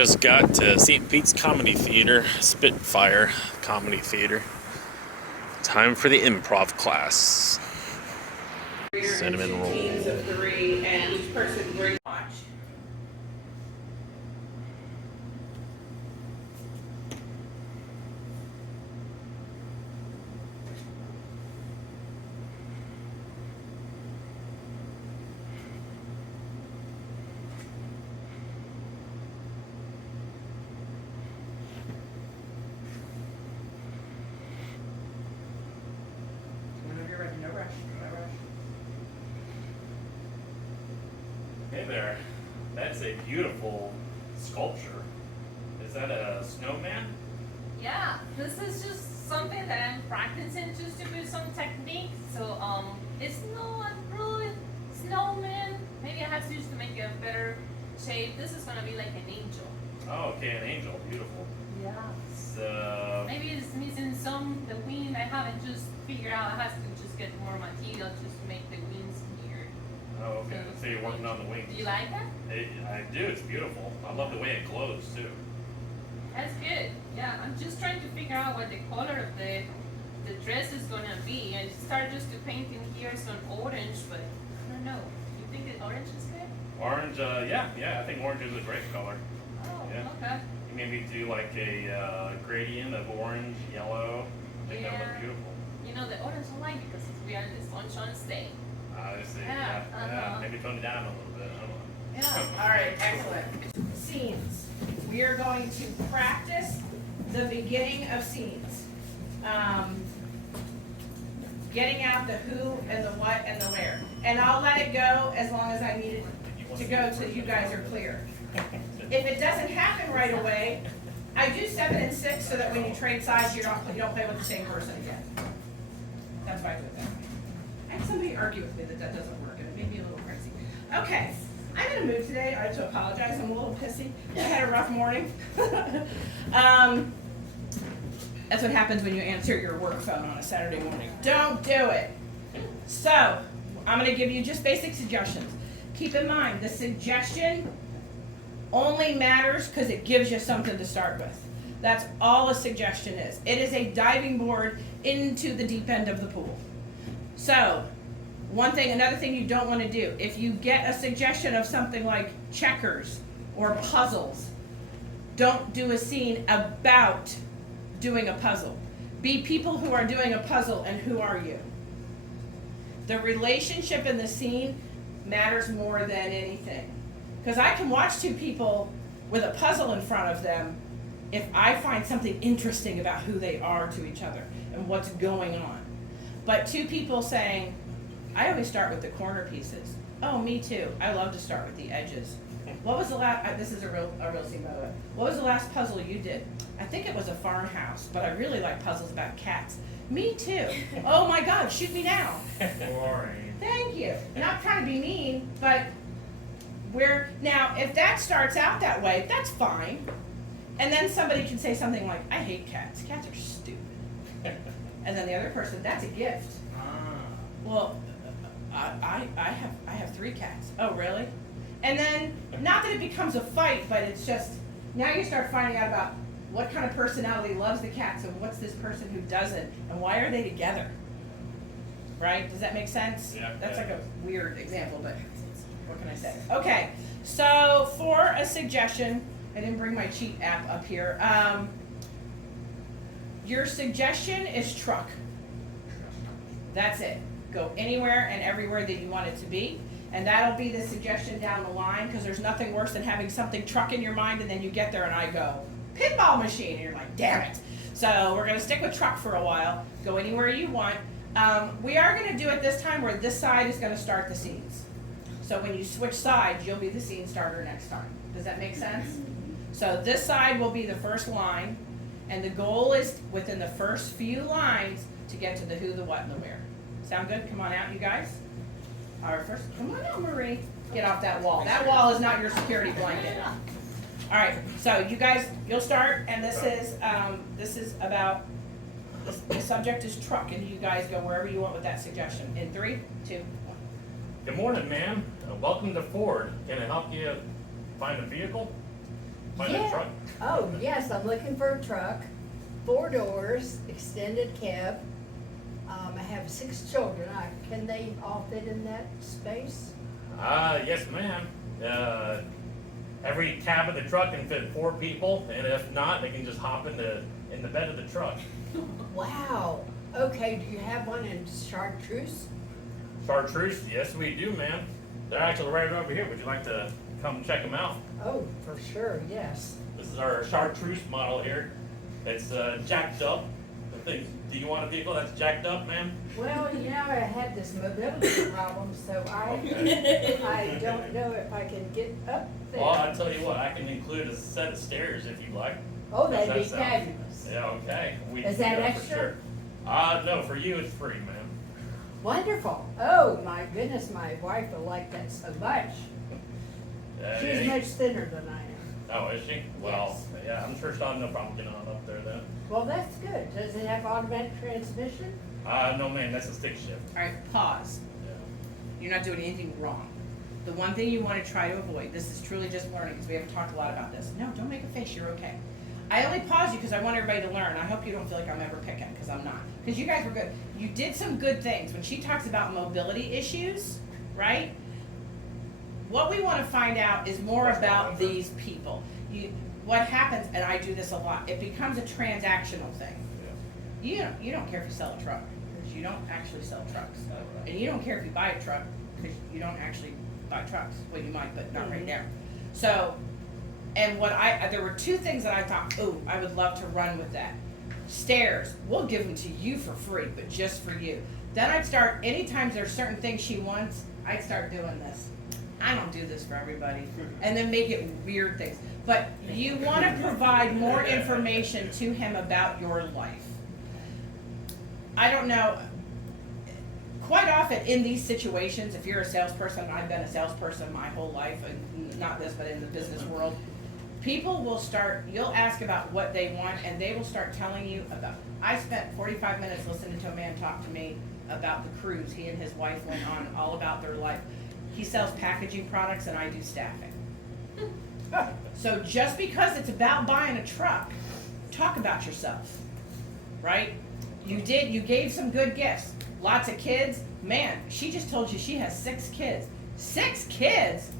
just got to St. Pete's Comedy Theater, Spitfire Comedy Theater. Time for the improv class. Cinnamon roll. Teams of 3, and each person brings watch. Whenever you're ready, no rush, no rush. Hey there. That's a beautiful sculpture. Is that a snowman? Yeah, this is just something that I'm practicing just to do some technique. So it's not really snowman. Maybe I have to just to make a better shape. This is gonna be like an angel. Oh, okay, an angel. Beautiful. Yeah. So Maybe it's missing the wing. I haven't just figured out. I have to just get more material just to make the wings here. oh, okay. So you're working on the wings. Do you like that? I do. It's beautiful. I love the way it glows too. That's good. Yeah, I'm just trying to figure out what the color of the dress is gonna be. I started just to painting here some orange, but I don't know. You think the orange is good? Orange. Yeah. I think orange is a great color. Oh, Yeah. okay. You maybe do like a gradient of orange, yellow. I think that would Yeah. look beautiful. You know, the orange I like because we are in the sunshine state. I see. Yeah, Yeah. Maybe tone it down a little bit. I don't know. Yeah. All right, excellent. Scenes. We are going to practice the beginning of scenes. Getting out the who and the what and the where. And I'll let it go as long as I need it to go till you guys are clear. If it doesn't happen right away, I do 7 and 6 so that when you trade sides, you don't play with the same person again. That's why I do it that way. I had somebody argue with me that doesn't work, and it made me a little crazy. Okay, I'm in a mood today. I have to apologize. I'm a little pissy. I had a rough morning. That's what happens when you answer your work phone on a Saturday morning. Don't do it. So, I'm going to give you just basic suggestions. Keep in mind, the suggestion only matters because it gives you something to start with. That's all a suggestion is. It is a diving board into the deep end of the pool. So, another thing you don't want to do, if you get a suggestion of something like checkers or puzzles, don't do a scene about doing a puzzle. Be people who are doing a puzzle, and who are you? The relationship in the scene matters more than anything. Because I can watch two people with a puzzle in front of them if I find something interesting about who they are to each other and what's going on. But two people saying, I always start with the corner pieces. Oh, me too. I love to start with the edges. What was the last, this is a real scene by the way. What was the last puzzle you did? I think it was a farmhouse, but I really like puzzles about cats. Me too. Oh my God, shoot me now. Boring. Thank you. Not trying to be mean, but now, if that starts out that way, that's fine. And then somebody can say something like, I hate cats. Cats are stupid. And then the other person, that's a gift. Well, I have 3 cats. Oh, really? And then, not that it becomes a fight, but it's just, now you start finding out about what kind of personality loves the cats and what's this person who doesn't, and why are they together? Right? Does that make sense? Yeah. That's like a weird example, but what can I say? Okay, so for a suggestion, I didn't bring my cheat app up here. Your suggestion is truck. That's it. Go anywhere and everywhere that you want it to be. And that'll be the suggestion down the line, because there's nothing worse than having something truck in your mind and then you get there and I go, pinball machine, and you're like, damn it. So we're gonna stick with truck for a while. Go anywhere you want. We are gonna do it this time where this side is gonna start the scenes. So when you switch sides, you'll be the scene starter next time. Does that make sense? So this side will be the first line, and the goal is within the first few lines to get to the who, the what, and the where. Sound good? Come on out, you guys. All right, first, come on out, Marie. Get off that wall. That wall is not your security blanket. All right, so you guys, you'll start, and this is about, the subject is truck, and you guys go wherever you want with that suggestion. In 3, 2, 1. Good morning, ma'am. Welcome to Ford. Can I help you find a vehicle? Find a truck. Oh, yes, I'm looking for a truck, 4 doors, extended cab. I have 6 children. Can they all fit in that space? Yes, ma'am. Every cab of the truck can fit 4 people, and if not, they can just hop in the bed of the truck. Wow. Okay, do you have one in chartreuse? Chartreuse? Yes, we do, ma'am. They're actually right over here. Would you like to come check them out? Oh, for sure, yes. This is our chartreuse model here. It's jacked up. Do you want a vehicle that's jacked up, ma'am? Well, I had this mobility problem, so I don't know if I can get up there. Well, I tell you what, I can include a set of stairs if you'd like. Oh, How's that'd be that sound? fabulous. Yeah, okay. We Is can that do extra? For sure. No, for you it's free, ma'am. Wonderful. Oh, my goodness, my wife will like that so much. She's much thinner than I am. Oh, is she? Well, yeah, I'm sure she'll have no problem getting on up there then. Well, that's good. Does it have automatic transmission? No, ma'am, that's a stick shift. All right, pause. Yeah. You're not doing anything wrong. The one thing you want to try to avoid, this is truly just learning, because we haven't talked a lot about this. No, don't make a face, you're okay. I only pause you because I want everybody to learn. I hope you don't feel like I'm ever picking, because I'm not. Because you guys were good. You did some good things. When she talks about mobility issues, right? What we want to find out is more about these people. What happens, and I do this a lot, it becomes a transactional thing. You don't care if you sell a truck, because you don't actually sell trucks. And you don't care if you buy a truck, because you don't actually buy trucks. Well, you might, but not right now. So, and there were 2 things that I thought, oh, I would love to run with that. Stairs, we'll give them to you for free, but just for you. Then I'd start, anytime there's certain things she wants, I'd start doing this. I don't do this for everybody. And then make it weird things. But you want to provide more information to him about your life. I don't know. Quite often in these situations, if you're a salesperson, I've been a salesperson my whole life, and not this, but in the business world, people will start, you'll ask about what they want, and they will start telling you about, I spent 45 minutes listening to a man talk to me about the cruise he and his wife went on, all about their life. He sells packaging products, and I do staffing. So just because it's about buying a truck, talk about yourself, right? You gave some good gifts. Lots of kids. Man, she just told you she has 6 kids. 6 kids?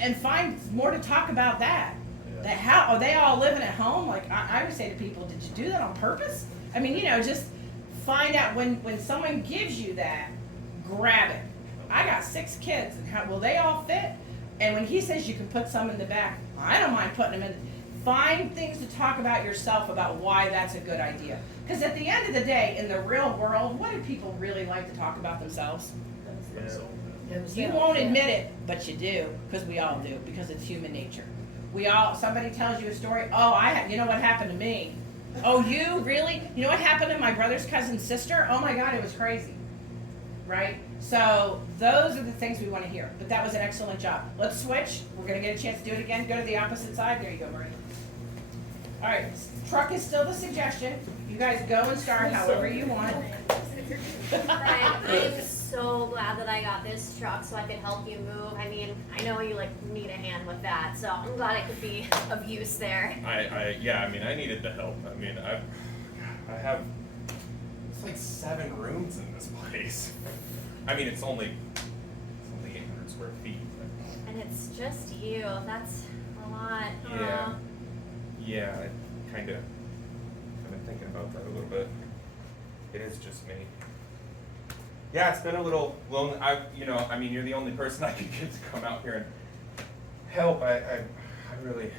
And find more to talk about that. Yeah. How are they all living at home? Like I would say to people, did you do that on purpose? I mean, just find out when someone gives you that, grab it. I got 6 kids, and how will they all fit? And when he says you can put some in the back, I don't mind putting them in. Find things to talk about yourself about why that's a good idea. Because at the end of the day, in the real world, what do people really like to talk about themselves? You won't admit it, but you do, because we all do, because it's human nature. Somebody tells you a story, you know what happened to me? Oh, you really? You know what happened to my brother's cousin's sister? Oh my God, it was crazy. Right? So those are the things we want to hear. But that was an excellent job. Let's switch. We're going to get a chance to do it again. Go to the opposite side. There you go, Marie. All right. Truck is still the suggestion. You guys go and start however you want. Brian, I'm so glad that I got this truck so I could help you move. I mean, I know you need a hand with that, so I'm glad it could be of use there. I needed the help. I mean, I have, it's like 7 rooms in this place. I mean, it's only 800 square feet. And it's just you. That's a lot. Yeah, I kind of, I've been thinking about that a little bit. It is just me. Yeah, it's been a little lonely. You're the only person I can get to come out here and help. I really,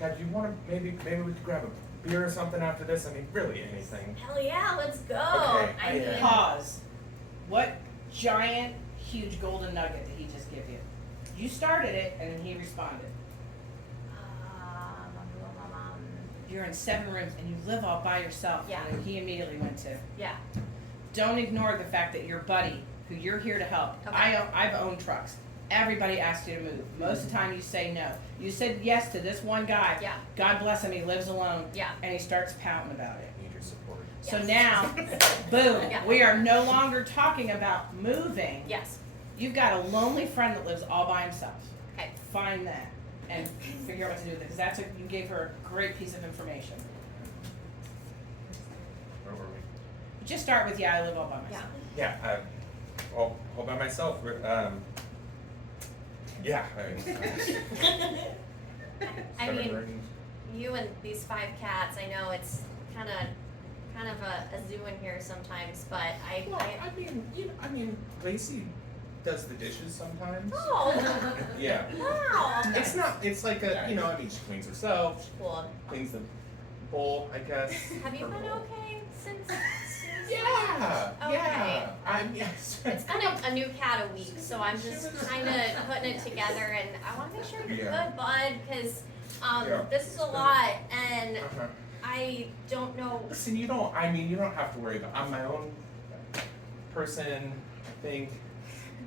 God, you want to, maybe we could grab a beer or something after this? I mean, really anything. Hell yeah, let's go. Okay, I mean, Pause. What giant, huge golden nugget did he just give you? You started it, and then he responded. You're in 7 rooms, and you live all by yourself. Yeah. And then he immediately went to. yeah. Don't ignore the fact that your buddy, who you're here to help, Okay. I've owned trucks. Everybody asks you to move. Most of the time you say no. You said yes to this one guy. Yeah. God bless him, he lives alone. Yeah. And he starts pouting about it. Need your support. So Yes. now, boom, Yeah. we are no longer talking about moving. Yes. You've got a lonely friend that lives all by himself. Okay. Find that. and figure out what to do with it, because you gave her a great piece of information. Where were we? Just start with, I live all by myself. Yeah, all by myself. Yeah. I mean, you and these 5 cats, I know it's kind of a zoo in here sometimes, but I mean, Lacey does the dishes sometimes. oh, Yeah. wow. It's like a, she cleans herself, Cool. cleans the bowl, I guess. Have you her been bowl. okay since? Yeah. Okay. Yeah. Yes. It's been a new cat a week, so I'm just kind of putting it together, and I want to make sure you're Yeah. good, bud, because Yeah. this is a lot, and Uh-huh. I don't know. Listen, you don't have to worry about. I'm my own person, I think,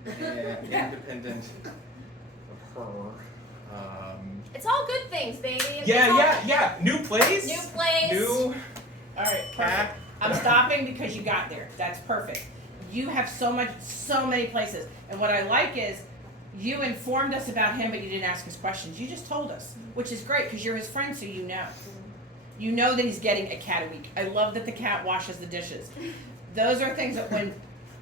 and independent of her. It's all good things, baby. It's Yeah, all yeah. New place. New place. New All right, cat. perfect. I'm stopping because you got there. That's perfect. You have so many places. And what I like is you informed us about him, but you didn't ask us questions. You just told us, which is great because you're his friend, so you know. You know that he's getting a cat a week. I love that the cat washes the dishes. Those are things that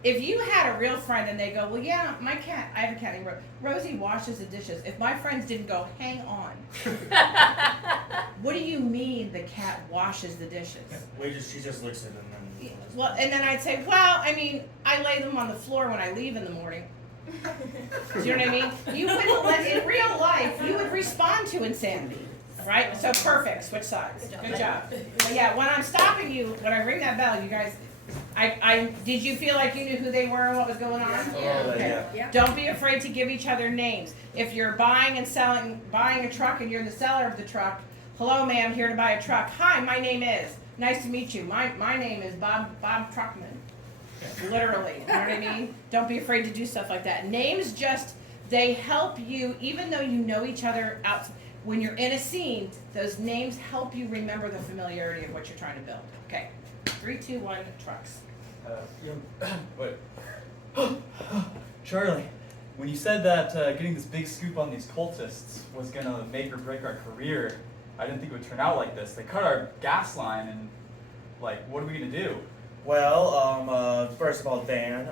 if you had a real friend and they go, well, yeah, my cat, I have a cat named Rosie washes the dishes. If my friends didn't go, hang on. What do you mean the cat washes the dishes? She just looks at them and Well, and then I'd say, well, I mean, I lay them on the floor when I leave in the morning. Do you know what I mean? You wouldn't let, in real life, you would respond to insanity, right? So perfect, switch sides. Good job. But yeah, when I'm stopping you, when I ring that bell, you guys, did you feel like you knew who they were and what was going on? Okay. Yeah. Don't be afraid to give each other names. If you're buying a truck and you're the seller of the truck, hello ma'am, here to buy a truck. Hi, my name is. Nice to meet you. My name is Bob Truckman. Literally, you know what I mean? Don't be afraid to do stuff like that. Names they help you, even though you know each other out. When you're in a scene, those names help you remember the familiarity of what you're trying to build. Okay, 3, 2, 1, trucks. Wait. Charlie, when you said that getting this big scoop on these cultists was gonna make or break our career, I didn't think it would turn out like this. They cut our gas line, and what are we gonna do? Well, first of all, Dan,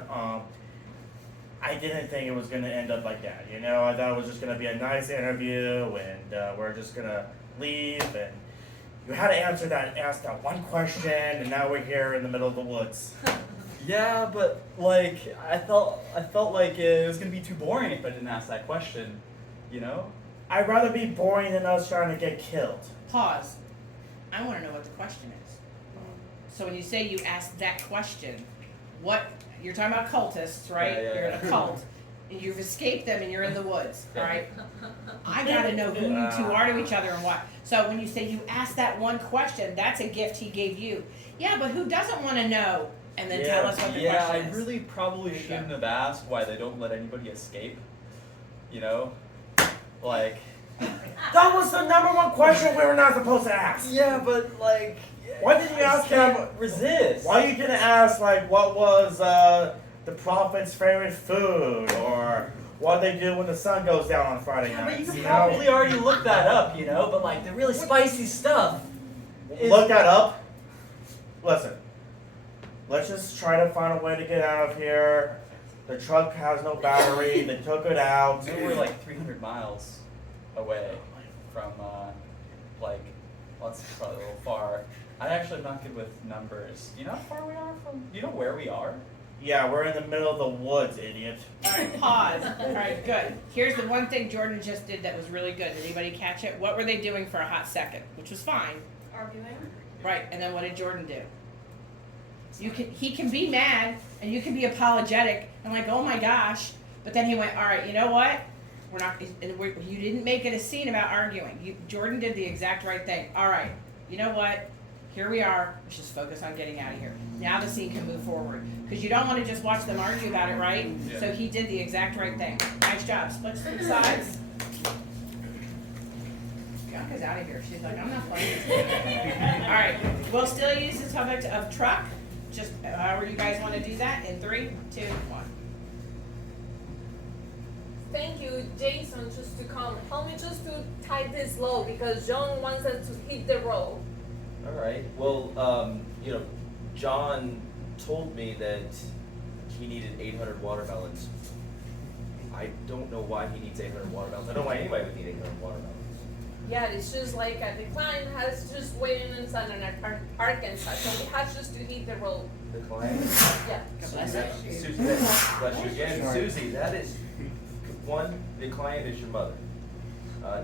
I didn't think it was gonna end up like that. I thought it was just gonna be a nice interview, and we're just gonna leave, and you had to ask that one question, and now we're here in the middle of the woods. Yeah, but I felt like it was gonna be too boring if I didn't ask that question. I'd rather be boring than us trying to get killed. Pause. I want to know what the question is. So when you say you asked that question, you're talking about cultists, right? Yeah. You're in a cult. And you've escaped them and you're in the woods, all right? I gotta know who you two are to each other and what. So when you say you asked that one question, that's a gift he gave you. Yeah, but who doesn't want to know? And then tell us what the Yeah, question I is. really probably shouldn't have asked why they don't let anybody escape. That was the number one question we were not supposed to ask. Yeah, but Why didn't you ask them? Resist. Why you didn't ask what was the prophet's favorite food, or what they do when the sun goes down on Friday Yeah, nights? but you you probably know? already looked that up, but the really spicy stuff. Look that up. Listen, let's just try to find a way to get out of here. The truck has no battery. They took it out. We're 300 miles away from that's probably a little far. I actually am not good with numbers. Do you know how far we are from? Do you know where we are? Yeah, we're in the middle of the woods, idiot. All right, pause. All right, good. Here's the one thing Jordan just did that was really good. Did anybody catch it? What were they doing for a hot second? Which was fine. Arguing. Right, and then what did Jordan do? He can be mad and you can be apologetic and oh my gosh, but then he went, all right, you know what? You didn't make it a scene about arguing. Jordan did the exact right thing. All right, you know what? Here we are. Let's just focus on getting out of here. Now the scene can move forward because you don't want to just watch them argue about it, right? Yeah. So he did the exact right thing. Nice job. Split sides. Bianca's out of here. She's like, I'm not playing this game. All right, we'll still use the subject of truck. Just however you guys want to do that in 3, 2, 1. thank you, Jason, just to come. Help me just to tie this low because John wants us to hit the road. All right. Well, John told me that he needed 800 watermelons. I don't know why he needs 800 watermelons. I don't know why anybody would need 800 watermelons. Yeah, it's just like the client has just waiting inside in Arkansas, so we have just to hit the road. The client? Yeah. Susie, bless you again. Susie, that is, one, the client is your mother.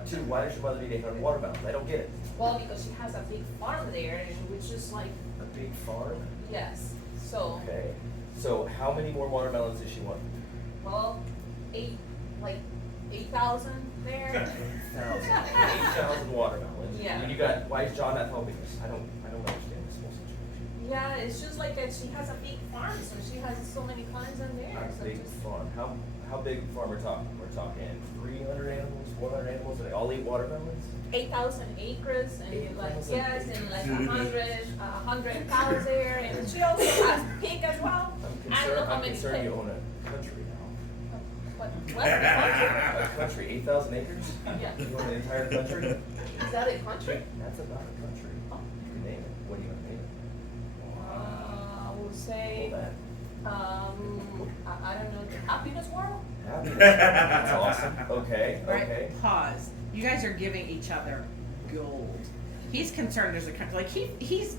Two, why does your mother need 800 watermelons? I don't get it. Well, because she has a big farm there, and which is like, A big farm? yes. So, Okay. So how many more watermelons does she want? well, 8,000 there. 8,000 watermelons. Yeah. And you got, why is John not helping us? I don't understand this whole situation. Yeah, it's just like that she has a big farm, so she has so many clients in there. A So big just farm. How big a farm we're talking? We're talking 300 animals, 400 animals, and they all eat watermelons? 8,000 acres, and like 8,000 yes, and like 100 cows there, and she also has pig as well. I don't know how I'm many concerned pigs. you own a country now. What? A country, 8,000 acres? Yeah. You own the entire country? Is that a country? That's about a country. Oh. You can name it. What do you want to name it? I would say, Hold that. I don't know, the happiness world? Happiness. That's awesome. Okay, Right, okay. pause. You guys are giving each other gold. He's concerned there's a country, like he's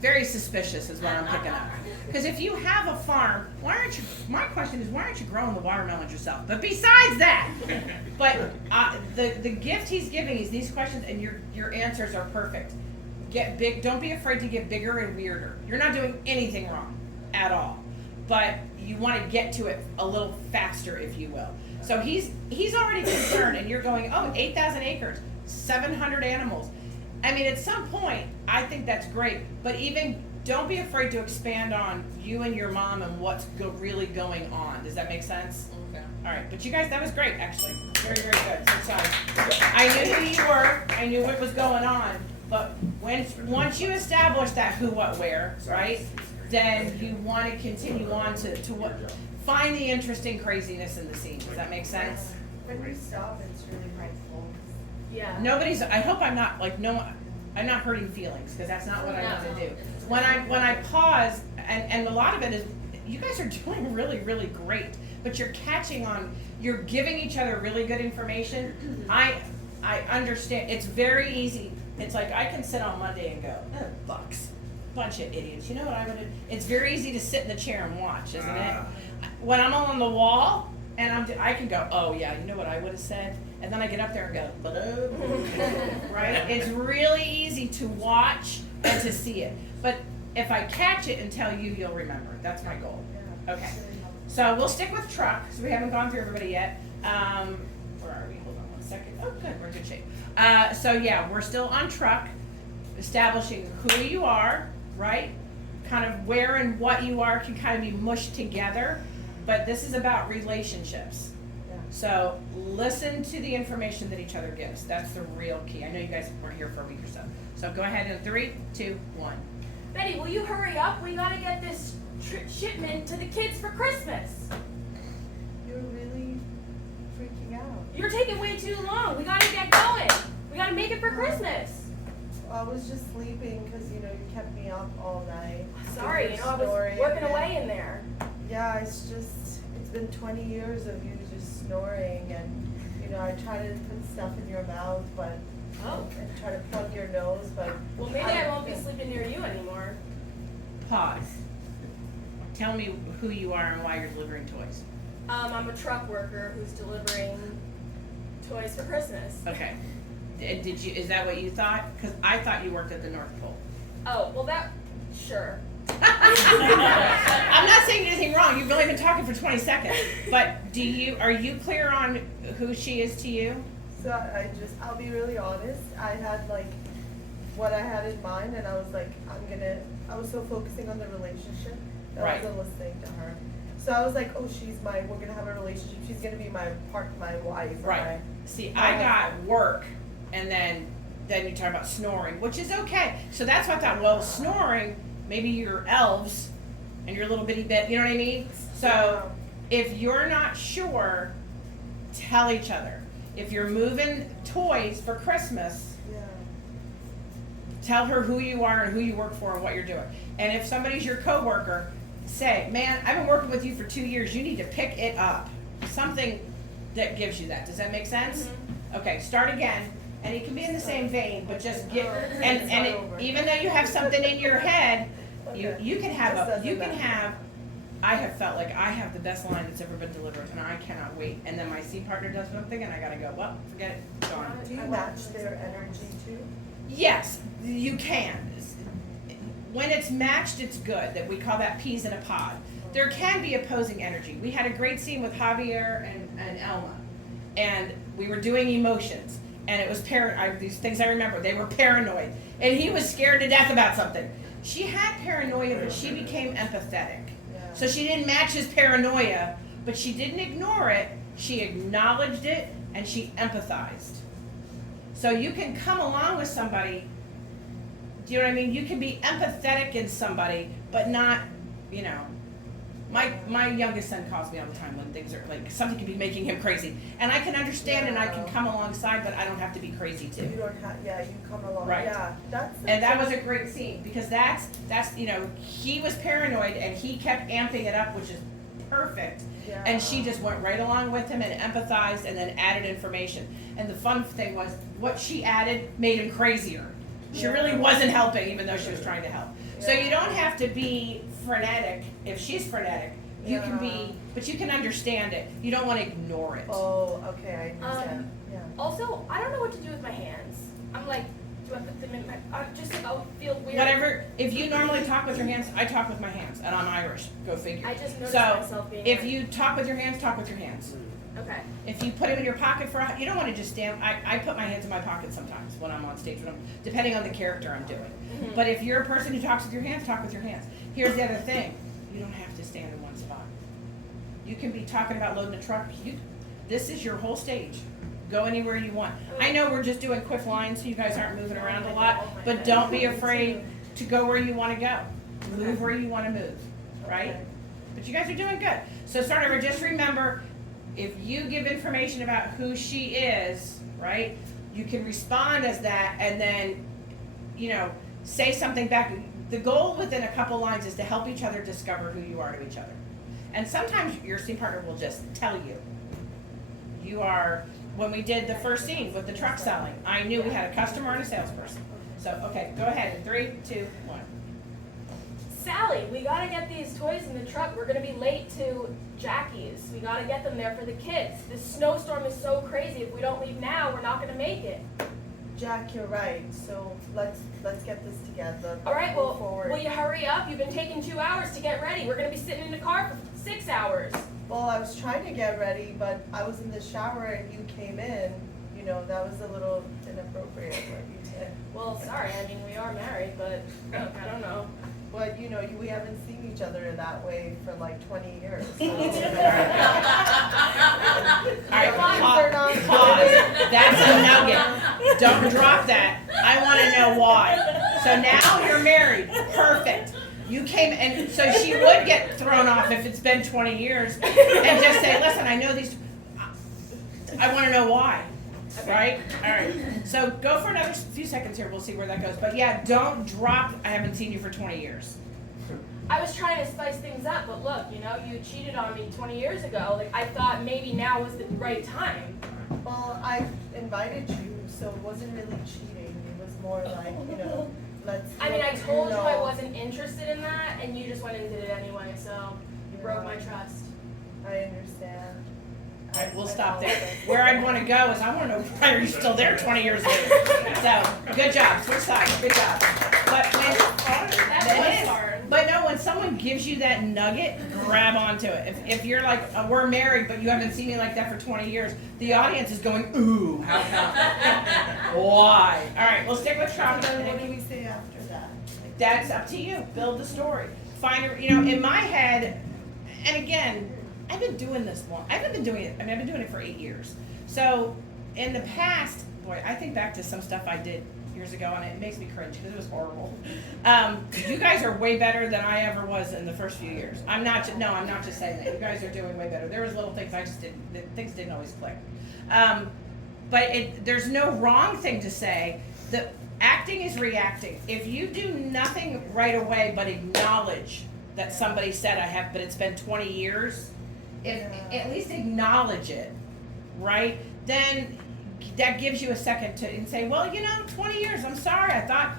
very suspicious is what I'm picking up. Because if you have a farm, my question is, why aren't you growing the watermelons yourself? But besides that, the gift he's giving is these questions, and your answers are perfect. Get big, don't be afraid to get bigger and weirder. You're not doing anything wrong at all. But you want to get to it a little faster, if you will. So he's already concerned, and you're going, 8,000 acres, 700 animals. I mean, at some point, I think that's great. But even don't be afraid to expand on you and your mom and what's really going on. Does that make sense? Okay. All right, but you guys, that was great, actually. Very, very good. So sorry. I knew who you were. I knew what was going on. But once you establish that who, what, where, right? Then you want to continue on to what, find the interesting craziness in the scene. Does that make sense? When we stop, it's really frightful. Yeah. I hope I'm not I'm not hurting feelings, because that's not what I want to do. When I pause, and a lot of it is, you guys are doing really, really great, but you're catching on, you're giving each other really good information. I understand, it's very easy. It's like I can sit on Monday and go, bucks. Bunch of idiots. You know what I would do? It's very easy to sit in the chair and watch, isn't it? When I'm on the wall and I can go, oh yeah, you know what I would have said? And then I get up there and go, right? It's really easy to watch and to see it. But if I catch it and tell you, you'll remember. That's my goal. Okay. So we'll stick with truck, so we haven't gone through everybody yet. Where are we? Hold on one second. Oh, good. We're in good shape. So yeah, we're still on truck, establishing who you are, right? Kind of where and what you are can kind of be mushed together, but this is about relationships. Yeah. So listen to the information that each other gives. That's the real key. I know you guys weren't here for a week or so. So go ahead in 3, 2, 1. Betty, will you hurry up? We gotta get this shipment to the kids for Christmas. You're really freaking out. You're taking way too long. We gotta get going. We gotta make it for Christmas. I was just sleeping because, you kept me up all night. Sorry, You were I was snoring working and- away in there. Yeah, it's been 20 years of you just snoring and, I try to put stuff in your mouth, but, Oh. and try to plug your nose, but. Well, maybe I won't be sleeping near you anymore. Pause. Tell me who you are and why you're delivering toys. I'm a truck worker who's delivering toys for Christmas. Okay. Did you? Is that what you thought? Because I thought you worked at the North Pole. Oh, well sure. I'm not saying anything wrong. You've only been talking for 20 seconds. But are you clear on who she is to you? So I'll be really honest. I had what I had in mind, and I was like, I was so focusing on the relationship that Right. I wasn't listening to her. So I was like, oh, we're gonna have a relationship. She's gonna be my wife. Right. See, I got work, and then you talk about snoring, which is okay. So that's what I thought. Well, snoring, maybe you're elves, and you're a little bitty bit. You know what I mean? So if you're not sure, tell each other. If you're moving toys for Christmas, Yeah. tell her who you are and who you work for and what you're doing. And if somebody's your coworker, say, man, I've been working with you for 2 years. You need to pick it up. Something that gives you that. Does that make sense? Okay, start again. And it can be in the same vein, but just get, even though you have something in your head, you can have, I have felt like I have the best line that's ever been delivered, and I cannot wait. And then my scene partner does something, and I gotta go, well, forget it, gone. Do you match their energy too? Yes, you can. When it's matched, it's good. That we call that peas in a pod. There can be opposing energy. We had a great scene with Javier and Elma, and we were doing emotions, and it was these things I remember. They were paranoid, and he was scared to death about something. She had paranoia, but she became empathetic. So she didn't match his paranoia, but she didn't ignore it. She acknowledged it, and she empathized. So you can come along with somebody, do you know what I mean? You can be empathetic in somebody, but not, you know. My youngest son calls me all the time when things are like, something can be making him crazy. And I can understand and I can come alongside, but I don't have to be crazy too. You don't have, yeah, you come along. Right. Yeah, And that was a great scene, because that's, you know, he was paranoid and he kept amping it up, which is perfect. Yeah. And she just went right along with him and empathized and then added information. And the fun thing was, what she added made him crazier. She really wasn't helping, even though she was trying to help. So you don't have to be frenetic. If she's frenetic, you can be, but you can understand it. You don't want to ignore it. Oh, okay, I understand. Yeah. Also, I don't know what to do with my hands. I'm like, do I put them in my? I'll feel weird. Whatever. If you normally talk with your hands, I talk with my hands, and I'm Irish. Go figure. I just noticed So myself being. if you talk with your hands, talk with your hands. Okay. If you put them in your pocket you don't want to just stand. I put my hands in my pocket sometimes when I'm on stage, depending on the character I'm doing. Mm-hmm. But if you're a person who talks with your hands, talk with your hands. Here's the other thing: you don't have to stand in one spot. You can be talking about loading a truck. This is your whole stage. Go anywhere you want. I know we're just doing quick lines, so you guys aren't moving around a lot. But don't be afraid to go where you want to go. Move where you want to move, right? But you guys are doing good. So start over. Just remember, if you give information about who she is, right, you can respond as that, and then, you know, say something back. The goal within a couple lines is to help each other discover who you are to each other. And sometimes your scene partner will just tell you. You are, when we did the first scene with the truck selling, I knew we had a customer and a salesperson. So, okay, go ahead in 3, 2, 1. Sally, we gotta get these toys in the truck. We're gonna be late to Jackie's. We gotta get them there for the kids. This snowstorm is so crazy. If we don't leave now, we're not gonna make it. Jack, you're right. So let's get this together. All right, Move well, forward. will you hurry up? You've been taking 2 hours to get ready. We're gonna be sitting in the car for 6 hours. Well, I was trying to get ready, but I was in the shower and you came in. You know, that was a little inappropriate what you did. Well, sorry. I mean, we are married, but look, I don't know. But you know, we haven't seen each other in that way for like 20 years. So. All right, They're not pause. That's a nugget. Don't drop that. I want to know why. So now you're married. Perfect. You came, and so she would get thrown off if it's been 20 years, and just say, listen, I know these, I want to know why. Right? All right. So go for another few seconds here. We'll see where that goes. But yeah, don't drop, I haven't seen you for 20 years. I was trying to spice things up, but look, you know, you cheated on me 20 years ago. Like, I thought maybe now was the right time. Well, I invited you, so it wasn't really cheating. It was more like, you know, let's. I mean, I told you know. I wasn't interested in that, and you just went and did it anyway, so you broke my trust. I understand. All right, we'll stop there. Where I want to go is I want to know why are you still there 20 years later. So, good job. Switch sides. Good job. But when That was hard. But no, when someone gives you that nugget, grab onto it. If you're like, we're married, but you haven't seen me like that for 20 years, the audience is going, ooh, how come? Why? All right, we'll stick with troupe. Then what do we say after that? That's up to you. Build the story. Find a, you know, in my head, and again, I've been doing this long. I haven't been doing it. I mean, I've been doing it for 8 years. So in the past, boy, I think back to some stuff I did years ago, and it makes me cringe because it was horrible. You guys are way better than I ever was in the first few years. I'm not just saying that. You guys are doing way better. There was little things things didn't always click. But there's no wrong thing to say. The acting is reacting. If you do nothing right away but acknowledge that somebody said but it's been 20 years, at least acknowledge it, right? Then that gives you a second to say, well, 20 years, I'm sorry, I thought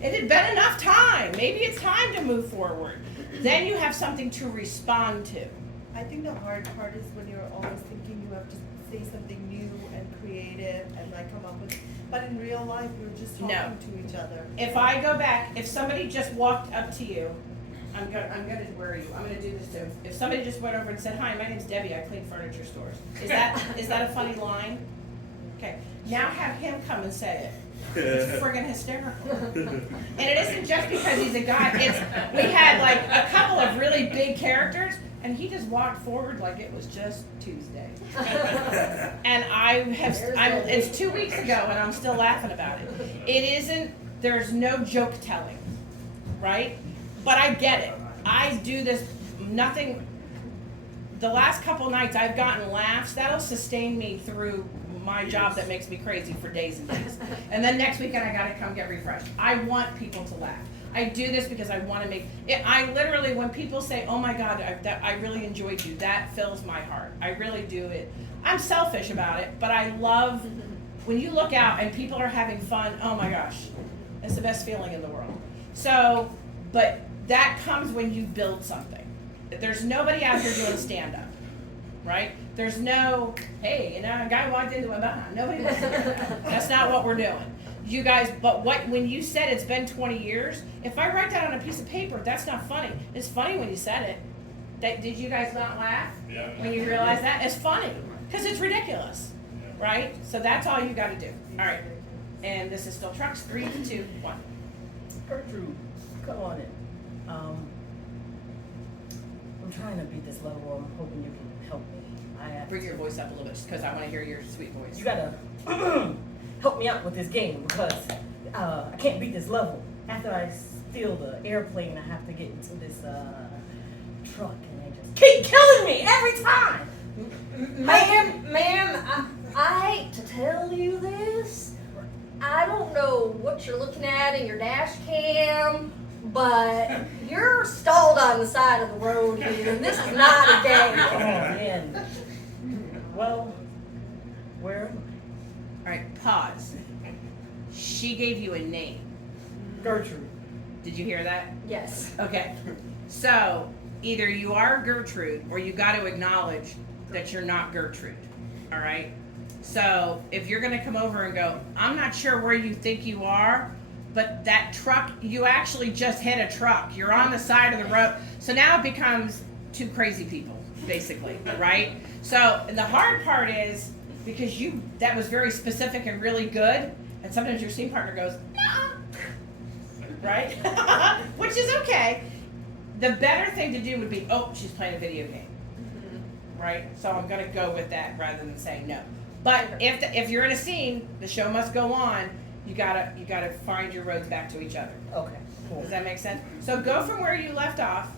it had been enough time. Maybe it's time to move forward. Then you have something to respond to. I think the hard part is when you're always thinking you have to say something new and creative and like come up with, but in real life you're just talking to each other. If I go back, if somebody just walked up to you, I'm gonna where are you? I'm gonna do this too. If somebody just went over and said, "Hi, my name's Debbie. I clean furniture stores." Is that a funny line? Okay. Now have him come and say it. It's friggin' hysterical. And it isn't just because he's a guy. We had like a couple of really big characters, and he just walked forward like it was just Tuesday. And it's 2 weeks ago, and I'm still laughing about it. There's no joke telling, right? But I get it. I do this, the last couple nights I've gotten laughs. That'll sustain me through my job that makes me crazy for days and days. And then next weekend I gotta come get refreshed. I want people to laugh. I do this because I want to make it. I literally, when people say, "Oh my God, I really enjoyed you," that fills my heart. I really do it. I'm selfish about it, but I love when you look out and people are having fun. Oh my gosh, it's the best feeling in the world. So, but that comes when you build something. There's nobody out here doing stand-up, right? There's no, hey, a guy walked into a bar. Nobody wants to hear that. That's not what we're doing. You guys, but when you said it's been 20 years, if I write that on a piece of paper, that's not funny. It's funny when you said it. Did you guys not laugh when you realized that? It's funny because it's ridiculous, right? So that's all you got to do. All right. And this is still trucks. 3, 2, 1. Gertrude, come on in. I'm trying to beat this level. I'm hoping you can help me. Bring your voice up a little bit because I want to hear your sweet voice. You gotta help me out with this game because I can't beat this level. After I steal the airplane, I have to get into this truck and they just keep killing me every time. Ma'am, I hate to tell you this. I don't know what you're looking at in your dash cam, but you're stalled on the side of the road here, and this is not a game. Oh, man. Well, where am All right, pause. She gave you a name. I? Gertrude. Did you hear that? Yes. Okay. So either you are Gertrude or you got to acknowledge that you're not Gertrude. All right? So if you're going to come over and go, "I'm not sure where you think you are, but that truck, you actually just hit a truck. You're on the side of the road." So now it becomes two crazy people, basically, right? So and the hard part is because that was very specific and really good, and sometimes your scene partner goes, "Nah," right? Which is okay. The better thing to do would be, "Oh, she's playing a video game," right? So I'm going to go with that rather than saying no. But if you're in a scene, the show must go on. You gotta find your roads back to each other. Okay, cool. Does that make sense? So go from where you left off,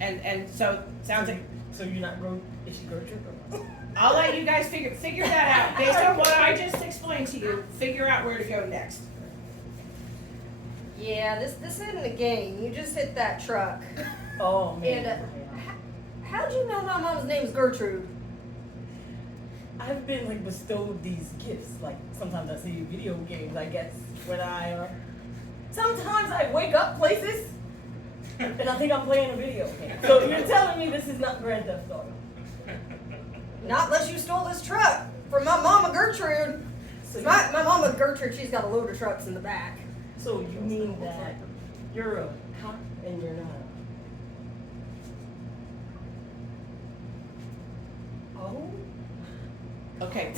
and so it sounds like. So you're not is she Gertrude or what? I'll let you guys figure that out based on what I just explained to you. Figure out where to go next. Yeah, this isn't a game. You just hit that truck. Oh, man. And how'd you know my mom's name's Gertrude? I've been bestowed these gifts. Like sometimes I see video games, I guess, when sometimes I wake up places and I think I'm playing a video game. So you're telling me this is not Grand Theft Auto? Not unless you stole this truck from my mama Gertrude. So My mama Gertrude, she's got a load of trucks in the back. So you mean that you're a cop and you're not? Oh. Okay.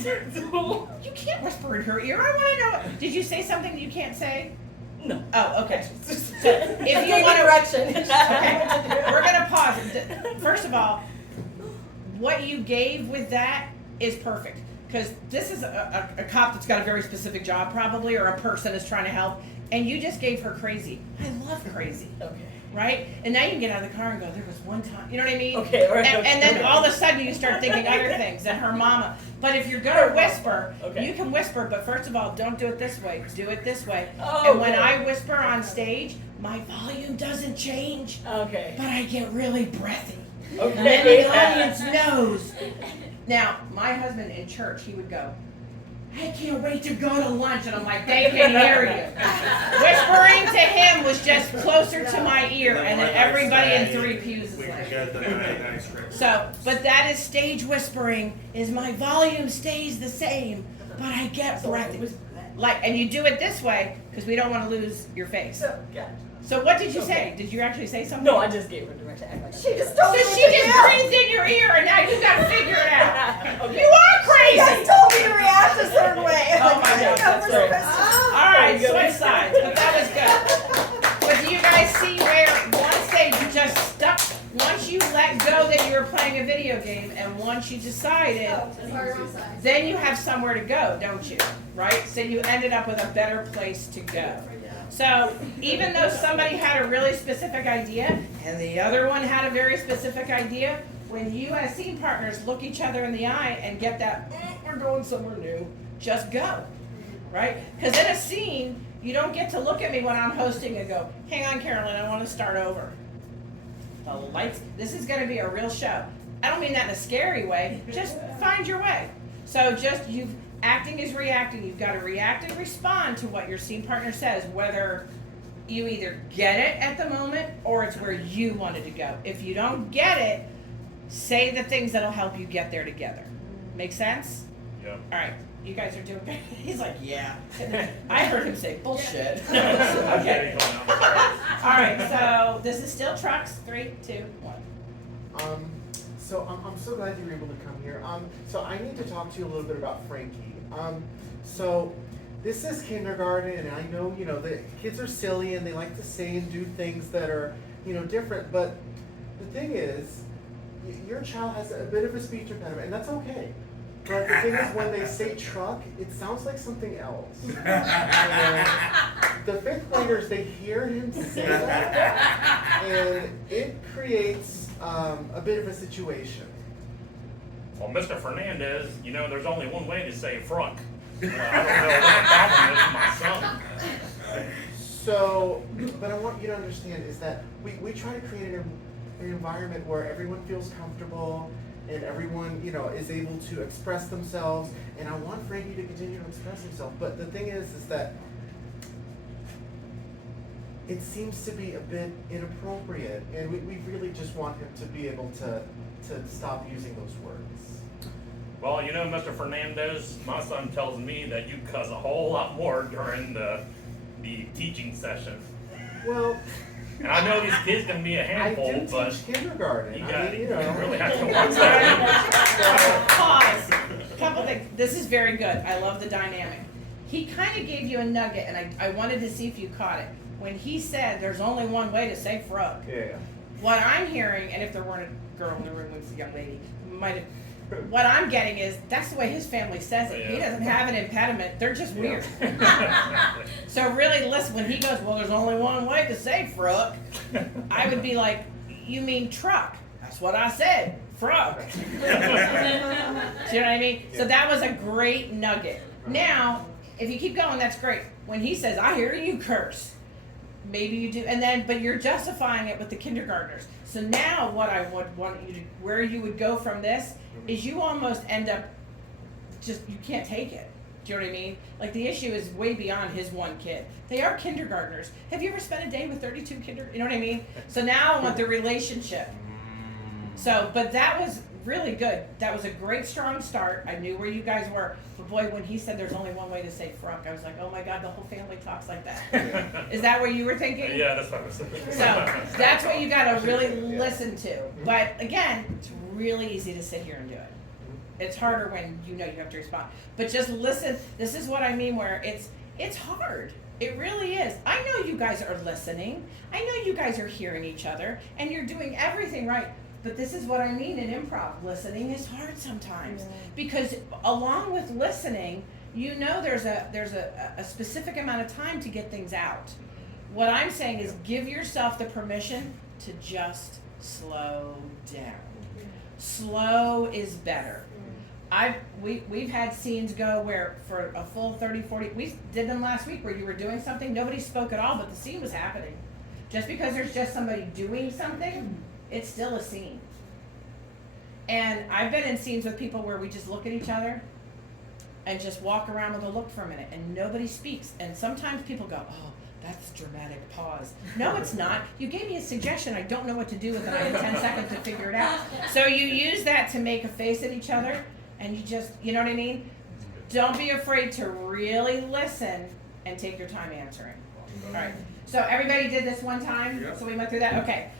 You can't whisper in her ear. I want to know. Did you say something you can't say? No. Oh, okay. So if you want direction. Okay. We're gonna pause. First of all, what you gave with that is perfect. because this is a cop that's got a very specific job probably, or a person is trying to help, and you just gave her crazy. I love crazy. Okay. Right? And now you can get out of the car and go, there was one time, you know what I mean? Okay, all right. And then all of a sudden you start thinking other things, and her mama. But if you're gonna whisper, Okay. you can whisper, but first of all, don't do it this way, do it this way. Oh, And when okay. I whisper on stage, my volume doesn't change, Okay. but I get really breathy. Okay. And then the audience knows. Now, my husband in church, he would go, I can't wait to go to lunch. And I'm like, they can hear you. Whispering to him was just closer to my ear. And then everybody in 3 pews is We like. forget the nice trick. So, but that is stage whispering, is my volume stays the same, but I get breathy. Like, and you do it this way, because we don't want to lose your face. Gotcha. So what did you say? Okay. Did you actually say something? No, I just gave her direction. Act like She just So told me she to just react. breathed in your ear, and now you got to figure it out. Okay. You are She crazy. just told me to react a certain way. Oh my I God, think that's I'm right. Christian. All right, Very good. switch sides, but that was good. But do you guys see where one stage you just stuck? Once you let go that you were playing a video game, and once you decided, then you have somewhere to go, don't you? Right? So you ended up with a better place to go. So even though somebody had a really specific idea, and the other one had a very specific idea, when you as scene partners look each other in the eye and get that, we're going somewhere new, just go. Right? Because in a scene, you don't get to look at me when I'm hosting and go, hang on, Carolyn, I want to start over. The lights, this is going to be a real show. I don't mean that in a scary way, just find your way. So just acting is reacting. You've got to react and respond to what your scene partner says, whether you either get it at the moment or it's where you wanted to go. If you don't get it, say the things that'll help you get there together. Make sense? Yep. All right, you guys are doing good. He's like, yeah. I heard him say bullshit. I'm Okay. getting going on. All right, so this is still trucks. 3, 2, 1. So I'm so glad you were able to come here. So I need to talk to you a little bit about Frankie. So this is kindergarten, and I know, the kids are silly and they like to say and do things that are, different. But the thing is, your child has a bit of a speech impediment, and that's okay. But the thing is, when they say truck, it sounds like something else. And the 5th graders, they hear him say that, and it creates a bit of a situation. Well, Mr. Fernandez, there's only one way to say frunk. Well, I don't know what the problem is with my son. So, but I want you to understand is that we try to create an environment where everyone feels comfortable and everyone, is able to express themselves. And I want Frankie to continue to express himself. But the thing is that it seems to be a bit inappropriate, and we really just want him to be able to stop using those words. Well, Mr. Fernandez, my son tells me that you cuss a whole lot more during the teaching session. Well, and I know these kids can be a handful, I do but teach kindergarten. you I really have to watch that. Pause. Couple things. This is very good. I love the dynamic. He kind of gave you a nugget, and I wanted to see if you caught it. When he said there's only one way to say frog. Yeah. What I'm hearing, and if there weren't a girl in the room, it was a young lady, might have. What I'm getting is that's the way his family says it. He doesn't have an impediment. They're just weird. So really listen, when he goes, well, there's only one way to say fruck, I would be like, you mean truck. That's what I said, fruck. Do you know what I mean? So that was a great nugget. Now, if you keep going, that's great. When he says, I hear you curse, maybe you do, and then, but you're justifying it with the kindergartners. So now what I would want you to, where you would go from this, is you almost end up just, you can't take it. Do you know what I mean? Like the issue is way beyond his one kid. They are kindergartners. Have you ever spent a day with 32 you know what I mean? So now I want the relationship. So, but that was really good. That was a great strong start. I knew where you guys were. But boy, when he said there's only one way to say frunk, I was like, oh my God, the whole family talks like that. Is that what you were thinking? Yeah, that's what I was thinking. So that's what you got to really listen to. But again, it's really easy to sit here and do it. It's harder when you know you have to respond. But just listen. This is what I mean where it's hard. It really is. I know you guys are listening. I know you guys are hearing each other and you're doing everything right. But this is what I mean in improv. Listening is hard sometimes. Yeah. Because along with listening, you know there's a specific amount of time to get things out. What I'm saying is give yourself the permission to just slow down. Slow is better. We've had scenes go where for a full 30, 40, we did them last week where you were doing something, nobody spoke at all, but the scene was happening. Just because there's just somebody doing something, it's still a scene. And I've been in scenes with people where we just look at each other and just walk around with a look for a minute and nobody speaks. And sometimes people go, oh, that's dramatic pause. No, it's not. You gave me a suggestion. I don't know what to do with it. I have 10 seconds to figure it out. So you use that to make a face at each other and you just, you know what I mean? Don't be afraid to really listen and take your time answering. All right. So everybody did this one time? Yeah. So we went through that? Okay.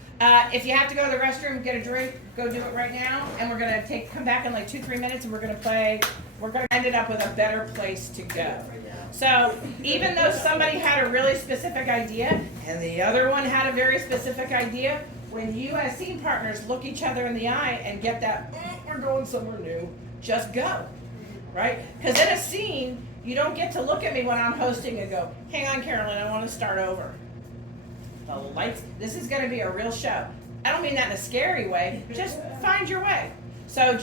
If you have to go to the restroom, get a drink, go do it right now. And we're going to come back in like 2-3 minutes and we're going to end it up with a better place to go. So even though somebody had a really specific idea and the other one had a very specific idea, when you as scene partners look each other in the eye and get that, we're going somewhere new, just go, right? Because in a scene, you don't get to look at me when I'm hosting and go, hang on, Carolyn, I want to start over. The lights, this is going to be a real show. I don't mean that in a scary way, just find your way. So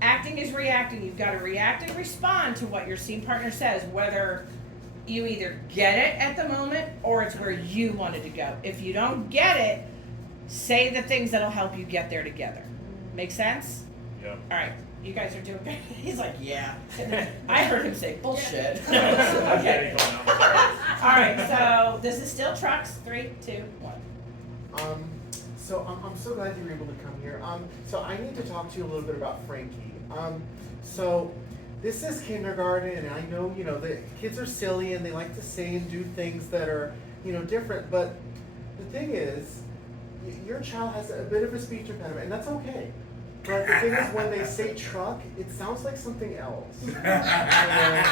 acting is reacting. You've got to react and respond to what your scene partner says, whether you either get it at the moment or it's where you wanted to go. If you don't get it, say the things that'll help you get there together. Make sense? Yeah. All right. You guys are doing good. He's like, yeah. I heard him say bullshit. I'm Okay. getting going on. All right. So this is still trucks. 3, 2, 1. So I'm so glad you were able to come here. So I need to talk to you a little bit about Frankie. So this is kindergarten, and I know, the kids are silly and they like to say and do things that are, different. But the thing is, your child has a bit of a speech impediment, and that's okay. But the thing is, when they say truck, it sounds like something else. And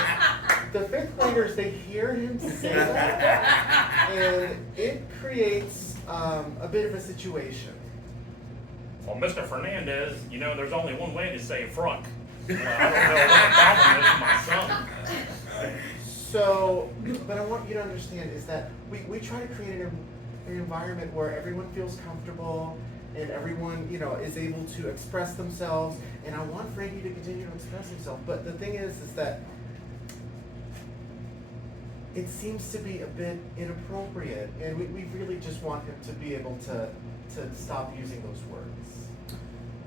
the 5th graders, they hear him say that, and it creates a bit of a situation. Well, Mr. Fernandez, there's only one way to say fruck. Well, I don't know what the problem is with my son. So, but I want you to understand is that we try to create an environment where everyone feels comfortable and everyone, is able to express themselves. And I want Frankie to continue to express himself. But the thing is that it seems to be a bit inappropriate, and we really just want him to be able to stop using those words.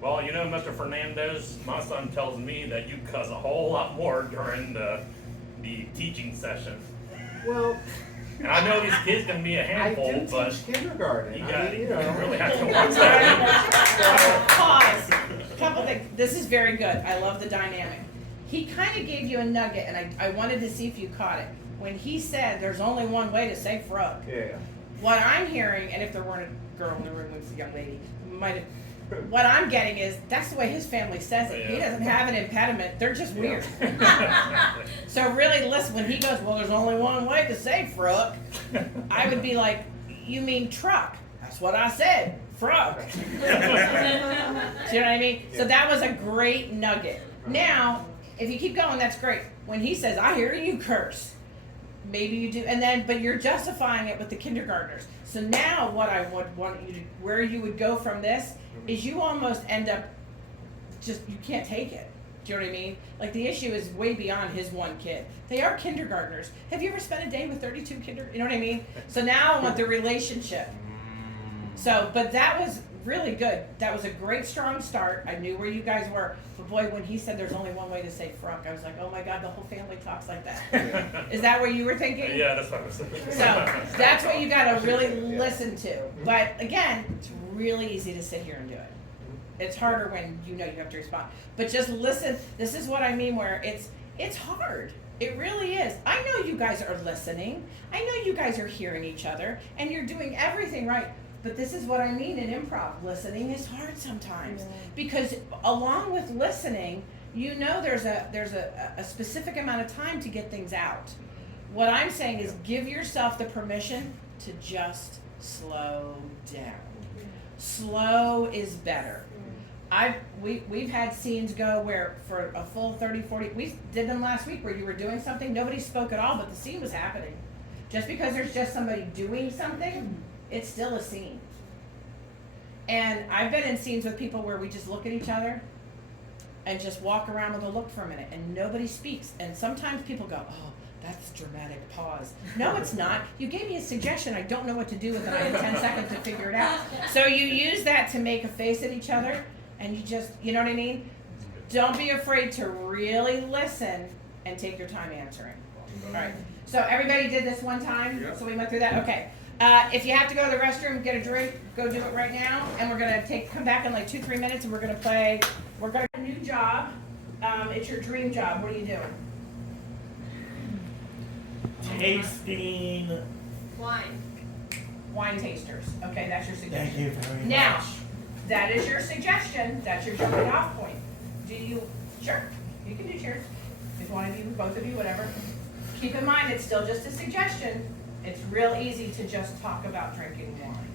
Well, Mr. Fernandez, my son tells me that you cuss a whole lot more during the teaching session. Well, and I know these kids can be a handful, I do but teach kindergarten. you I really have to watch that. Pause. Couple things. This is very good. I love the dynamic. He kind of gave you a nugget, and I wanted to see if you caught it. When he said there's only one way to say frog. Yeah. What I'm hearing, and if there weren't a girl in the room with a young lady, might have. What I'm getting is that's the way his family says it. He doesn't have an impediment. They're just weird. So really listen, when he goes, well, there's only one way to say fruck, I would be like, you mean truck. That's what I said, fruck. Do you know what I mean? So that was a great nugget. Now, if you keep going, that's great. When he says, I hear you curse, maybe you do, but you're justifying it with the kindergartners. So now what I would want you to, where you would go from this, is you almost end up you can't take it. Do you know what I mean? Like the issue is way beyond his one kid. They are kindergartners. Have you ever spent a day with 32 you know what I mean? So now I want the relationship. So, but that was really good. That was a great strong start. I knew where you guys were. But boy, when he said there's only one way to say fruck, I was like, oh my God, the whole family talks like that. Is that what you were thinking? Yeah, that's what I was thinking. So that's what you got to really listen to. But again, it's really easy to sit here and do it. It's harder when you have to respond. But just listen. This is what I mean where it's hard. It really is. I know you guys are listening. I know you guys are hearing each other and you're doing everything right. But this is what I mean in improv. Listening is hard sometimes because along with listening, there's a specific amount of time to get things out. What I'm saying is give yourself the permission to just slow down. Slow is better. We've had scenes go where for a full 30, 40, we did them last week where you were doing something, nobody spoke at all, but the scene was happening. Just because there's just somebody doing something, it's still a scene. And I've been in scenes with people where we just look at each other and just walk around with a look for a minute and nobody speaks. And sometimes people go, oh, that's dramatic pause. No, it's not. You gave me a suggestion. I don't know what to do with it. I have 10 seconds to figure it out. So you use that to make a face at each other and you just, you know what I mean? Don't be afraid to really listen and take your time answering. All right. So everybody did this one time? Yeah. So we went through that? Okay. If you have to go to the restroom, get a drink, go do it right now. And we're gonna come back in like 2-3 minutes and we're gonna play, a new job. It's your dream job. What are you doing? Tasting. Wine tasters. Okay, that's your suggestion. Thank you very much. Now, that is your suggestion. That's your jumping off point. Sure, you can do cheers. If one of you, both of you, whatever. Keep in mind, it's still just a suggestion. It's real easy to just talk about drinking wine.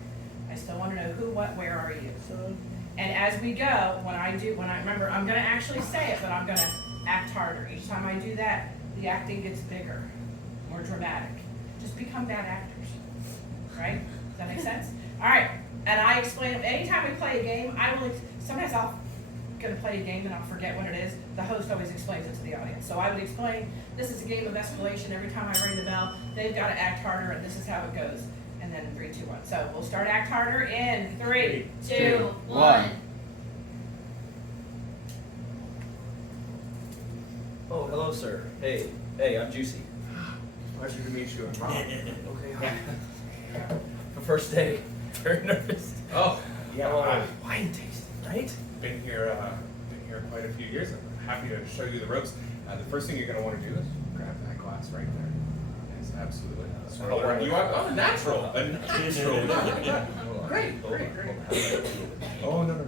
I still want to know who, what, where are you? And as we go, when I remember, I'm going to actually say it, but I'm going to act harder. Each time I do that, the acting gets bigger, more dramatic. Just become bad actors, right? Does that make sense? All right, and I explain it. Anytime we play a game, sometimes I'll going to play a game and I'll forget what it is. The host always explains it to the audience. So I would explain, this is a game of escalation. Every time I ring the bell, they've got to act harder, and this is how it goes. And then 3, 2, 1. So we'll start act harder in 3, 2, 1. Oh, hello, sir. Hey, I'm Juicy. Pleasure to meet you. Rob. Okay, hi. The first day, very nervous. Oh, yeah. Wine tasting, right? Been here quite a few years. I'm happy to show you the ropes. The first thing you're going to want to do is grab that glass right there. Yes, absolutely. You are natural. A natural. Great. Oh, no.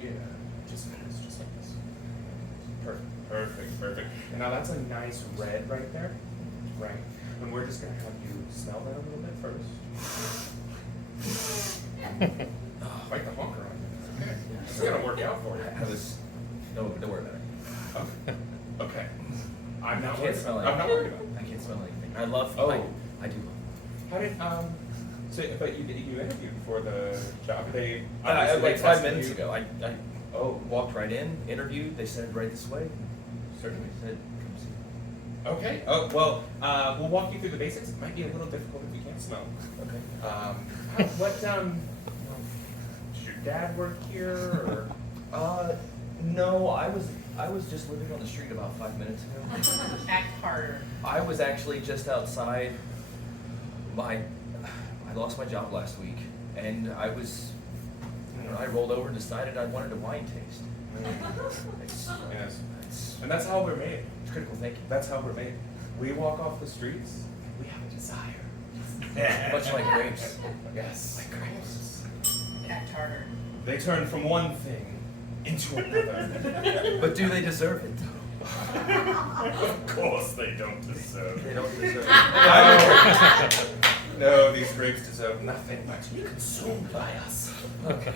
Yeah, just like this. Perfect. And now that's a nice red right there. Right. And we're just going to have you smell that a little bit first. Quite the honker on you. Okay. It's going to work out for you. Don't worry about it. Okay. I'm not worried about it. I can't smell anything. I love. Oh. I do love. How did but you interviewed for the job? They like 5 minutes ago. I walked right in, interviewed. They said right this way. Certainly. Said come see. Okay. Oh well, we'll walk you through the basics. It might be a little difficult if you can't smell. Okay. Did your dad work here or? No, I was just living on the street about 5 minutes ago. Act harder. I was actually just outside. I lost my job last week, and I rolled over and decided I wanted a wine taste. Yes. And that's how we're made. It's critical thinking. That's how we're made. We walk off the streets. We have a desire. Much like grapes. Yes. Like grapes. Act harder. They turn from one thing into another. But do they deserve it? Of course they don't deserve it. They don't deserve it. No, these grapes deserve nothing but to be consumed by us. Okay.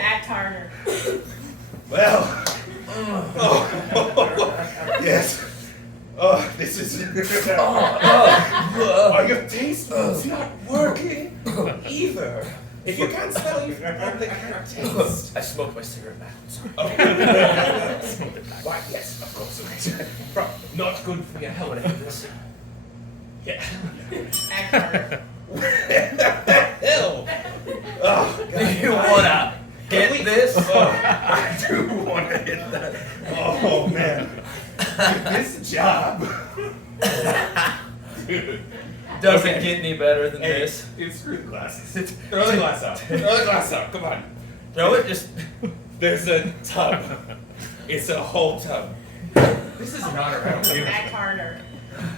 Act harder. Well. Yes. This is. Your taste buds not working either. If you can't smell, you probably can't taste. I smoked my cigarette back. I'm sorry. Why, yes, of course. Not good for your I health. want to have this. Yeah. Act harder. Hell. Oh, Do you want to hit this? I do want to hit that. Oh, man. This job. Dude. Doesn't get any better than this. Dude, screw the glasses. Throw the glass out. Throw the glass out. Come on. Throw it just. There's a tub. It's a whole tub. This is not around here. Act harder.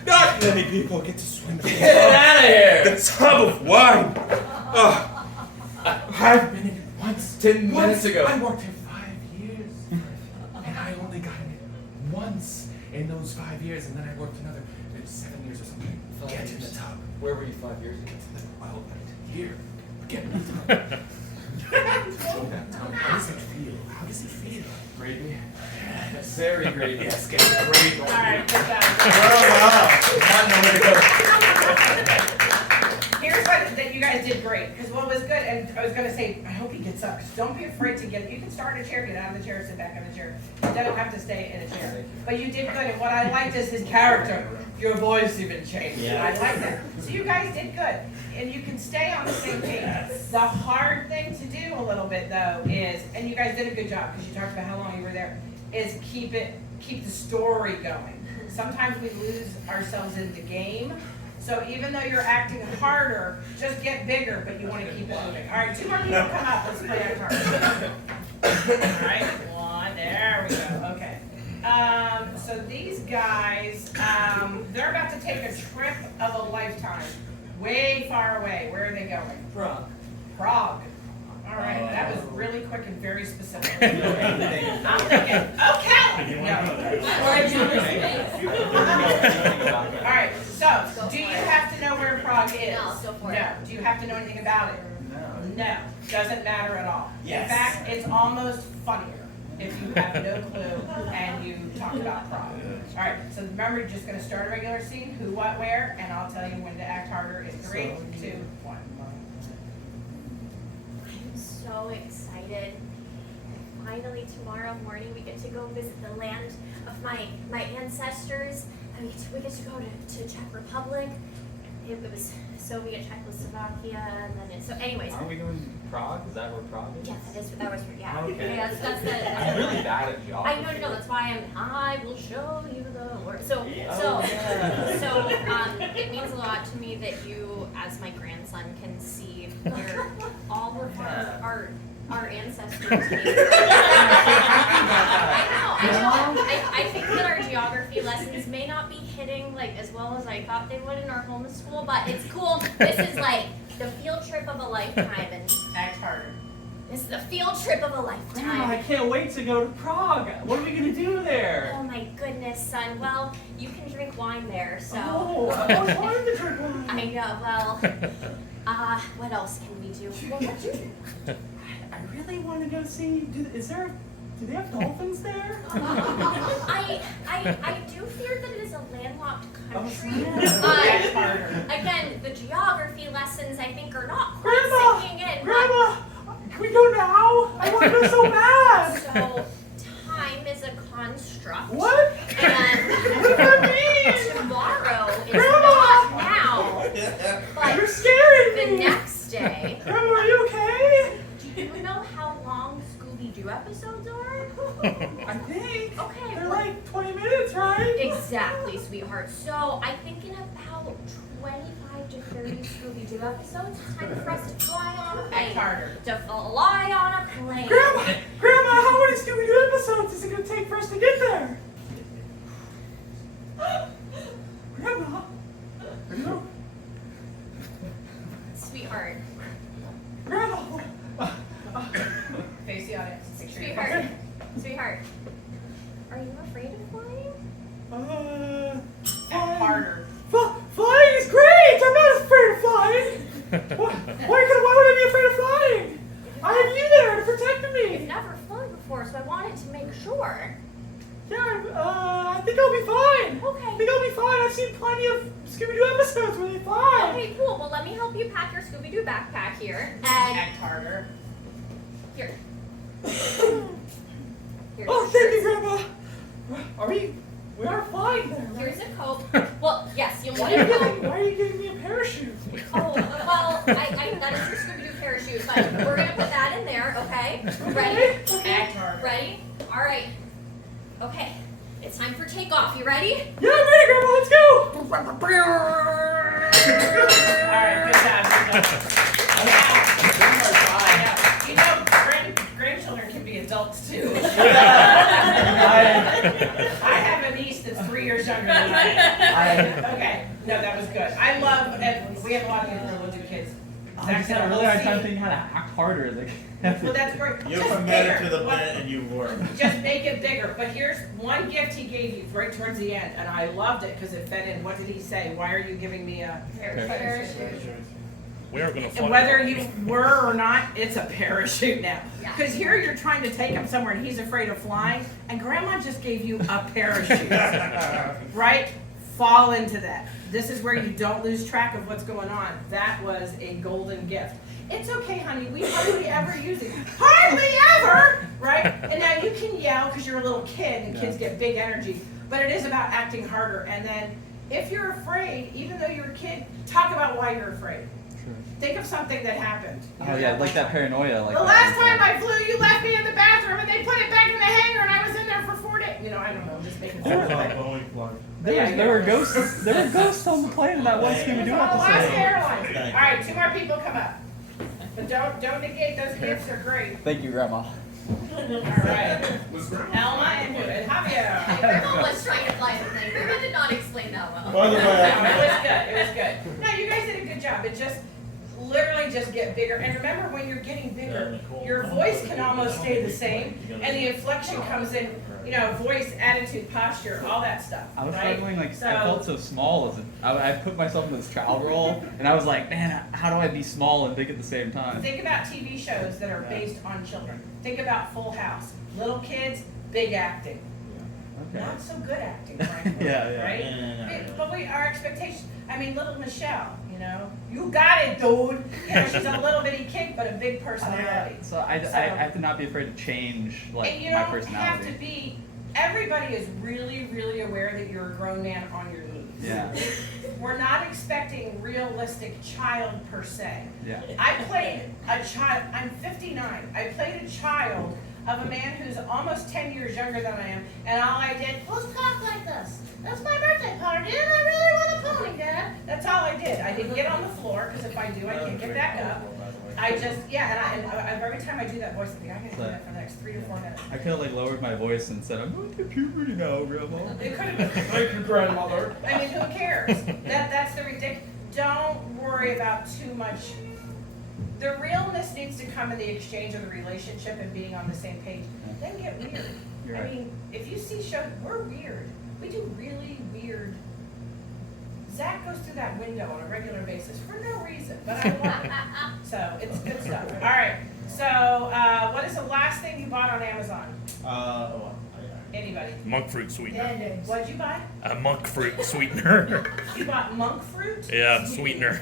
Not many people get to swim. Get out of here! The tub of wine. I've been in it once. 10 minutes ago. I worked here 5 years, and I only got in it once in those 5 years, and then I worked another 7 years or something. Get in the tub. Where were you 5 years ago? Well, right here. How does it feel? How does it feel? Gravy. Yes, very great. Yes, get great. All right, good job. Not nowhere to go. Here's what that you guys did great, because what was good, and I was gonna say, I hope he gets up, 'cause don't be afraid to get. You can start in a chair, get out of the chair, sit back in the chair. You don't have to stay in a chair. But you did good, and what I liked is his character. Your voice even changed. And I like that. So you guys did good, and you can stay on the same page. The hard thing to do a little bit though is, and you guys did a good job because you talked about how long you were there, is keep the story going. Sometimes we lose ourselves in the game. So even though you're acting harder, just get bigger, but you want to keep it moving. All right, 2 more people come up. Let's play act harder. All right, 1. There we go. Okay. So these guys, they're about to take a trip of a lifetime, way far away. Where are they going? Prague. Prague. All right, that was really quick and very specific. I'm thinking, oh, Cali! No. All right, so do you have to know where Prague is? No, go for it. No. Do you have to know anything about it? No. Doesn't matter at all. In fact, it's almost funnier if you have no clue and you talk about Prague. All right, so remember, you're just going to start a regular scene, who, what, where, and I'll tell you when to act harder in 3, 2, 1. I'm so excited. Finally, tomorrow morning we get to go visit the land of my ancestors. And we get to go to Czech Republic. It was Soviet Czechoslovakia, and then so. Anyways. Aren't we going to Prague? Is that where Prague is? Yeah, that was yeah. Okay. Yeah, that's the. I'm really bad at geography. No. That's why I will show you the word. So it means a lot to me that you, as my grandson, can see where all of our ancestors came from. I think that our geography lessons may not be hitting like as well as I thought they would in our homeschool, but it's cool. This is like the field trip of a lifetime, and act harder. This is the field trip of a lifetime. Grandma, I can't wait to go to Prague. What are we gonna do there? Oh my goodness, son. Well, you can drink wine there, so. Oh, I always wanted to drink wine. I know. Well, what else can we do? Well, what do you do? I really want to go see. Do they have dolphins there? I do fear that it is a landlocked country. Again, the geography lessons I think are not quite sinking in. Grandma, can we go now? I want to go so bad. So, time is a construct. What? And what does that mean? Tomorrow is Grandma! not now. But you're scaring the me. next day. Grandma, are you okay? Do you know how long Scooby-Doo episodes are? I think. Okay. They're like 20 minutes, right? Exactly, sweetheart. So I think in about 25 to 30 Scooby-Doo episodes, it's time for us to fly on a plane. Act harder. To fly on a plane. Grandma, how many Scooby-Doo episodes is it going to take for us to get there? Grandma. Sweetheart. Grandma. Face the audience. Sweetheart. Are you afraid of flying? Act harder. Flying is great! I'm not afraid of flying! Why would I be afraid of flying? I have you there to protect me! You've never flown before, so I wanted to make sure. Yeah, I think I'll be fine. Okay. I think I'll be fine. I've seen plenty of Scooby-Doo episodes where they fly. Okay, cool. Well, let me help you pack your Scooby-Doo backpack here. And act harder. Here. Oh, thank you, Grandma. We are fine there. Here's a coat. Well, yes, you'll Why need a coat. are you giving me a parachute? Oh, well, that is your Scooby-Doo parachute, but we're gonna put that in there, okay? Ready? Act harder. Ready? All right. Okay, it's time for takeoff. You ready? Yeah, I'm ready, Grandma. Let's go. All right, good job. You know, grandchildren can be adults too. I have a niece that's 3 years younger than I am. Okay, no, that was good. I love, and we have a lot of good religious kids. I just had a really hard time thinking how to act harder. Like, well, that's great. You're Just committed bigger. to the bit and you work. Just make it bigger. But here's one gift he gave you right towards the end, and I loved it because it fed in. What did he say? Why are you giving me a Parachute. We are gonna fly. And whether you were or not, it's a parachute now. Yeah. Because here you're trying to take him somewhere and he's afraid of flying, and grandma just gave you a parachute. Right? Fall into that. This is where you don't lose track of what's going on. That was a golden gift. It's okay, honey, we hardly ever use it. Hardly ever! Right? And now you can yell because you're a little kid and kids get big energy, but it is about acting harder. And then if you're afraid, even though you're a kid, talk about why you're afraid. Think of something that happened. Oh yeah, like that paranoia. Like The last time I flew, you left me in the bathroom and they put it back in the hangar and I was in there for 4 days. You know, I don't know, just making sense. There were ghosts. There were ghosts on the plane in that one Scooby Doo Alaska episode. Airlines. All right, 2 more people come up. But don't negate those gifts are great. Thank you, Grandma. All right. Elma and Javier. Grandma was trying to fly the plane. Grandma did not explain that well. No, it was good. It was good. No, you guys did a good job. It just literally just get bigger. And remember, when you're getting bigger, your voice can almost stay the same, and the inflection comes in. You know, voice, attitude, posture, all that stuff. I was right? struggling, like, So, I felt so small as I put myself in this child role, and I was like, man, how do I be small and big at the same time? think about TV shows that are based on children. Think about Full House. Little kids, big acting. Okay. Not so good acting, frankly. Yeah. Right? But our expectation, I mean, little Michelle, you know, you got it, dude. You know, she's a little bitty kid, but a big personality. So I have to not be afraid to change, like, And you my don't personality. have to be, everybody is really, really aware that you're a grown man on your knees. Yeah. We're not expecting realistic child per se. Yeah. I played a child, I'm 59, I played a child of a man who's almost 10 years younger than I am, and all I did was talk like this. That's my birthday party, and I really want a pony, Dad. That's all I did. I didn't get on the floor, because if I do, I can't get back up. I just, and every time I do that voice, I think I'm going to do that for the next 3 to 4 minutes. I could have, like, lowered my voice and said, I'm going to puberty now, Grandma. It could have been. Thank you, grandmother. I mean, who cares? That's the ridiculous. Don't worry about too much. The realness needs to come in the exchange of the relationship and being on the same page. Then get weird. You're I right. mean, if you see shows, we're weird. We do really weird. Zach goes through that window on a regular basis for no reason, but I love it. So it's good stuff. All right. So what is the last thing you bought on Amazon? Anybody? Monk fruit sweetener. What'd you buy? A monk fruit sweetener. You bought monk fruit? Yeah, sweetener.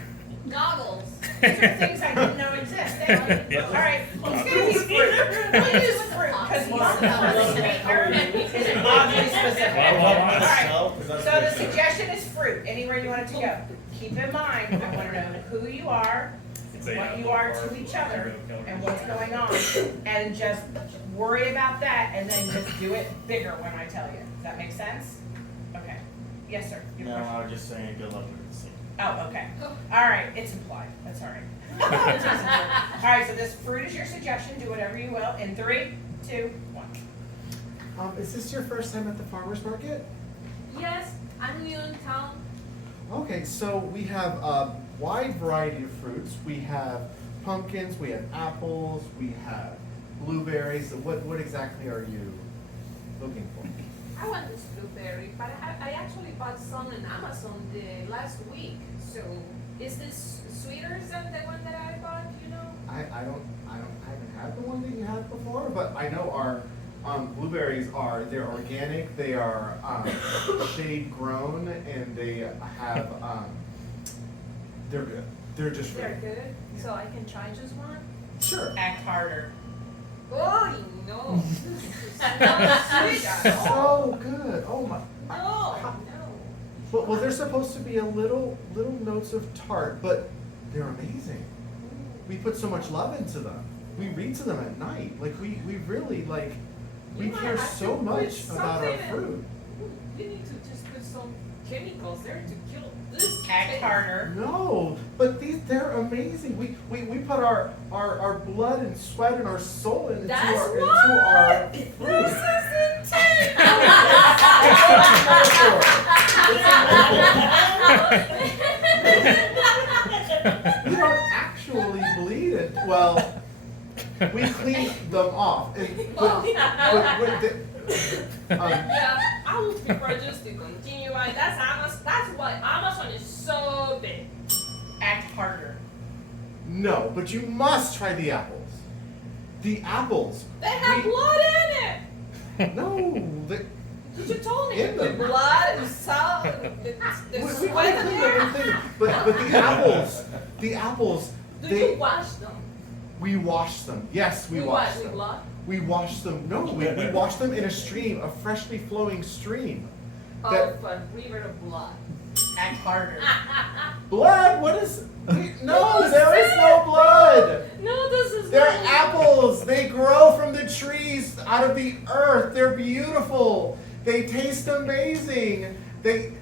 Goggles. These are things I didn't know exist. Thank you. Yeah. All right, it's gonna be fruit. We'll use fruit because monk fruit is oddly specific. All right. So the suggestion is fruit. Anywhere you want it to go. Keep in mind, I want to know who you are, what you are to each other, and what's going on, and just worry about that, and then just do it bigger when I tell you. Does that make sense? Okay. Yes, sir. Your No, question. I was just saying good luck with the scene. Oh, okay. All right, it's implied. That's all right. All right, so this fruit is your suggestion. Do whatever you will. In 3, 2, 1. Is this your first time at the farmer's market? Yes, I'm new in town. Okay, so we have a wide variety of fruits. We have pumpkins, we have apples, we have blueberries. What exactly are you looking for? I want this blueberry, but I actually bought some on Amazon the last week. So is this sweeter than the one that I bought? You know? I haven't had the one that you had before, but I know our blueberries they're organic, they are shade grown, and they have they're good. They're just They're really good. So I can try just one. Sure. Act harder. Oh no! This is not sweet at all. So good. Oh my. No. Well, they're supposed to be a little notes of tart, but they're amazing. We put so much love into them. We read to them at night. Like we really like we You might care have so to much put about our something fruit. You need to just put some chemicals there to kill this. Act harder. No, but they're amazing. We put our blood and sweat and our soul into That's our what? fruit. This is intense. We don't actually bleed it. Well, we clean them off. But Yeah, I would prefer just to continue. Right? That's why Amazon is so big. Act harder. No, but you must try the apples. The apples. They have blood in it. No, they. You told me. In them. Blood and salt. There's We sweat in clean there. everything. But the apples, Do they. you wash them? We wash them. Yes, we wash We them. blood? We wash them. No, we wash them in a stream, a freshly flowing stream. That- Of a river of blood. Act harder. Blood? What is? No, there is no blood. No, this is They're not- apples. They grow from the trees out of the earth. They're beautiful. They taste amazing. They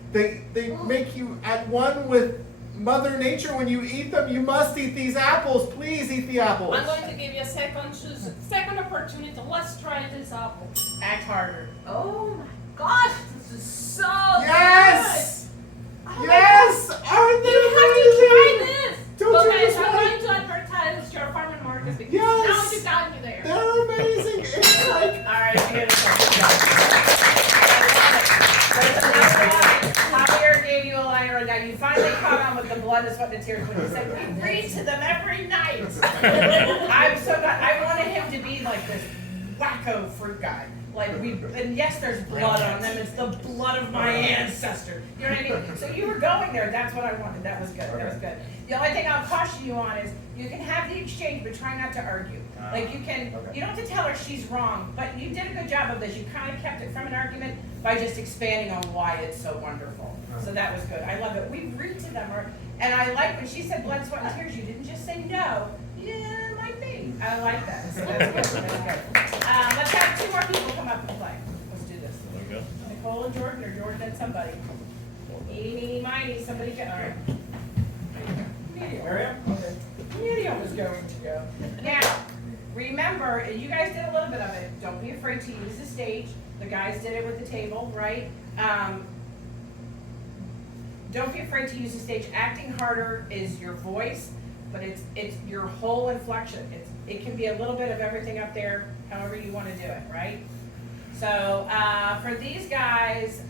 make you at one with Mother Nature when you eat them. You must eat these apples. Please eat the apples. I'm going to give you a second opportunity. Let's try this apple. Act harder. Oh my gosh, this is so Yes. good. Yes. Aren't they You have to try amazing? this. Don't you Okay, just so I'm wanna- going to advertise your farm and market because Yes. now you got me there. They're amazing. It's like. All right, beautiful. Good job. There's another one. Javier gave you a line right now. You finally caught on with the blood is what the tears when he said we read to them every night. I'm so glad. I wanted him to be like this wacko fruit guy. Like and yes, there's blood on them. It's the blood of my ancestor. You know what I mean? So you were going there. That's what I wanted. That was good. That was good. The only thing I'll caution you on is you can have the exchange, but try not to argue. Like you can, you don't have to tell her she's wrong, but you did a good job of this. You kind of kept it from an argument by just expanding on why it's so wonderful. So that was good. I love it. We read to them, and I like when she said blood, sweat, and tears. You didn't just say no. Yeah, it might be. I like that. So that's good. That's good. Let's have two more people come up and play. Let's do this. Okay. Nicole and Jordan, or Jordan and somebody. Eeny, miny, somebody get. All right. Medium. Okay. Medium is going to go. Now, remember, and you guys did a little bit of it. Don't be afraid to use the stage. The guys did it with the table, right? Don't be afraid to use the stage. Acting harder is your voice, but it's your whole inflection. It can be a little bit of everything up there, however you want to do it, right? So for these guys,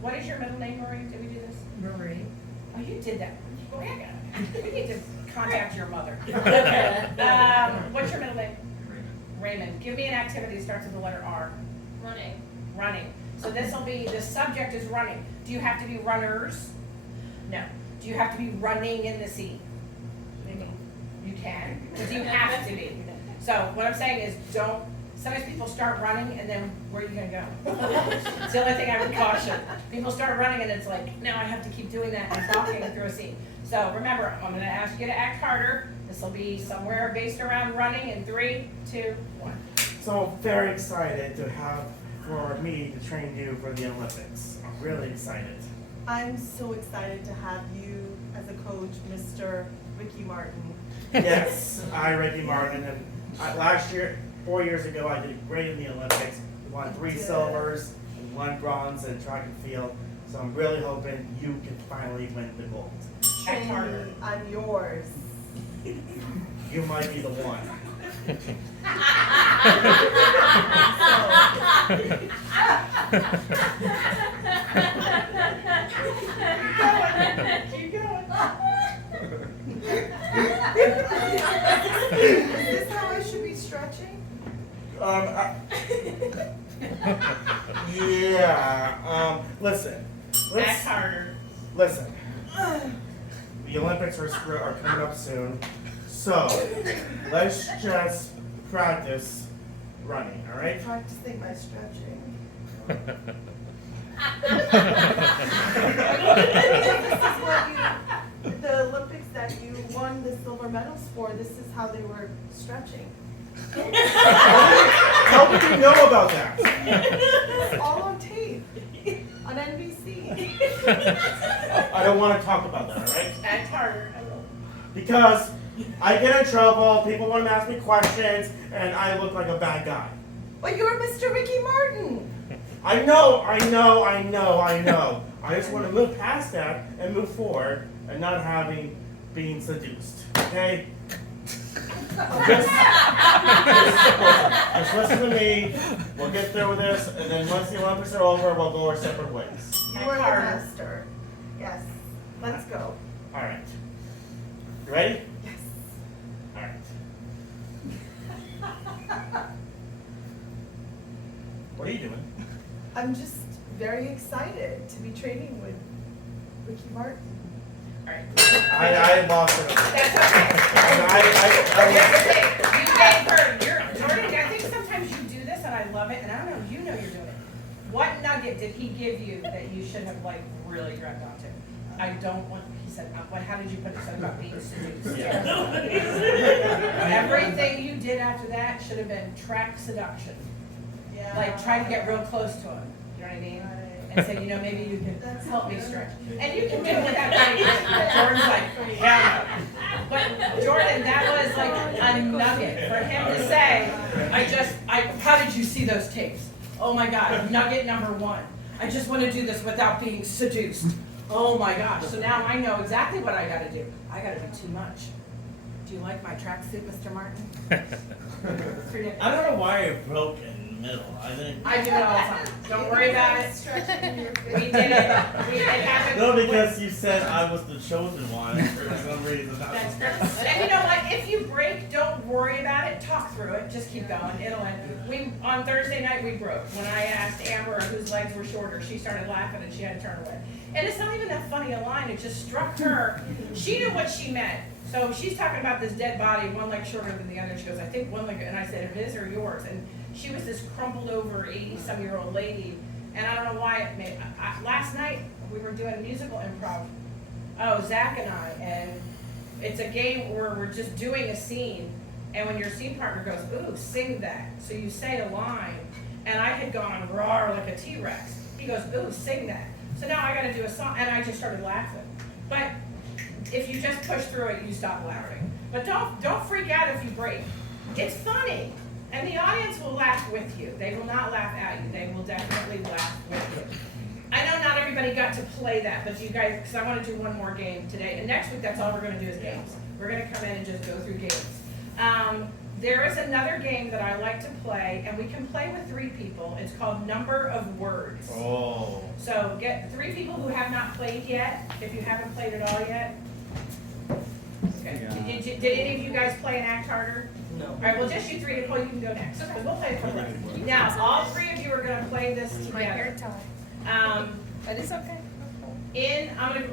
what is your middle name, Marie? Did we do this? Marie. Oh, you did that. We need to contact your mother. Okay. What's your middle name? Raymond. Give me an activity that starts with the letter R. Running. Running. So this will be, the subject is running. Do you have to be runners? No. Do you have to be running in the scene? Maybe. You can. Do you have to be? So what I'm saying is don't, sometimes people start running and then where are you going to go? It's the only thing I would caution. People start running and it's like, now I have to keep doing that and talking through a scene. So remember, I'm going to ask you to act harder. This will be somewhere based around running in 3, 2, 1. So very excited to have for me to train you for the Olympics. I'm really excited. I'm so excited to have you as a coach, Mr. Ricky Martin. Yes, Ricky Martin, and last year, 4 years ago, I did great in the Olympics. We won 3 silvers and 1 bronze in track and field. So I'm really hoping you can finally win the gold. Act harder. Train me, I'm yours. You might be the one. Keep going. Is this how I should be stretching? Yeah. Listen. Act harder. Listen. The Olympics are coming up soon, so let's just practice running. All right? Practicing my stretching. The Olympics that you won the silver medals for, this is how they were stretching. How would you know about that? It's all on tape. On NBC. I don't want to talk about that, all right? Act harder. Because I get in trouble, people want to ask me questions, and I look like a bad guy. But you're Mr. Ricky Martin. I know. I just want to move past that and move forward and not being seduced. Okay? Just listen to me. We'll get through with this, and then once the Olympics are over, we'll go our separate ways. You are the master. Yes. Let's go. All right. You ready? I'm just very excited to be training with Ricky Martin. All right. I lost it. That's okay. You gave her, Jordan, I think sometimes you do this and I love it, and I don't know, you know you're doing it. What nugget did he give you that you should have like really grabbed onto? I don't want, he said, how did you put it, so about being seduced? Everything you did after that should have been track seduction. Yeah. Like try to get real close to him, you know what I mean? And say, you know, maybe you can help me stretch. And you can do it without that. Jordan's like, yeah. But Jordan, that was like a nugget for him to say, how did you see those tapes? Oh my God, nugget number 1. I just want to do this without being seduced. Oh my gosh, so now I know exactly what I gotta do. I gotta do too much. Do you like my tracksuit, Mr. Martin? It's ridiculous. I don't know why it broke in the middle. I think. I do it all the time. Don't worry about it. We did it. It happened. No, because you said I was the chosen one for some reason. That's great. And you know what? If you break, don't worry about it. Talk through it. Just keep going. It'll end. On Thursday night we broke. When I asked Amber whose legs were shorter, she started laughing and she had to turn away. And it's not even that funny a line. It just struck her. She knew what she meant. So she's talking about this dead body, one leg shorter than the other. She goes, I think one leg. And I said, his or yours? And she was this crumpled over 80-some-year-old lady. And I don't know why it made. Last night we were doing a musical improv. Oh, Zach and I, and it's a game where we're just doing a scene, and when your scene partner goes, ooh, sing that. So you say a line, and I had gone roar like a T-Rex. He goes, ooh, sing that. So now I got to do a song, and I just started laughing. But if you just push through it, you stop laughing. But don't freak out if you break. It's funny. And the audience will laugh with you. They will not laugh at you. They will definitely laugh with you. I know not everybody got to play that, but you guys, because I want to do one more game today. And next week, that's all we're going to do is games. We're going to come in and just go through games. There is another game that I like to play, and we can play with 3 people. It's called Number of Words. Oh. So get 3 people who have not played yet, if you haven't played at all yet. Okay. Did any of you guys play an Act Harder? No. All right, well, just you 3, Nicole, you can go next. Okay, we'll play it for you. Now, all 3 of you are going to play this together. But it's okay.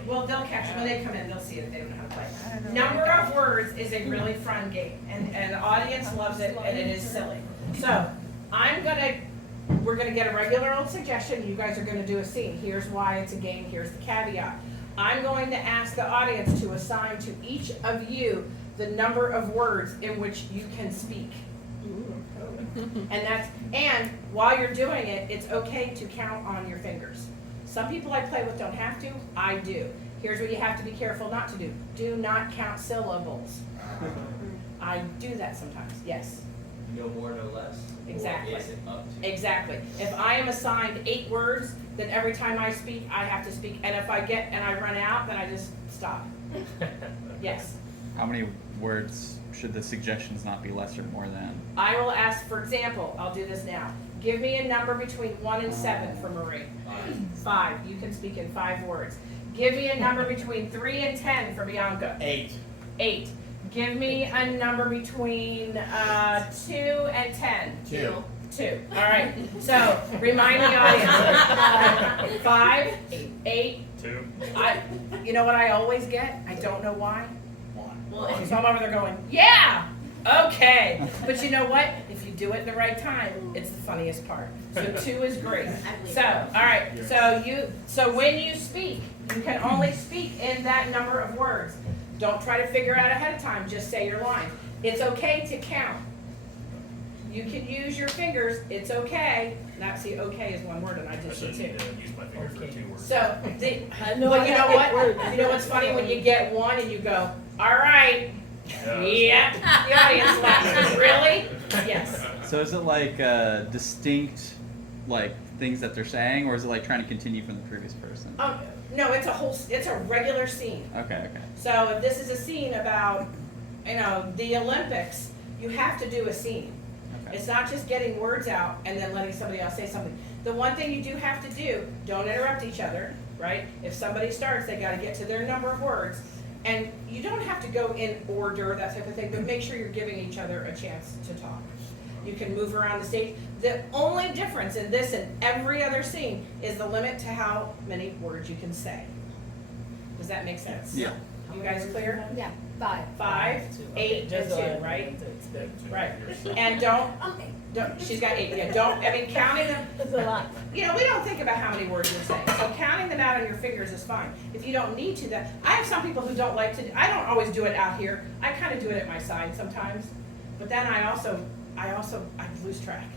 Well, they'll catch it when they come in. They'll see it. They don't know how to play. Number of Words is a really fun game, and the audience loves it, and it is silly. So, we're gonna get a regular old suggestion. You guys are gonna do a scene. Here's why it's a game. Here's the caveat. I'm going to ask the audience to assign to each of you the number of words in which you can speak. And while you're doing it, it's okay to count on your fingers. Some people I play with don't have to. I do. Here's what you have to be careful not to do. Do not count syllables. I do that sometimes. Yes. No more, no less? Exactly. Or is it up to? Exactly. If I am assigned 8 words, then every time I speak, I have to speak. And if I run out, then I just stop. Yes. How many words should the suggestions not be less or more than? I will ask, for example, I'll do this now. Give me a number between 1 and 7 for Marie. 5. You can speak in 5 words. Give me a number between 3 and 10 for Bianca. 8. 8. Give me a number between 2 and 10. 2. 2. All right. So remind the audience. 5, 8. 2. You know what I always get? I don't know why. 1. Well, if I'm over there going, yeah, okay. But you know what? If you do it in the right time, it's the funniest part. So 2 is great. So, all right. So when you speak, you can only speak in that number of words. Don't try to figure out ahead of time. Just say your line. It's okay to count. You can use your fingers. It's okay. Now, see, okay is 1 word, and I just did 2. Use my finger for 2 words. So, well, you know what? You know what's funny when you get 1 and you go, all right. Yep. The audience laughs. Really? Yes. So is it like distinct, like things that they're saying, or is it like trying to continue from the previous person? No, it's a regular scene. Okay. So if this is a scene about, the Olympics, you have to do a scene. Okay. It's not just getting words out and then letting somebody else say something. The one thing you do have to do, don't interrupt each other, right? If somebody starts, they got to get to their number of words. And you don't have to go in order, that type of thing, but make sure you're giving each other a chance to talk. You can move around the stage. The only difference in this and every other scene is the limit to how many words you can say. Does that make sense? Yeah. You guys clear? Yeah, 5. 5, 8, and 2, right? Right. And don't, she's got 8. Yeah, don't, I mean, counting them. That's a lot. You know, we don't think about how many words you're saying. So counting them out on your fingers is fine. If you don't need to, that I have some people who don't like to, I don't always do it out here. I kind of do it at my side sometimes. But then I lose track.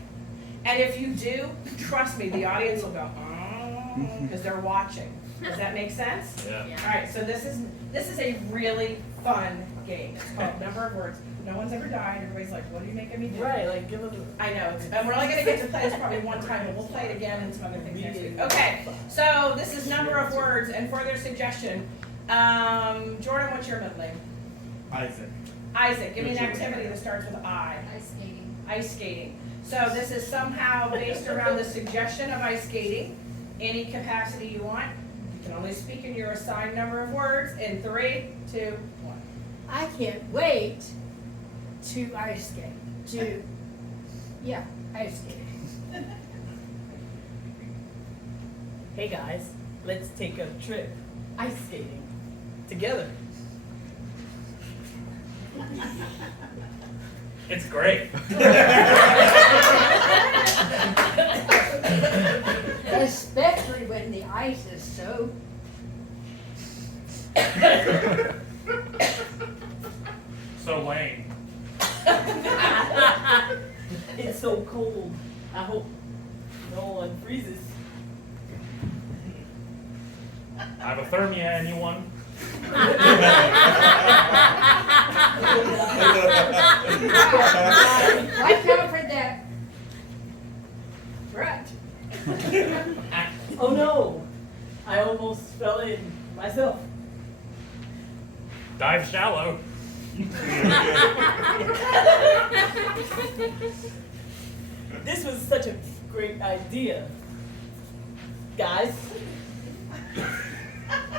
And if you do, trust me, the audience will go, oh, because they're watching. Does that make sense? Yeah. All right, so this is a really fun game. It's called Number of Words. No one's ever died. Everybody's like, what are you making me do? Right, like give us I know. And we're only going to get to play this probably one time, but we'll play it again and some other things next week. Okay, so this is Number of Words, and further suggestion. Jordan, what's your middle name? Isaac. Isaac, give me an activity that starts with I. Ice skating. Ice skating. So this is somehow based around the suggestion of ice skating. Any capacity you want. You can only speak in your assigned number of words in 3, 2, 1. I can't wait to ice skate. Ice skating. Hey guys, let's take a trip ice skating together. It's great. Especially when the ice is so. So lame. It's so cold. I hope no one freezes. Hypothermia, anyone? I've covered that. Right. Oh no! I almost fell in myself. Dive shallow. This was such a great idea. Guys,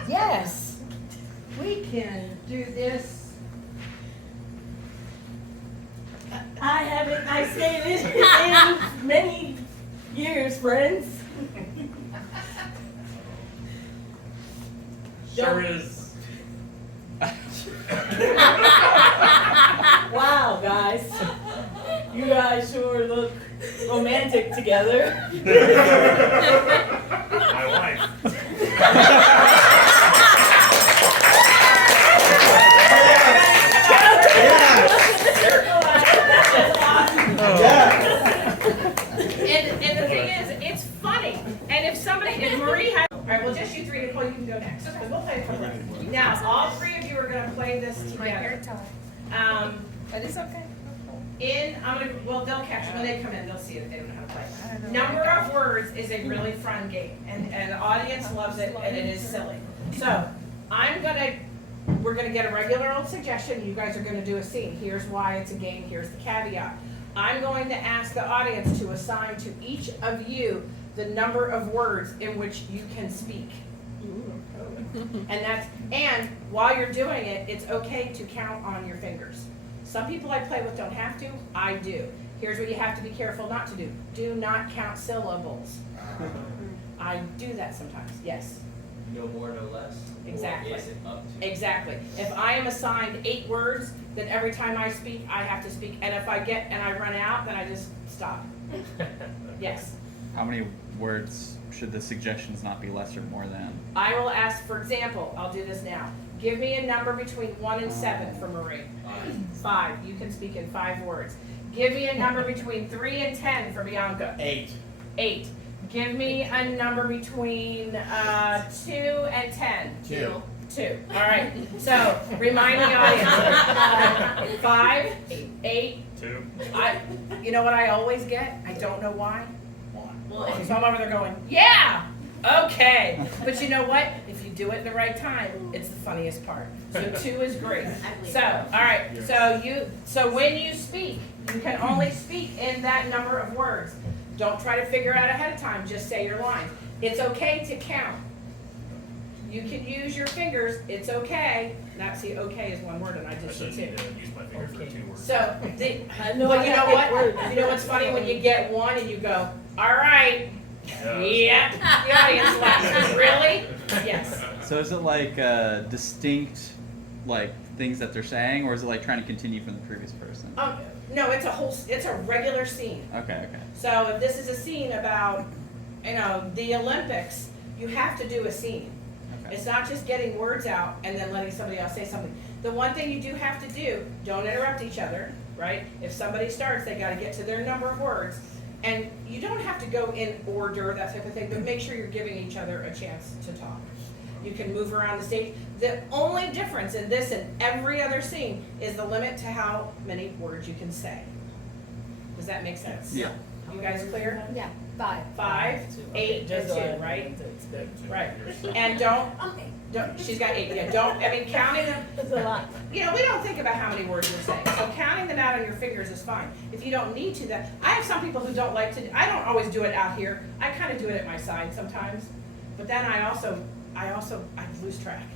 Yes, we can do this. I haven't ice skated in many years, friends. Sure is. Wow, guys. You guys sure look romantic together. My wife. And the thing is, it's funny. And if Marie has, all right, well, just you 3, Nicole, you can go next. Because we'll play a couple rounds. Now, all 3 of you are going to play this together. But it's okay. Well, they'll catch it when they come in. They'll see it. They don't know how to play. Number of words is a really fun game, and the audience loves it, and it is silly. So we're gonna get a regular old suggestion. You guys are gonna do a scene. Here's why it's a game. Here's the caveat. I'm going to ask the audience to assign to each of you the number of words in which you can speak. And while you're doing it, it's okay to count on your fingers. Some people I play with don't have to, I do. Here's what you have to be careful not to do. Do not count syllables. I do that sometimes, yes. No more, no less? Exactly. Or is it up to? Exactly. If I am assigned 8 words, then every time I speak, I have to speak. And if I run out, then I just stop. Yes. How many words should the suggestions not be less or more than? I will ask, for example, I'll do this now. Give me a number between 1 and 7 for Marie. 5. You can speak in 5 words. Give me a number between 3 and 10 for Bianca. 8. 8. Give me a number between 2 and 10. 2. 2. All right. So remind the audience. 5, 8. 2. You know what I always get? I don't know why. 1. So I'm over there going, yeah. Okay. But you know what? If you do it in the right time, it's the funniest part. So 2 is great. So, all right. So when you speak, you can only speak in that number of words. Don't try to figure out ahead of time. Just say your line. It's okay to count. You can use your fingers, it's okay. Now, see, okay is one word and I I just said shouldn't two. need to use my fingers for 2 words. So, I know well, I you know have what? words. You know what's funny when you get one and you go, all right, Yeah. yep, the audience laughs. Really? Yes. So is it like distinct, like things that they're saying, or is it like trying to continue from the previous person? No, it's a regular scene. Okay. So if this is a scene about, the Olympics, you have to do a scene. Okay. It's not just getting words out and then letting somebody else say something. The one thing you do have to do, don't interrupt each other, right? If somebody starts, they gotta get to their number of words. And you don't have to go in order, that type of thing, but make sure you're giving each other a chance to talk. You can move around the stage. The only difference in this and every other scene is the limit to how many words you can say. Does that make sense? Yeah. You guys clear? Yeah, 5. 5, 8, and 2, right? Right. And don't, she's got 8, yeah, counting them. That's a lot. We don't think about how many words we're saying, so counting them out on your fingers is fine. If you don't need to, I have some people who don't like to, I don't always do it out here, I kind of do it at my side sometimes, but then I lose track.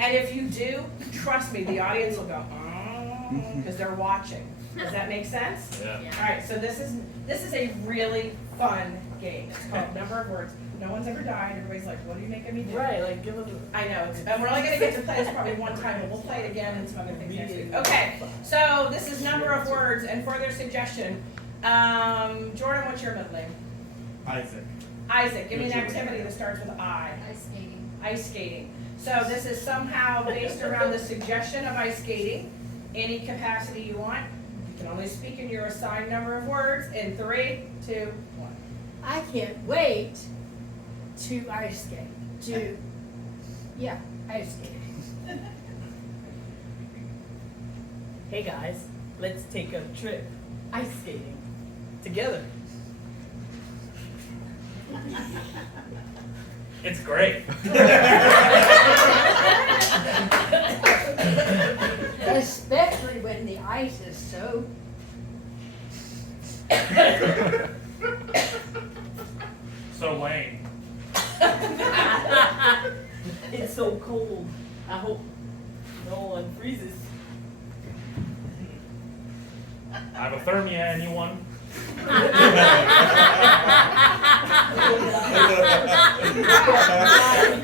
And if you do, trust me, the audience will go, oh, because they're watching. Does that make sense? Yeah. All right, so this is a really fun game. It's called Number of Words. No one's ever died. Everybody's like, what are you making me do? Right, like give us. I know, and we're only gonna get to play this probably one time, but we'll play it again and some other things next week. Okay, so this is Number of Words, and for their suggestion, Jordan, what's your middle name? Isaac, give me an activity that starts with I. Ice skating. Ice skating. So this is somehow based around the suggestion of ice skating, any capacity you want. You can only speak in your assigned number of words in 3, 2, 1. I can't wait to ice skate. Ice skating. Hey guys, let's take a trip ice skating together. It's great. Especially when the ice is so. So lame. It's so cold. I hope no one freezes. I have a thermia, anyone?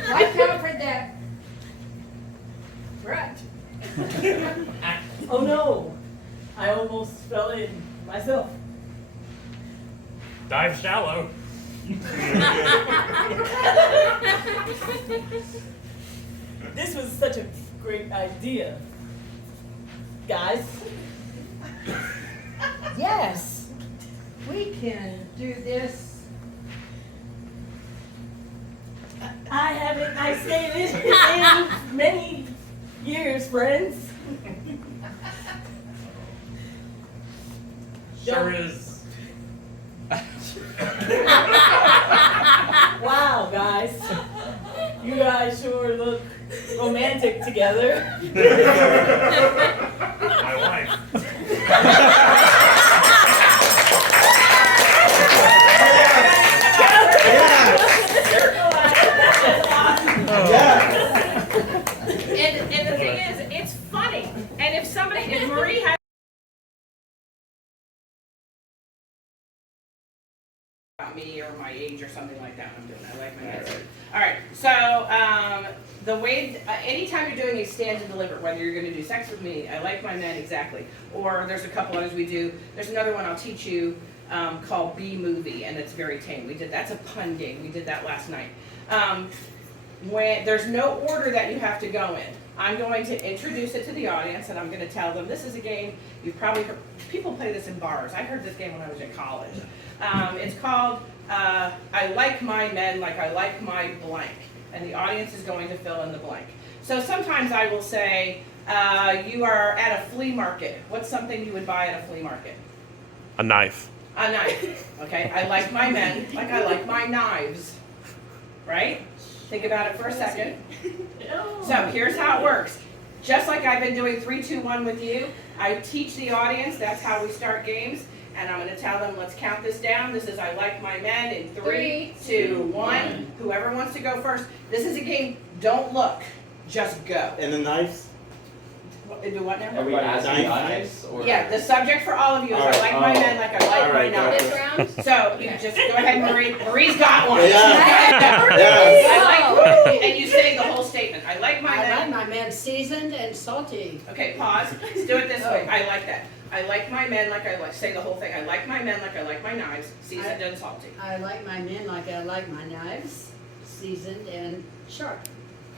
I covered that. Right. Oh no! I almost fell in myself. Dive shallow. This was such a great idea. Guys, Yes, we can do this. I haven't ice skated in many years, friends. Sure is. Wow, guys. You guys sure look romantic together. My wife. And the thing is, it's funny. And if Marie has about me or my age or something like that, I'm doing. I like my answer. All right. So the way, anytime you're doing a stand and deliver, whether you're going to do sex with me, I like my men exactly, or there's a couple others we do. There's another one I'll teach you called B Movie, and it's very tame. That's a pun game. We did that last night. When there's no order that you have to go in. I'm going to introduce it to the audience, and I'm going to tell them this is a game you've probably heard. People play this in bars. I heard this game when I was in college. It's called I Like My Men Like I Like My Blank, and the audience is going to fill in the blank. So sometimes I will say, you are at a flea market. What's something you would buy at a flea market? A knife. A knife. Okay, I like my men like I like my knives. Right? Think about it for a second. So here's how it works. Just like I've been doing 3, 2, 1 with you, I teach the audience, that's how we start games, and I'm going to tell them, let's count this down. This is I Like My Men in 3, 2, 1. Whoever wants to go first. This is a game Don't look. Just go. And the knives? Do what now? Everybody has Knife. knives or Yeah, the subject for all of you is I like my men like I like my Alright, knives. This round? So you just go ahead, Marie. Marie's got one. Yeah. I like, and you say the whole statement. I like my I like men. my men seasoned and salty. Okay, pause. Let's do it this way. I like that. I like my men like I like. Say the whole thing. I like my men like I like my knives, seasoned and salty. I like my men like I like my knives, seasoned and sharp.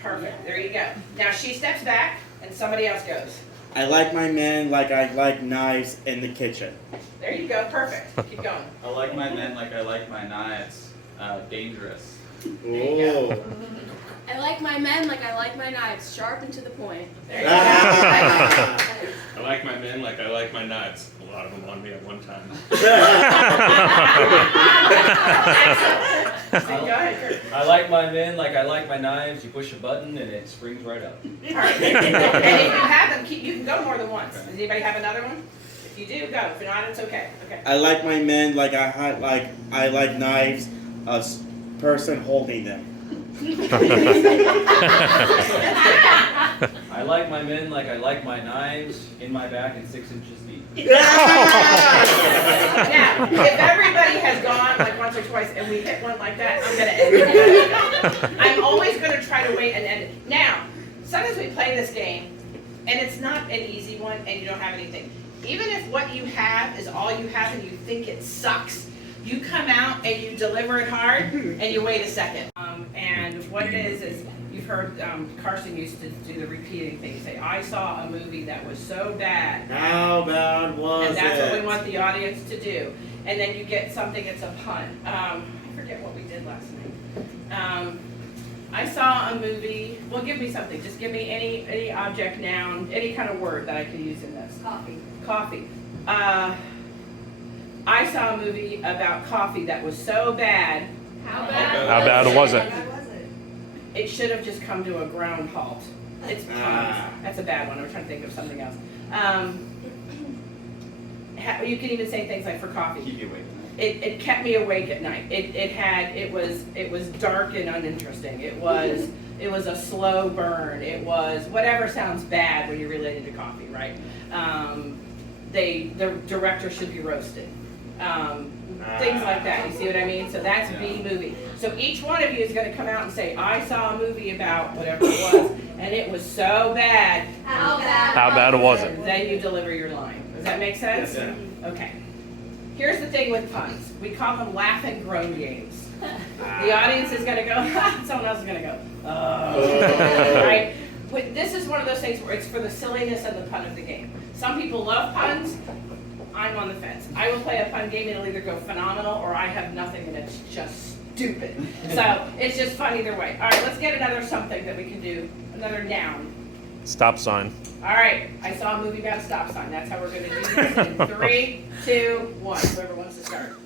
Perfect. There you go. Now she steps back and somebody else goes. I like my men like I like knives in the kitchen. There you go. Perfect. Keep going. I like my men like I like my knives. Dangerous. Ooh. I like my men like I like my knives, sharp and to the point. There you go. I like my men like I like my knives. A lot of them on me at one time. Go ahead, Kurt. I like my men like I like my knives. You push a button and it springs right up. All right. And if you have them, you can go more than once. Does anybody have another one? If you do, go. If not, it's okay. Okay. I like my men like I like knives. A person holding them. I like my men like I like my knives in my back and 6 inches deep. Now, if everybody has gone like once or twice and we hit one like that, I'm gonna end it. I'm always gonna try to wait and end it. Now, sometimes we play this game and it's not an easy one and you don't have anything. Even if what you have is all you have and you think it sucks, you come out and you deliver it hard and you wait a second. And what it is you've heard Carson used to do the repeating thing. Say, I saw a movie that was so bad. How bad was it? And that's what we want the audience to do. And then you get something that's a pun. I forget what we did last night. I saw a movie. Well, give me something. Just give me any object, noun, any kind of word that I can use in this. Coffee. Coffee. I saw a movie about coffee that was so bad. How bad? How bad was it? It should have just come to a ground halt. It's puns. That's a bad one. I'm trying to think of something else. You can even say things like for coffee. Keep you awake. It kept me awake at night. It was dark and uninteresting. It was a slow burn. It was whatever sounds bad when you're related to coffee, right? The director should be roasted. Things like that. You see what I mean? So that's B movie. So each one of you is going to come out and say, I saw a movie about whatever it was, and it was so bad. How bad? How bad was it? Then you deliver your line. Does that make sense? Yeah. Okay. Here's the thing with puns. We call them laugh and groan games. The audience is going to go, someone else is going to go, oh. Right? But this is one of those things where it's for the silliness and the pun of the game. Some people love puns. I'm on the fence. I will play a fun game and it'll either go phenomenal or I have nothing and it's just stupid. So it's just fun either way. All right, let's get another something that we can do. Another noun. Stop sign. All right, I saw a movie about a stop sign. That's how we're going to do this in 3, 2, 1. Whoever wants to start.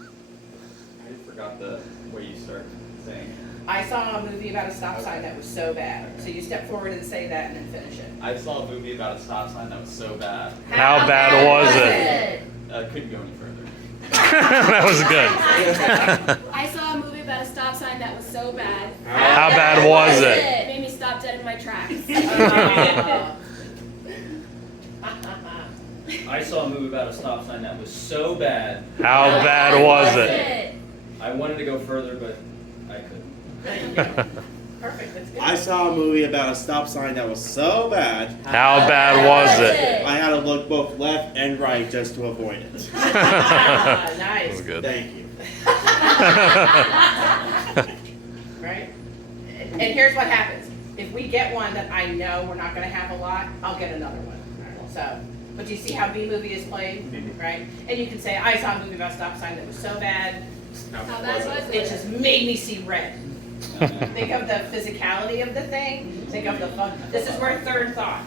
I forgot the way you start saying. I saw a movie about a stop sign that was so bad. So you step forward and say that and then finish it. I saw a movie about a stop sign that was so bad. How bad was it? Couldn't go any further. That was good. I saw a movie about a stop sign that was so bad. How bad was it? It made me stop dead in my tracks. I saw a movie about a stop sign that was so bad. How bad was it? I wanted to go further, but I couldn't. There you go. Perfect. That's good. I saw a movie about a stop sign that was so bad. How bad was it? I had to look both left and right just to avoid it. Nice. That was good. Thank you. Right? And here's what happens. If we get one that I know we're not going to have a lot, I'll get another one. So, but you see how B movie is played, right? And you can say, I saw a movie about a stop sign that was so bad, How bad was it just made me see red. Think of the physicality of the thing. Think of the fun. This is where third thought.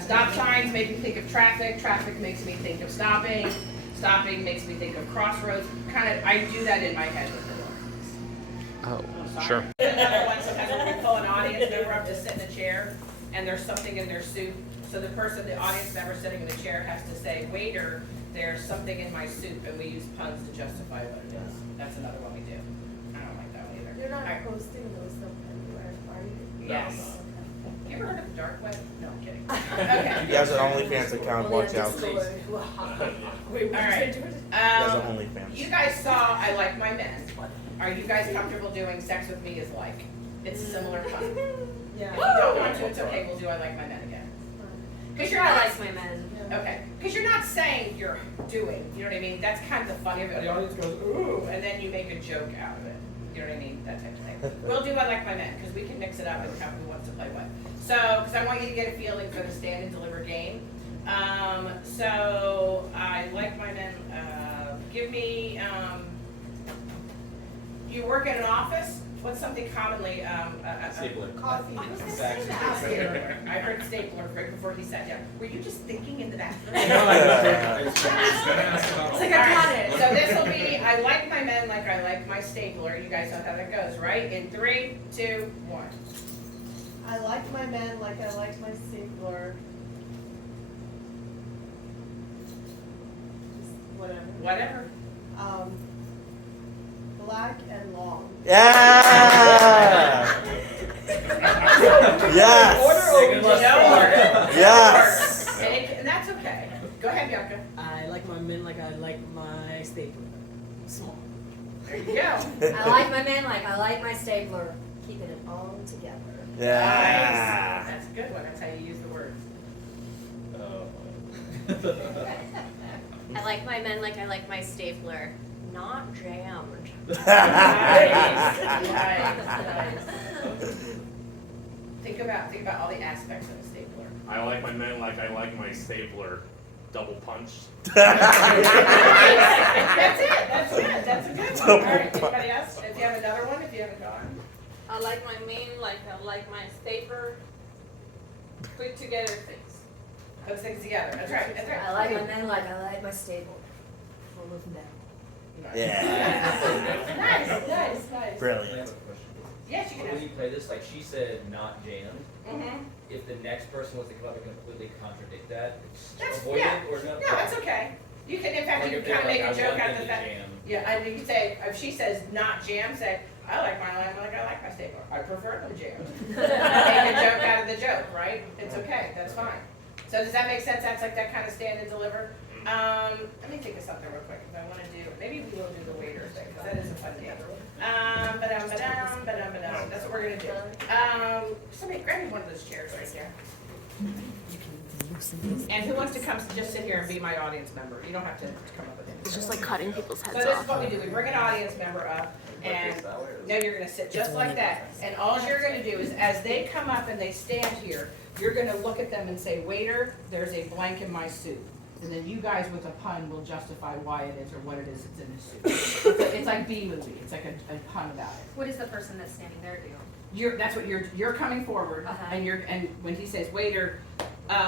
Stop signs make me think of traffic. Traffic makes me think of stopping. Stopping makes me think of crossroads. I do that in my head with the Oh, sorry. sure. Another one, sometimes when we pull an audience member up to sit in a chair and there's something in their soup. So the audience member sitting in the chair has to say, waiter, there's something in my soup, and we use puns to justify what it is. That's another one we do. I don't like that one either. You're not All right. posting those stuff anywhere, are you? Yes. You ever heard of the dark web? No, I'm kidding. Okay. He has an OnlyFans account. Watch out. Wait, All what right. did you say, George? He has an OnlyFans. You guys saw I Like My Men. Are you guys comfortable doing Sex With Me Is Like? It's similar fun. If you don't want to, it's okay. We'll do I Like My Men again. Because you're I not, like my men. okay. Because you're not saying you're doing. You know what I mean? That's kind of the fun. The audience goes ooh, and then you make a joke out of it. You know what I mean? That type of thing. We'll do I Like My Men because we can mix it up and have who wants to play what. So, because I want you to get a feeling for the stand and deliver game. So I Like My Men. Give me. You work in an office. What's something commonly? Stapler. Coffee. I was gonna say that. Stapler. I heard stapler right before he sat down. Were you just thinking in the bathroom? It's like I got it. So this will be, I like my men like I like my stapler. You guys know how that goes, right? In 3, 2, 1. I like my men like I like my stapler. Just whatever. Whatever. Black and long. Yeah. Yes. Yes. And that's okay. Go ahead, Bianca. I like my men like I like my stapler. Small. There you go. I like my man like I like my stapler. Keeping it all together. Yeah. Nice. That's a good one. That's how you use the words. I like my men like I like my stapler. Not jammed. Nice. Nice. Think about all the aspects of a stapler. I like my men like I like my stapler. Double punch. That's it. That's good. That's a good one. All right. Anybody else? If you have another one, if you haven't gone. I like my men like I like my stapler. Put together things. Put things together. That's right. That's right. I like my man like I like my stable. Full of them. Yeah. Nice. Brilliant. Yes, you can When ask. you play this, like she said, not jammed. Mm-hmm. If the next person was to come up and completely contradict that, That's, avoid yeah. it or no? No, it's okay. You can, in fact, Like you if can they're kind of make like, a I joke want out them of the to fact. jam. Yeah, and you can say, if she says not jam, say, I like my line like I like my stapler. I prefer them jammed. Make a joke out of the joke, right? It's okay. That's fine. So does that make sense? That's like that kind of stand and deliver. Let me think of something real quick. If I want to do, maybe we will do the waiter thing because that is a fun game. That's what we're gonna do. Somebody grab me one of those chairs right there. And who wants to come just sit here and be my audience member? You don't have to come up with anything. It's just like cutting people's heads So this off. is what we do. We bring an audience member up, and now you're gonna sit just like that. And all you're gonna do is, as they come up and they stand here, you're gonna look at them and say, waiter, there's a blank in my soup. And then you guys with a pun will justify why it is or what it is that's in the soup. It's like B-movie. It's like a pun about it. What does the person that's standing there do? That's what you're coming forward, and when he says waiter,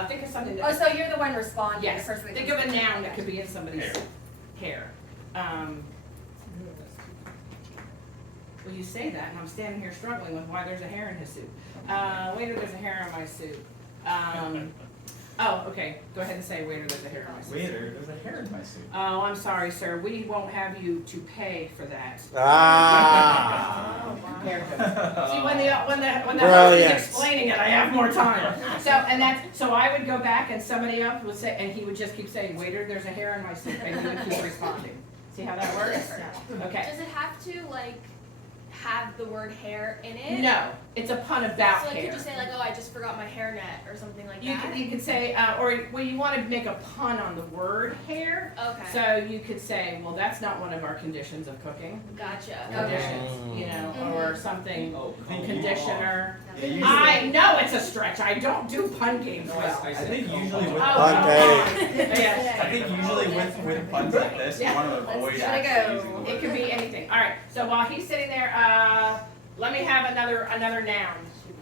think of something that. Oh, so you're the one responding. Yes, The person that think comes of a in. noun that could be in somebody's hair. Well, you say that, and I'm standing here struggling with why there's a hair in his soup. Waiter, there's a hair in my soup. Oh, okay, go ahead and say, waiter, there's a hair in my soup. Waiter, there's a hair in my soup. Oh, I'm sorry, sir, we won't have you to pay for that. Ah. There it goes. See, when the host Brilliant. is explaining it, I have more time. So I would go back and somebody else would say, and he would just keep saying, waiter, there's a hair in my soup, and he would keep responding. See how that works? Okay. Does it have to like have the word hair in it? No, it's a pun about So like, hair. could you say like, oh, I just forgot my hairnet or something like You that? could say, or well, you want to make a pun on the word hair. Okay. So you could say, well, that's not one of our conditions of cooking. Gotcha. Conditions, you know, or something, conditioner. Yeah, usually- I know it's a stretch. I don't do pun games well. I think usually with Yes. I think usually with puns like this, you want to avoid actually using the word. It could be anything. All right. So while he's sitting there, let me have another noun.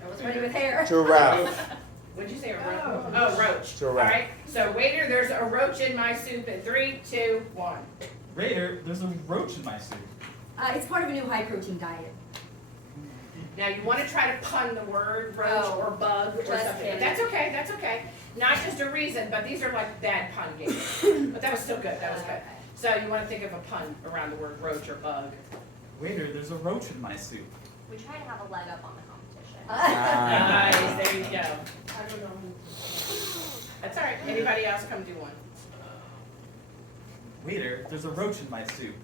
I was ready with hair. Giraffe. What'd you say? A roach? Oh, roach. Giraffe. All right. So waiter, there's a roach in my soup. In 3, 2, 1. Waiter, there's a roach in my soup. It's part of a new high protein diet. Now you want to try to pun the word roach or bug or Just something. kidding. That's okay. That's okay. Not just a reason, but these are like bad pun games. But that was still good. That was good. So you want to think of a pun around the word roach or bug. Waiter, there's a roach in my soup. We try to have a leg up on the competition. Nice, there you go. I don't know. That's all right. Anybody else come do one? Waiter, there's a roach in my soup.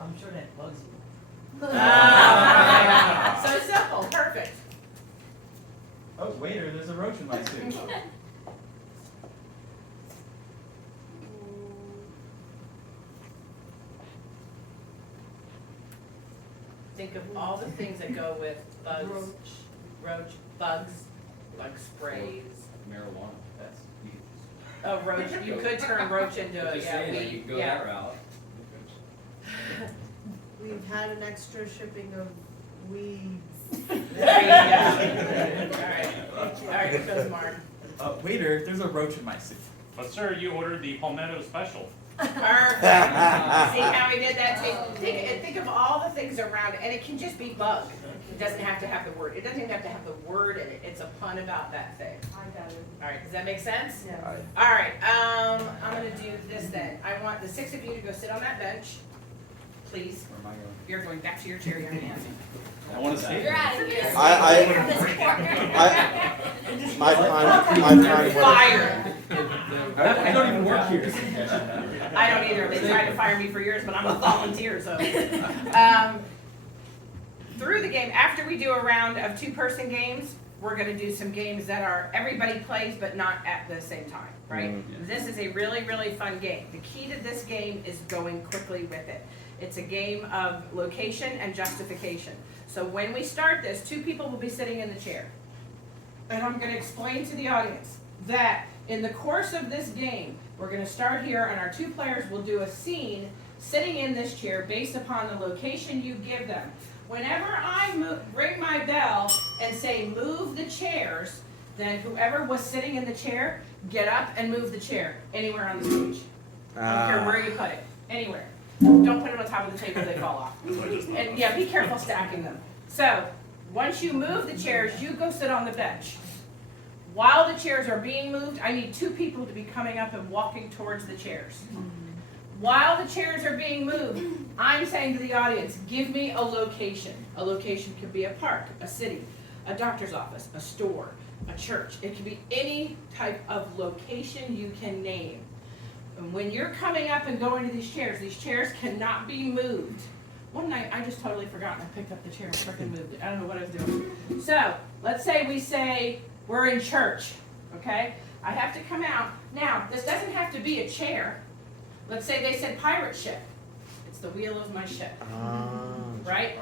I'm sure that bugs you. So simple, perfect. Oh, waiter, there's a roach in my soup. Think of all the things that go with bugs, roach, bugs, bug sprays. Marijuana, that's weed. Oh, roach, you could turn roach into a, Just yeah, saying, like, you weed, can go yeah. that route. We've had an extra shipping of weeds. There you go. All right, goes Mark. Waiter, there's a roach in my soup. But sir, you ordered the palmetto special. Perfect. See how he did that too? Think of all the things around it, and it can just be bug. It doesn't have to have the word. It doesn't even have to have the word in it. It's a pun about that thing. I got it. All right, does that make sense? Yes. All right, I'm gonna do this then. I want the 6 of you to go sit on that bench, please. Where am I going? You're going back to your chair, you're dancing. I want to stay. You're out of here. My time. Fired. I don't even work here. I don't either. They tried to fire me for years, but I'm a volunteer, so. Through the game, after we do a round of 2-person games, we're gonna do some games that are, everybody plays, but not at the same time, right? This is a really, really fun game. The key to this game is going quickly with it. It's a game of location and justification. So when we start this, 2 people will be sitting in the chair. And I'm gonna explain to the audience that in the course of this game, we're gonna start here and our 2 players will do a scene sitting in this chair based upon the location you give them. Whenever I ring my bell and say move the chairs, then whoever was sitting in the chair, get up and move the chair anywhere on the stage. I don't care where you put it, anywhere. Don't put it on top of the table, they fall off. And yeah, be careful stacking them. So, once you move the chairs, you go sit on the bench. While the chairs are being moved, I need 2 people to be coming up and walking towards the chairs. While the chairs are being moved, I'm saying to the audience, give me a location. A location could be a park, a city, a doctor's office, a store, a church. It can be any type of location you can name. And when you're coming up and going to these chairs cannot be moved. One night, I just totally forgot and I picked up the chair and freaking moved it. I don't know what I was doing. So, let's say we say we're in church, okay? I have to come out. Now, this doesn't have to be a chair. Let's say they said pirate ship. It's the wheel of my ship, right?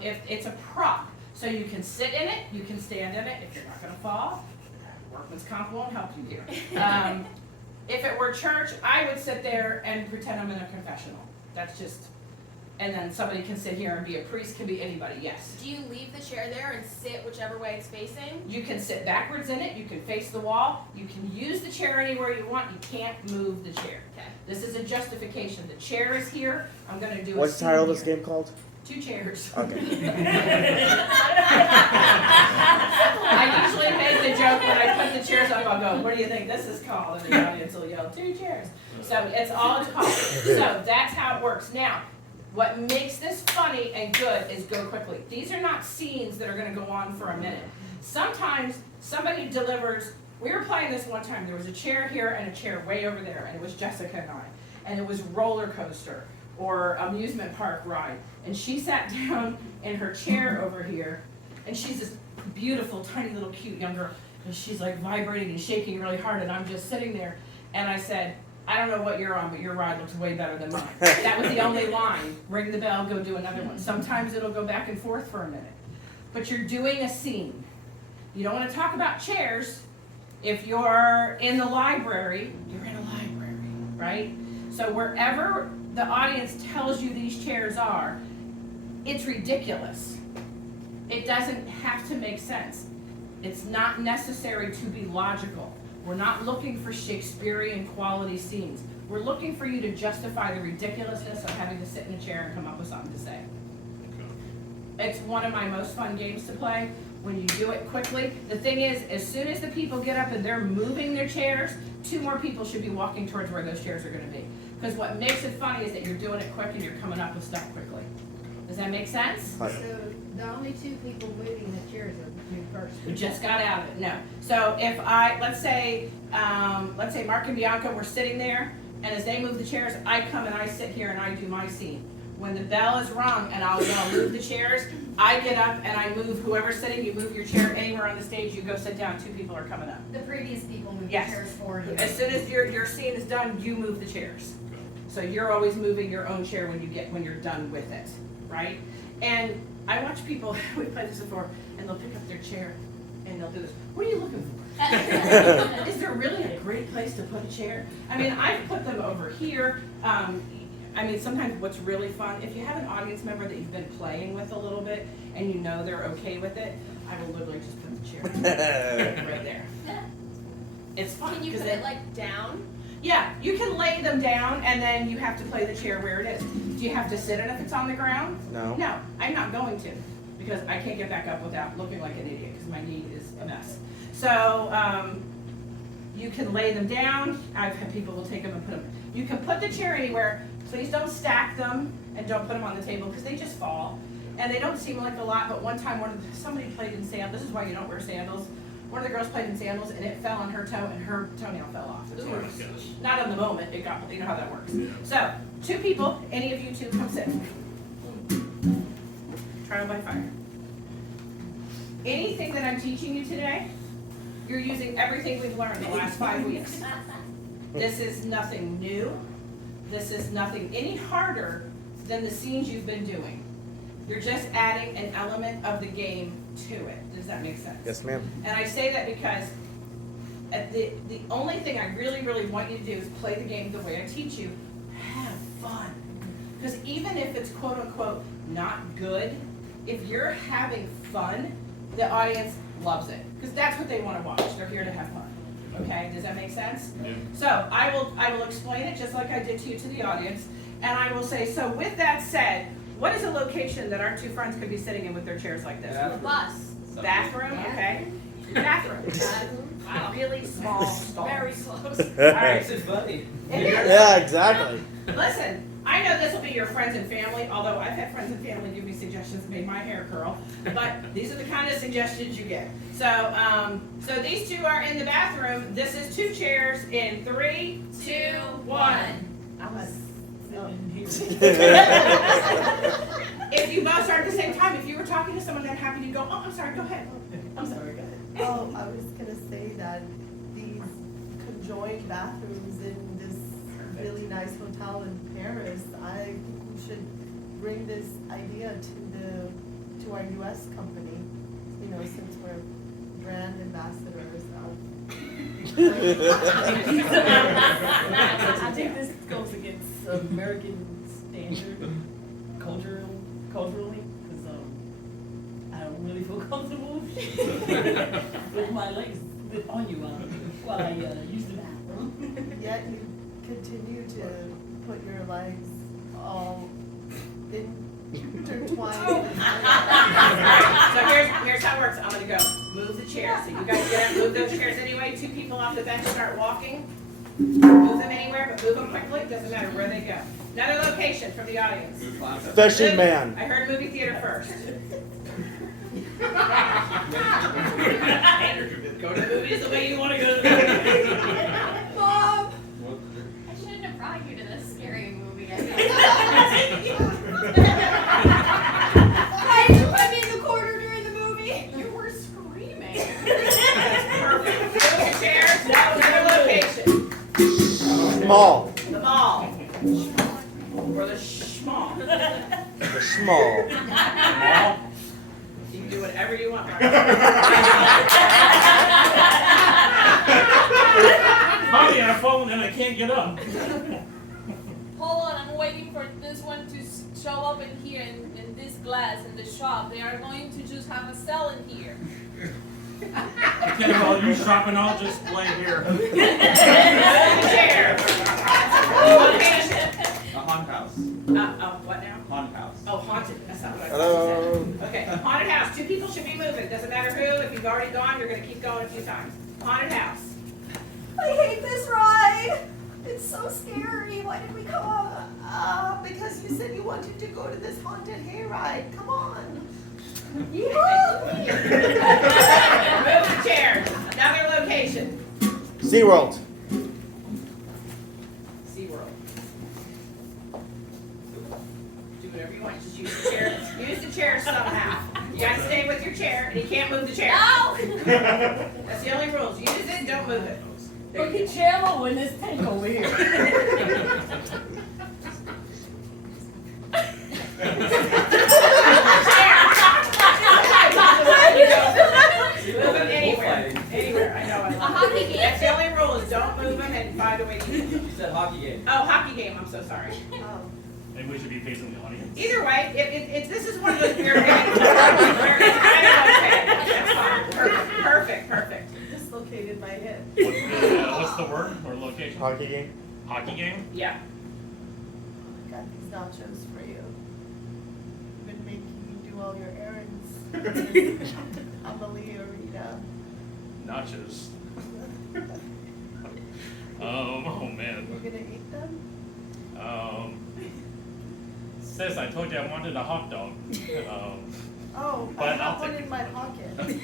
If it's a prop, so you can sit in it, you can stand in it. If you're not gonna fall, workman's comp won't help you here. If it were church, I would sit there and pretend I'm in a confessional. That's just, and then somebody can sit here and be a priest, can be anybody, yes. Do you leave the chair there and sit whichever way it's facing? You can sit backwards in it, you can face the wall, you can use the chair anywhere you want, you can't move the chair. Okay. This is a justification. The chair is here, I'm gonna do a What's the scene title of this here. game called? 2 chairs. Okay. I usually make the joke when I put the chairs up, I'll go, what do you think this is called? And the audience will yell, 2 chairs. So it's all it's called. So that's how it works. Now, what makes this funny and good is go quickly. These are not scenes that are gonna go on for a minute. Sometimes somebody delivers, we were playing this one time, there was a chair here and a chair way over there, and it was Jessica and I. And it was roller coaster or amusement park ride. And she sat down in her chair over here, and she's this beautiful, tiny little cute young girl. And she's like vibrating and shaking really hard, and I'm just sitting there. And I said, I don't know what you're on, but your ride looks way better than mine. That was the only line. Ring the bell, go do another one. Sometimes it'll go back and forth for a minute. But you're doing a scene. You don't want to talk about chairs. If you're in the library, you're in a library, right? So wherever the audience tells you these chairs are, it's ridiculous. It doesn't have to make sense. It's not necessary to be logical. We're not looking for Shakespearean quality scenes. We're looking for you to justify the ridiculousness of having to sit in a chair and come up with something to say. It's one of my most fun games to play when you do it quickly. The thing is, as soon as the people get up and they're moving their chairs, 2 more people should be walking towards where those chairs are gonna be. Because what makes it funny is that you're doing it quick and you're coming up with stuff quickly. Does that make sense? So the only 2 people moving the chairs are We just got out of it. No. So if let's say Mark and Bianca were sitting there, and as they move the chairs, I come and I sit here and I do my scene. When the bell is rung and I'll move the chairs, I get up and I move whoever's sitting. You move your chair anywhere on the stage. You go sit down. 2 people are coming up. The previous people moved Yes. the chairs for you. As soon as your scene is done, you move the chairs. So you're always moving your own chair when you're done with it, right? And I watch people, we played this before, and they'll pick up their chair and they'll do this. What are you looking for? Is there really a great place to put a chair? I mean, I've put them over here. I mean, sometimes what's really fun, if you have an audience member that you've been playing with a little bit and you know they're okay with it, I will literally just put the chair right there. It's fun. Can you put it like down? Yeah, you can lay them down and then you have to play the chair where it is. Do you have to sit it if it's on the ground? No. No, I'm not going to, because I can't get back up without looking like an idiot because my knee is a mess. So you can lay them down. I've had people will take them and put them. You can put the chair anywhere. Please don't stack them and don't put them on the table because they just fall. And they don't seem like a lot, but one time somebody played in sandals. This is why you don't wear sandals. One of the girls played in sandals and it fell on her toe and her toenail fell off. It's worse. Not in the moment, it got, you know how that works. So, 2 people, any of you 2 come sit. Trial by fire. Anything that I'm teaching you today, you're using everything we've learned the last 5 weeks. This is nothing new. This is nothing any harder than the scenes you've been doing. You're just adding an element of the game to it. Does that make sense? Yes, ma'am. And I say that because the only thing I really, really want you to do is play the game the way I teach you. Have fun. Because even if it's quote unquote not good, if you're having fun, the audience loves it. Because that's what they want to watch. They're here to have fun. Okay, does that make sense? Yeah. So I will explain it just like I did to you to the audience. And I will say, so with that said, what is a location that our 2 friends could be sitting in with their chairs like this? The bus. Bathroom, okay. Bathroom. Wow. Really small stalls. Very close. All right. Makes it funny. Yeah, exactly. Listen, I know this will be your friends and family, although I've had friends and family give me suggestions that made my hair curl. But these are the kind of suggestions you get. So, so these 2 are in the bathroom. This is 2 chairs in 3, 2, 1. I was sitting here. If you both start at the same time, if you were talking to someone, they're happy to go, oh, I'm sorry, go ahead. I'm sorry, go ahead. Oh, I was gonna say that these conjoined bathrooms in this really nice hotel in Paris, I think we should bring this idea to our US company, you know, since we're brand ambassadors I think this goes against American standard culturally, because I don't really feel comfortable with my legs on you while I use the bathroom. Yet you continue to put your legs all intertwined. So here's how it works. I'm gonna go move the chairs. So you guys get up, move those chairs anyway. 2 people off the bench start walking. Move them anywhere, but move them quickly. Doesn't matter where they go. Another location from the audience. Fishing man. I heard movie theater first. Go to the movies the way you want to go to the movies. Mom! I shouldn't have brought you to this scary movie. Why did you put me in the corner during the movie? You were screaming. Perfect. Move your chairs. Now another location. Small. The mall. Or the schmall. The small. You can do whatever you want. Mommy on a phone and I can't get up. Hold on, I'm waiting for this one to show up in here in this glass in the shop. They are going to just have a cell in here. Okay, well, you shopping, I'll just play here. Chair. A haunted house. What now? Haunted house. Oh, haunted. That's not what I Hello. said. Okay, haunted house. 2 people should be moving. Doesn't matter who. If you've already gone, you're going to keep going a few times. Haunted house. I hate this ride. It's so scary. Why did we come? Because you said you wanted to go to this haunted hayride. Come on. Move the chairs. Another location. SeaWorld. SeaWorld. Do whatever you want. Just use the chair. Use the chair somehow. You gotta stay with your chair, and you can't move the chair. No! That's the only rules. Use it, don't move it. Look at Jello in this tank over here. Move it anywhere. Anywhere. I know. A hockey game. That's the only rule is don't move them and find a way to use them. You said hockey game. Oh, hockey game. I'm so sorry. Maybe we should be facing the audience. Either way, this is one of those weird games where it's kind of okay. That's fine. Perfect. Dislocated my hip. What's the word or location? Hockey game. Hockey game? Yeah. Got these nachos for you. Been making you do all your errands. Amalia Rita. Nachos. Oh man. You're gonna eat them? Sis, I told you I wanted a hot dog. Oh, But I I'll have one take in my pocket. All right,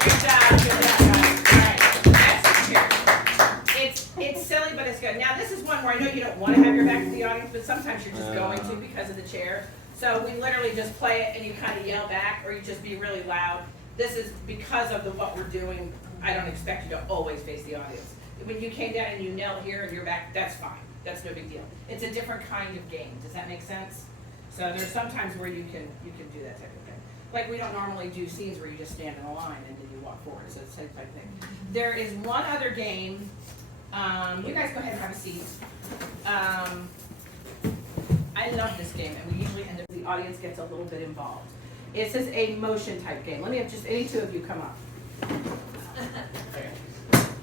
good job, guys. All right, next here. It's silly, but it's good. Now, this is one where I know you don't want to have your back to the audience, but sometimes you're just going to because of the chair. So we literally just play it and you kind of yell back, or you just be really loud. This is because of what we're doing. I don't expect you to always face the audience. When you came down and you knelt here and you're back, that's fine. That's no big deal. It's a different kind of game. Does that make sense? So there's sometimes where you can do that type of thing. Like we don't normally do scenes where you just stand in a line and then you walk forward. So it's the same type of thing. There is one other game. You guys go ahead and have a seat. I love this game, and we usually end up the audience gets a little bit involved. This is a motion type game. Let me have just any two of you come up.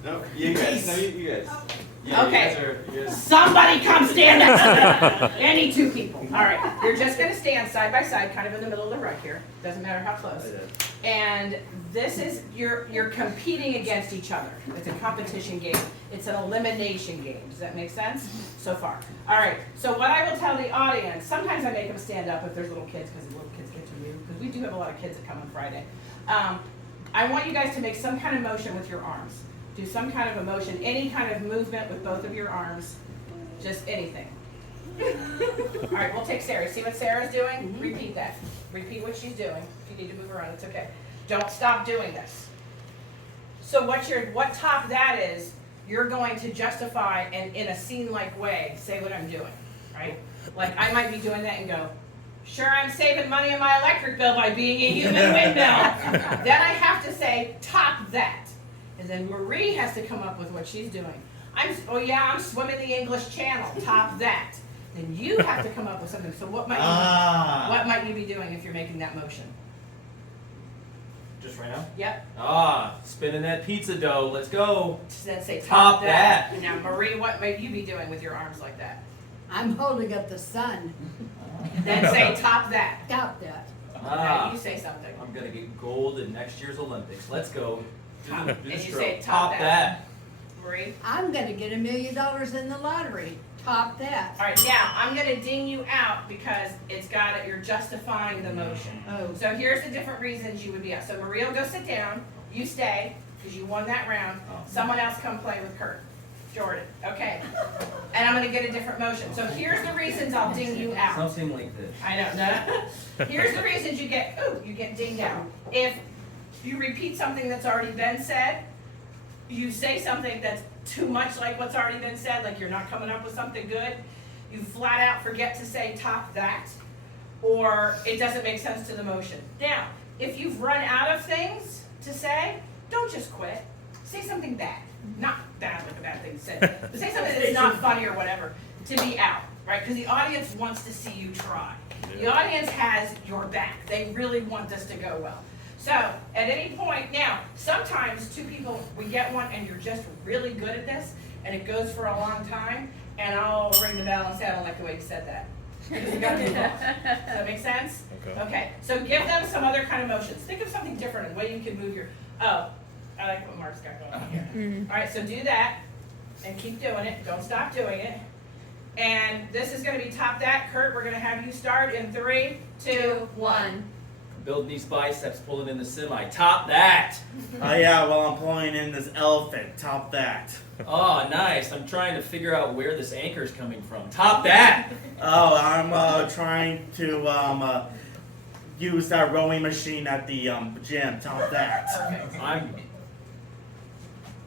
No, you guys. No, you guys. Okay. You guys are. Somebody come stand up to me. Any two people. All right. You're just going to stand side by side, kind of in the middle of the rug here. Doesn't matter how close. And this is, you're competing against each other. It's a competition game. It's an elimination game. Does that make sense so far? All right. So what I will tell the audience, sometimes I make them stand up if there's little kids, because the little kids get to move, because we do have a lot of kids that come on Friday. I want you guys to make some kind of motion with your arms. Do some kind of a motion, any kind of movement with both of your arms, just anything. All right, we'll take Sarah. See what Sarah's doing? Repeat that. Repeat what she's doing. If you need to move around, it's okay. Don't stop doing this. So what top that is, you're going to justify and in a scene-like way, say what I'm doing, right? Like I might be doing that and go, sure, I'm saving money on my electric bill by being a human windmill. Then I have to say, top that. And then Marie has to come up with what she's doing. I'm swimming the English Channel. Top that. Then you have to come up with something. So what might you be doing if you're making that motion? Just right now? Yep. Spinning that pizza dough. Let's go. Then say Top that. And now Marie, what might you be doing with your arms like that? I'm holding up the sun. Then say top that. Top that. Now you say something. I'm gonna get gold in next year's Olympics. Let's go. Top. And you stroke. say top that. Marie? I'm gonna get $1 million in the lottery. Top that. All right, now I'm gonna ding you out because you're justifying the motion. Oh. So here's the different reasons you would be out. So Maria will go sit down, you stay, because you won that round. Someone else come play with Kurt. Jordan, okay. And I'm gonna get a different motion. So here's the reasons I'll ding you out. Something like this. I know, no. Here's the reasons you get dinged out. If you repeat something that's already been said, you say something that's too much like what's already been said, like you're not coming up with something good, you flat out forget to say top that, or it doesn't make sense to the motion. Now, if you've run out of things to say, don't just quit. Say something bad. Not bad like a bad thing to say, but say something that's not funny or whatever, to be out, right? Because the audience wants to see you try. The audience has your back. They really want this to go well. So, at any point, now, sometimes two people, we get one and you're just really good at this, and it goes for a long time, and I'll ring the bell and say, I don't like the way you said that. Because you gotta move on. Does that make sense? Okay. So give them some other kind of motions. Think of something different, a way you can move your, I like what Mark's got going on here. All right, so do that, and keep doing it. Don't stop doing it. And this is going to be top that. Kurt, we're going to have you start in 3, 2, 1. Building these biceps, pulling in the semi. Top that. Oh yeah, well I'm pulling in this elephant. Top that. Oh, nice. I'm trying to figure out where this anchor's coming from. Top that. Oh, I'm trying to use that rowing machine at the gym. Top that. I'm.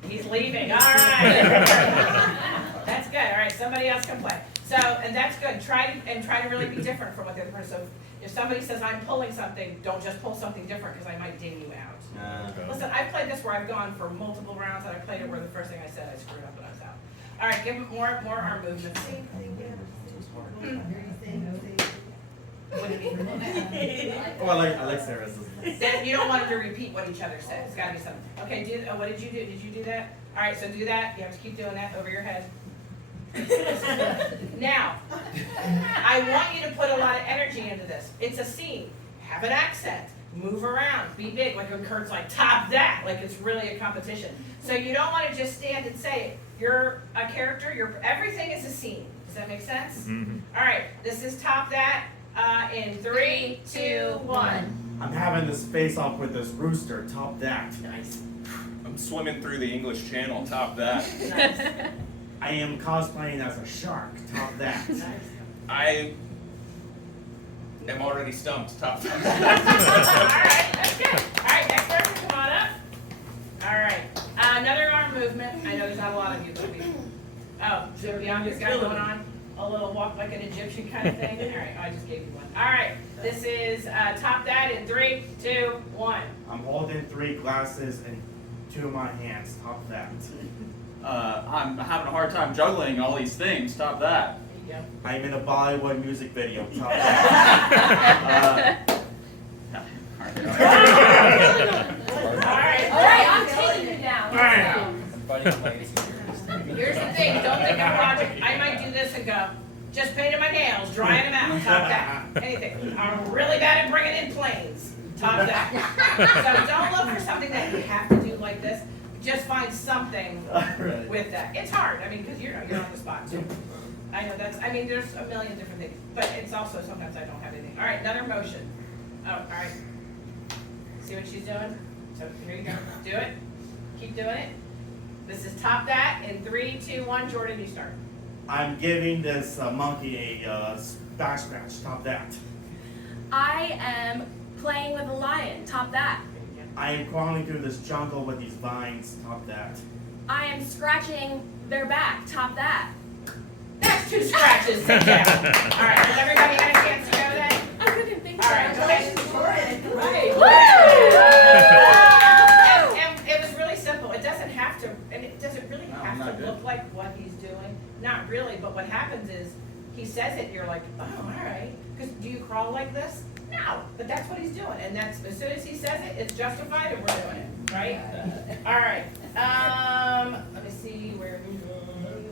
He's leaving. All right. That's good. All right, somebody else can play. So, and that's good. Try to really be different from what the other person. So if somebody says I'm pulling something, don't just pull something different because I might ding you out. Listen, I've played this where I've gone for multiple rounds, and I played it where the first thing I said I screwed up when I was out. All right, give them more arm movements. What do you mean? Oh, I like Sarah's. Then you don't want them to repeat what each other said. It's got to be something. Okay, what did you do? Did you do that? All right, so do that. You have to keep doing that over your head. Now, I want you to put a lot of energy into this. It's a scene. Have an accent. Move around. Be big. Like when Kurt's like, top that. Like it's really a competition. So you don't want to just stand and say it. You're a character. Everything is a scene. Does that make sense? Mm-hmm. All right, this is top that. In 3, 2, 1. I'm having this face off with this rooster. Top that. Nice. I'm swimming through the English Channel. Top that. Nice. I am cosplaying as a shark. Top that. Nice. I am already stumped. Top that. All right, that's good. All right, next person, come on up. All right, another arm movement. I know there's not a lot of you, but so Bianca's got going on a little walk like an Egyptian kind of thing. All right, I just gave you one. All right, this is top that in 3, 2, 1. I'm holding 3 glasses and 2 of my hands. Top that. I'm having a hard time juggling all these things. Top that. There you go. I'm in a Bollywood music video. Top that. All right, I'm taking you down. Here's the thing, don't think of logic. I might do this and go, just painted my nails, drying them out, top that. Anything. I'm really bad at bringing in planes, top that. So don't look for something that you have to do like this. Just find something with that. It's hard, I mean, because you're on the spot too. I know there's a million different things, but it's also sometimes I don't have anything. All right, another motion. Oh, all right. See what she's doing? So here you go. Do it. Keep doing it. This is top that in 3, 2, 1. Jordan, you start. I'm giving this monkey a back scratch. Top that. I am playing with a lion. Top that. I am crawling through this jungle with these vines. Top that. I am scratching their back. Top that. That's 2 scratches. Sit down. All right. Has everybody had a chance to go then? I couldn't think All right. Right. And it was really simple. It doesn't have to, and it doesn't really have to look like what he's doing. Not really, but what happens is he says it and you're like, oh, all right. Because do you crawl like this? No, but that's what he's doing. And that's, as soon as he says it, it's justified and we're doing it, right? All right. Let me see where,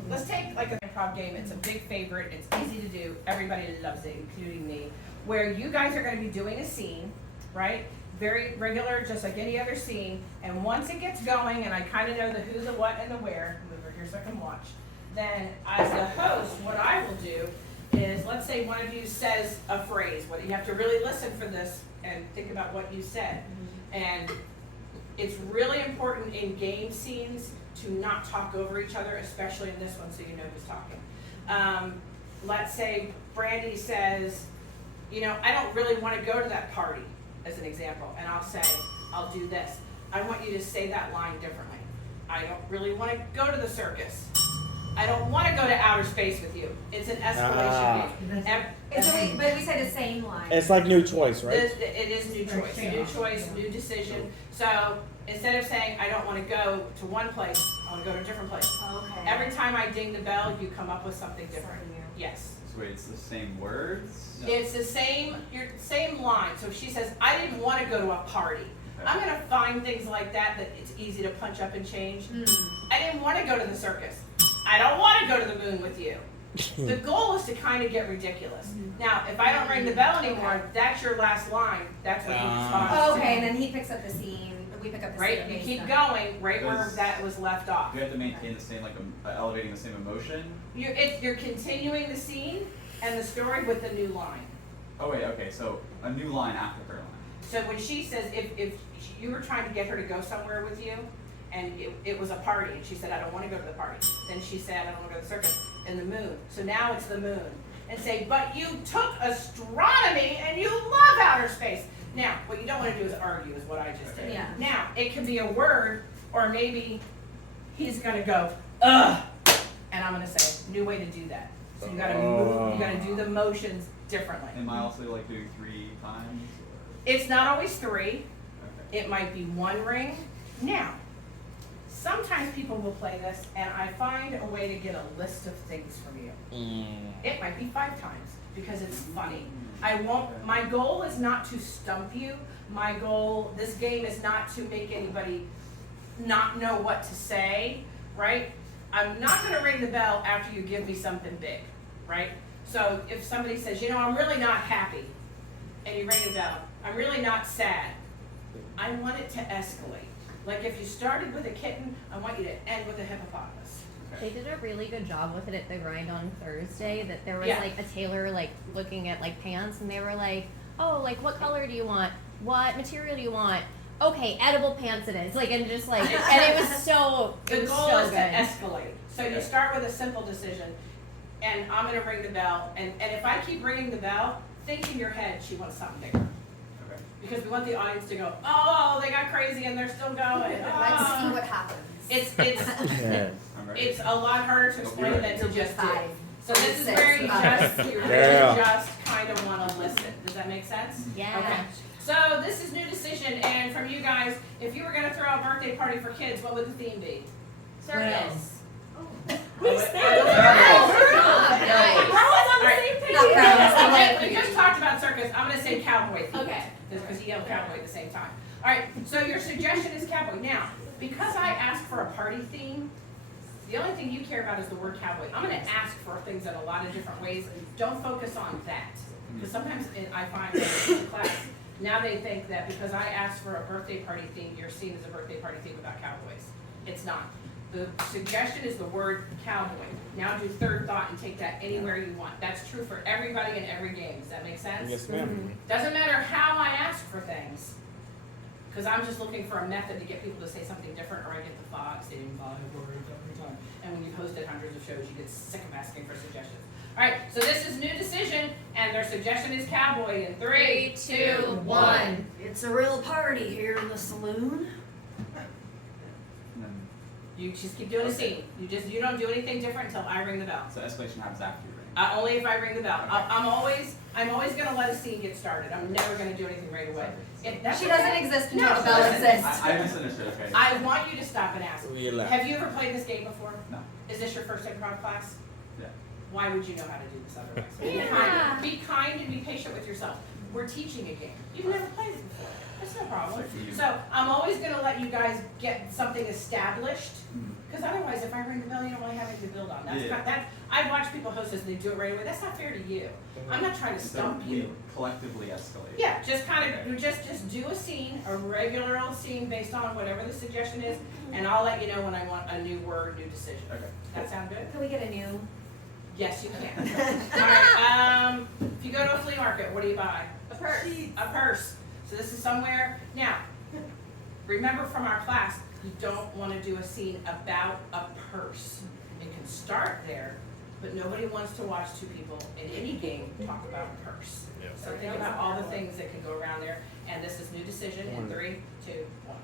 let's take like an improv game. It's a big favorite. It's easy to do. Everybody loves it, including me. Where you guys are going to be doing a scene, right? Very regular, just like any other scene. And once it gets going, and I kind of know the who, the what, and the where, move over here so I can watch, then as the host, what I will do is, let's say one of you says a phrase. Well, you have to really listen for this and think about what you said. And it's really important in game scenes to not talk over each other, especially in this one, so you know who's talking. Let's say Brandy says, you know, I don't really want to go to that party, as an example, and I'll say, I'll do this. I want you to say that line differently. I don't really want to go to the circus. I don't want to go to outer space with you. It's an escalation game. But we say the same line. It's like new choice, right? It is new choice. New choice, new decision. So instead of saying, I don't want to go to one place, I want to go to a different place. Okay. Every time I ding the bell, you come up with something different. Yes. So wait, it's the same words? It's the same line. So if she says, I didn't want to go to a party. I'm going to find things like that it's easy to punch up and change. I didn't want to go to the circus. I don't want to go to the moon with you. The goal is to kind of get ridiculous. Now, if I don't ring the bell anymore, that's your last line. That's what he responds to. Okay, and then he picks up the scene. we pick up the Right? same You pace keep then. going right where Does- that was left off. Do you have to maintain the same, like, elevating the same emotion? You're continuing the scene and the story with the new line. Oh wait, okay, so a new line after her line. So when she says, if you were trying to get her to go somewhere with you, and it was a party, and she said, I don't want to go to the party. Then she said, I don't want to go to the circus, and the moon. So now it's the moon. And say, but you took astronomy and you love outer space. Now, what you don't want to do is argue, is what I just did. Yeah. Now, it can be a word, or maybe he's gonna go, ugh, and I'm gonna say, new way to do that. So you gotta move, you gotta do the motions differently. Am I also like doing 3 times? It's not always 3. Okay. It might be 1 ring. Now, sometimes people will play this, and I find a way to get a list of things from you. It might be 5 times, because it's funny. My goal is not to stump you. My goal, this game is not to make anybody not know what to say, right? I'm not gonna ring the bell after you give me something big, right? So if somebody says, you know, I'm really not happy, and you ring the bell, I'm really not sad, I want it to escalate. Like if you started with a kitten, I want you to end with a hippopotamus. They did a really good job with it at the grind on Thursday, that there was Yeah. like a tailor like looking at like pants, and they were like, oh, like what color do you want? What material do you want? Okay, edible pants it is. Like, and just like, and it was so, The it was goal so is good. to escalate. So you start with a simple decision, and I'm gonna ring the bell, and if I keep ringing the bell, think in your head she wants something bigger. Okay. Because we want the audience to go, oh, they got crazy and they're still going. Let's see Ah. what happens. I'm ready. It's a lot harder to explain than to just do. 5. So this is 6, where you 5. just kind of want to listen. Does that make sense? Yeah. Okay. So this is new decision, and from you guys, if you were going to throw a birthday party for kids, what would the theme be? Circus. We We just talked about circus. I'm going to say cowboy theme. Okay. Because you yelled cowboy at the same time. All right. So your suggestion is cowboy. Now, because I asked for a party theme, the only thing you care about is the word cowboy. I'm going to ask for things in a lot of different ways. Don't focus on that. Because sometimes I find in class, now they think that because I asked for a birthday party theme, you're seen as a birthday party theme about cowboys. It's not. The suggestion is the word cowboy. Now do third thought and take that anywhere you want. That's true for everybody in every game. Does that make sense? Yes, ma'am. Doesn't matter how I ask for things. Because I'm just looking for a method to get people to say something different, or I get the same 5 words every time. And when you posted hundreds of shows, you get sick of asking for suggestions. All right, so this is new decision, and their suggestion is cowboy in 3, 2, 1. It's a real party here in the saloon. And then, You just keep doing the scene. You don't do anything different until I ring the bell. so escalation happens after you ring. Only if I ring the bell. I'm always gonna let a scene get started. I'm never gonna do anything right away. She doesn't exist until the bell listen, exists. I misunderstood, okay. I want you to stop and ask. Relax. Have you ever played this game before? No. Is this your first improv class? Yeah. Why would you know how to do this otherwise? Yeah. Be kind and be patient with yourself. We're teaching a game. You've never played it before. That's no problem. So for you- So I'm always gonna let you guys get something established. Mhm. Because otherwise, if I ring the bell, you don't really have anything to build on. That's Yeah. not, I watch people host this and they do it right away. That's not fair to you. I'm not trying to So stump we you. collectively escalate. Yeah, just kind of, just do a scene, a regular old scene based on whatever the suggestion is, and I'll let you know when I want a new word, new decision. Okay. That sound good? Can we get a new? Yes, you can. Alright, if you go to a flea market, what do you buy? A purse. A purse. So this is somewhere, now, remember from our class, you don't want to do a scene about a purse. It can start there, but nobody wants to watch two people in any game talk about a purse. Yeah. So think about all the things that can go around there, and this is new decision in 3, 2, 1.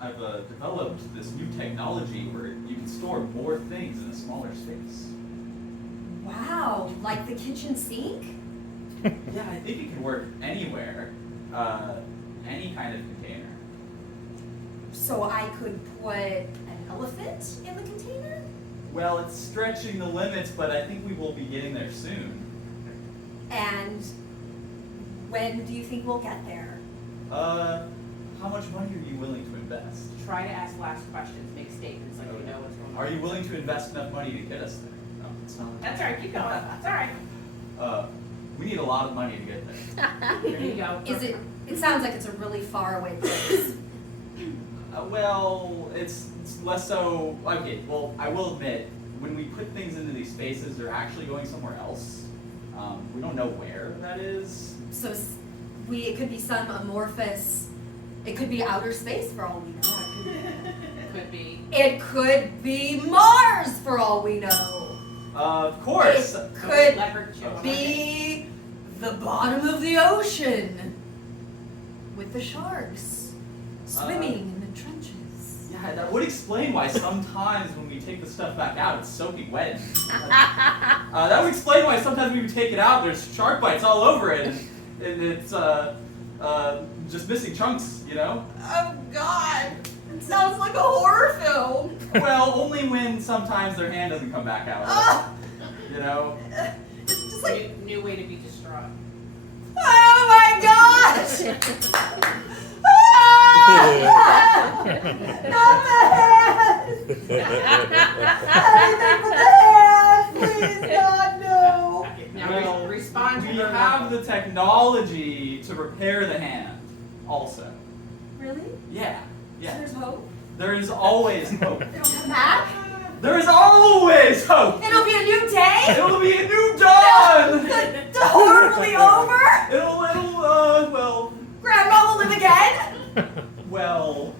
I've developed this new technology where you can store more things in a smaller space. Wow, like the kitchen sink? Yeah, I think it can work anywhere, any kind of container. So I could put an elephant in the container? Well, it's stretching the limits, but I think we will be getting there soon. And when do you think we'll get there? How much money are you willing to invest? Try to ask last questions, make statements like you know what's going on. Are you willing to invest enough money to get us there? No, it's not. That's all right, keep going. That's all right. We need a lot of money to get there. There you go. Is it sounds like it's a really far away place. Well, it's less so. Okay, well, I will admit, when we put things into these spaces, they're actually going somewhere else. We don't know where that is. So it could be some amorphous, it could be outer space for all we know. Could be. It could be Mars for all we know. Of course. It could Leopard chip. be the bottom of the ocean with the sharks swimming in the trenches. Yeah, that would explain why sometimes when we take the stuff back out, it's soaking wet. That would explain why sometimes when we take it out, there's shark bites all over it, and it's just missing chunks, you know? Oh God! It sounds like a horror film. Well, only when sometimes their hand doesn't come back out. You know? It's just like New way to be distraught. oh my gosh! Not the hand! Anything but the hand! Please, God, no! Now Well, respond to we her. have the technology to repair the hand, also. Really? Yeah, So yeah. there's hope? There is always hope. It'll come back? There is always hope! It'll be a new day? It'll be a new dawn! The horror will be over? Well, Grandma will live again? well,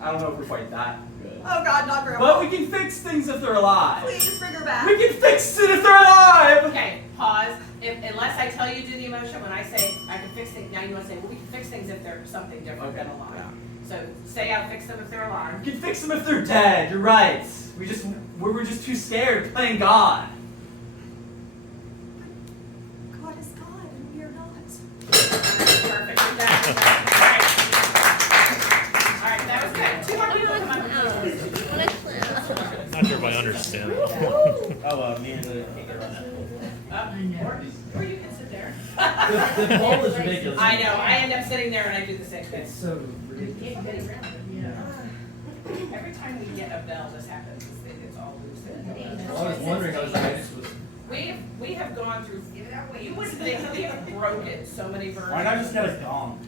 I don't know if we're quite that good. Oh God, not Grandma. But we can fix things if they're alive. Please bring her back. We can fix it if they're alive! Okay, pause. Unless I tell you to do the emotion, when I say I can fix things, now you want to say, well, we can fix things if they're something different than alive. Yeah. So say I'll fix them if they're alive. We can fix them if they're dead, you're right. We were just too scared playing God. God is God and we are not. Perfect. Exactly. All right, that was good. 2 more people come up with Not sure if I understand. Me and the can't get around that. Or you can sit there. The poll is ridiculous. I know. I end up sitting there and I do the same thing. It's so ridiculous. Every time we get a bell, this happens. It's all loose. I was wondering, I was like, I just was. We have gone through. You would think we have broken so many versions. Why not just get a gong?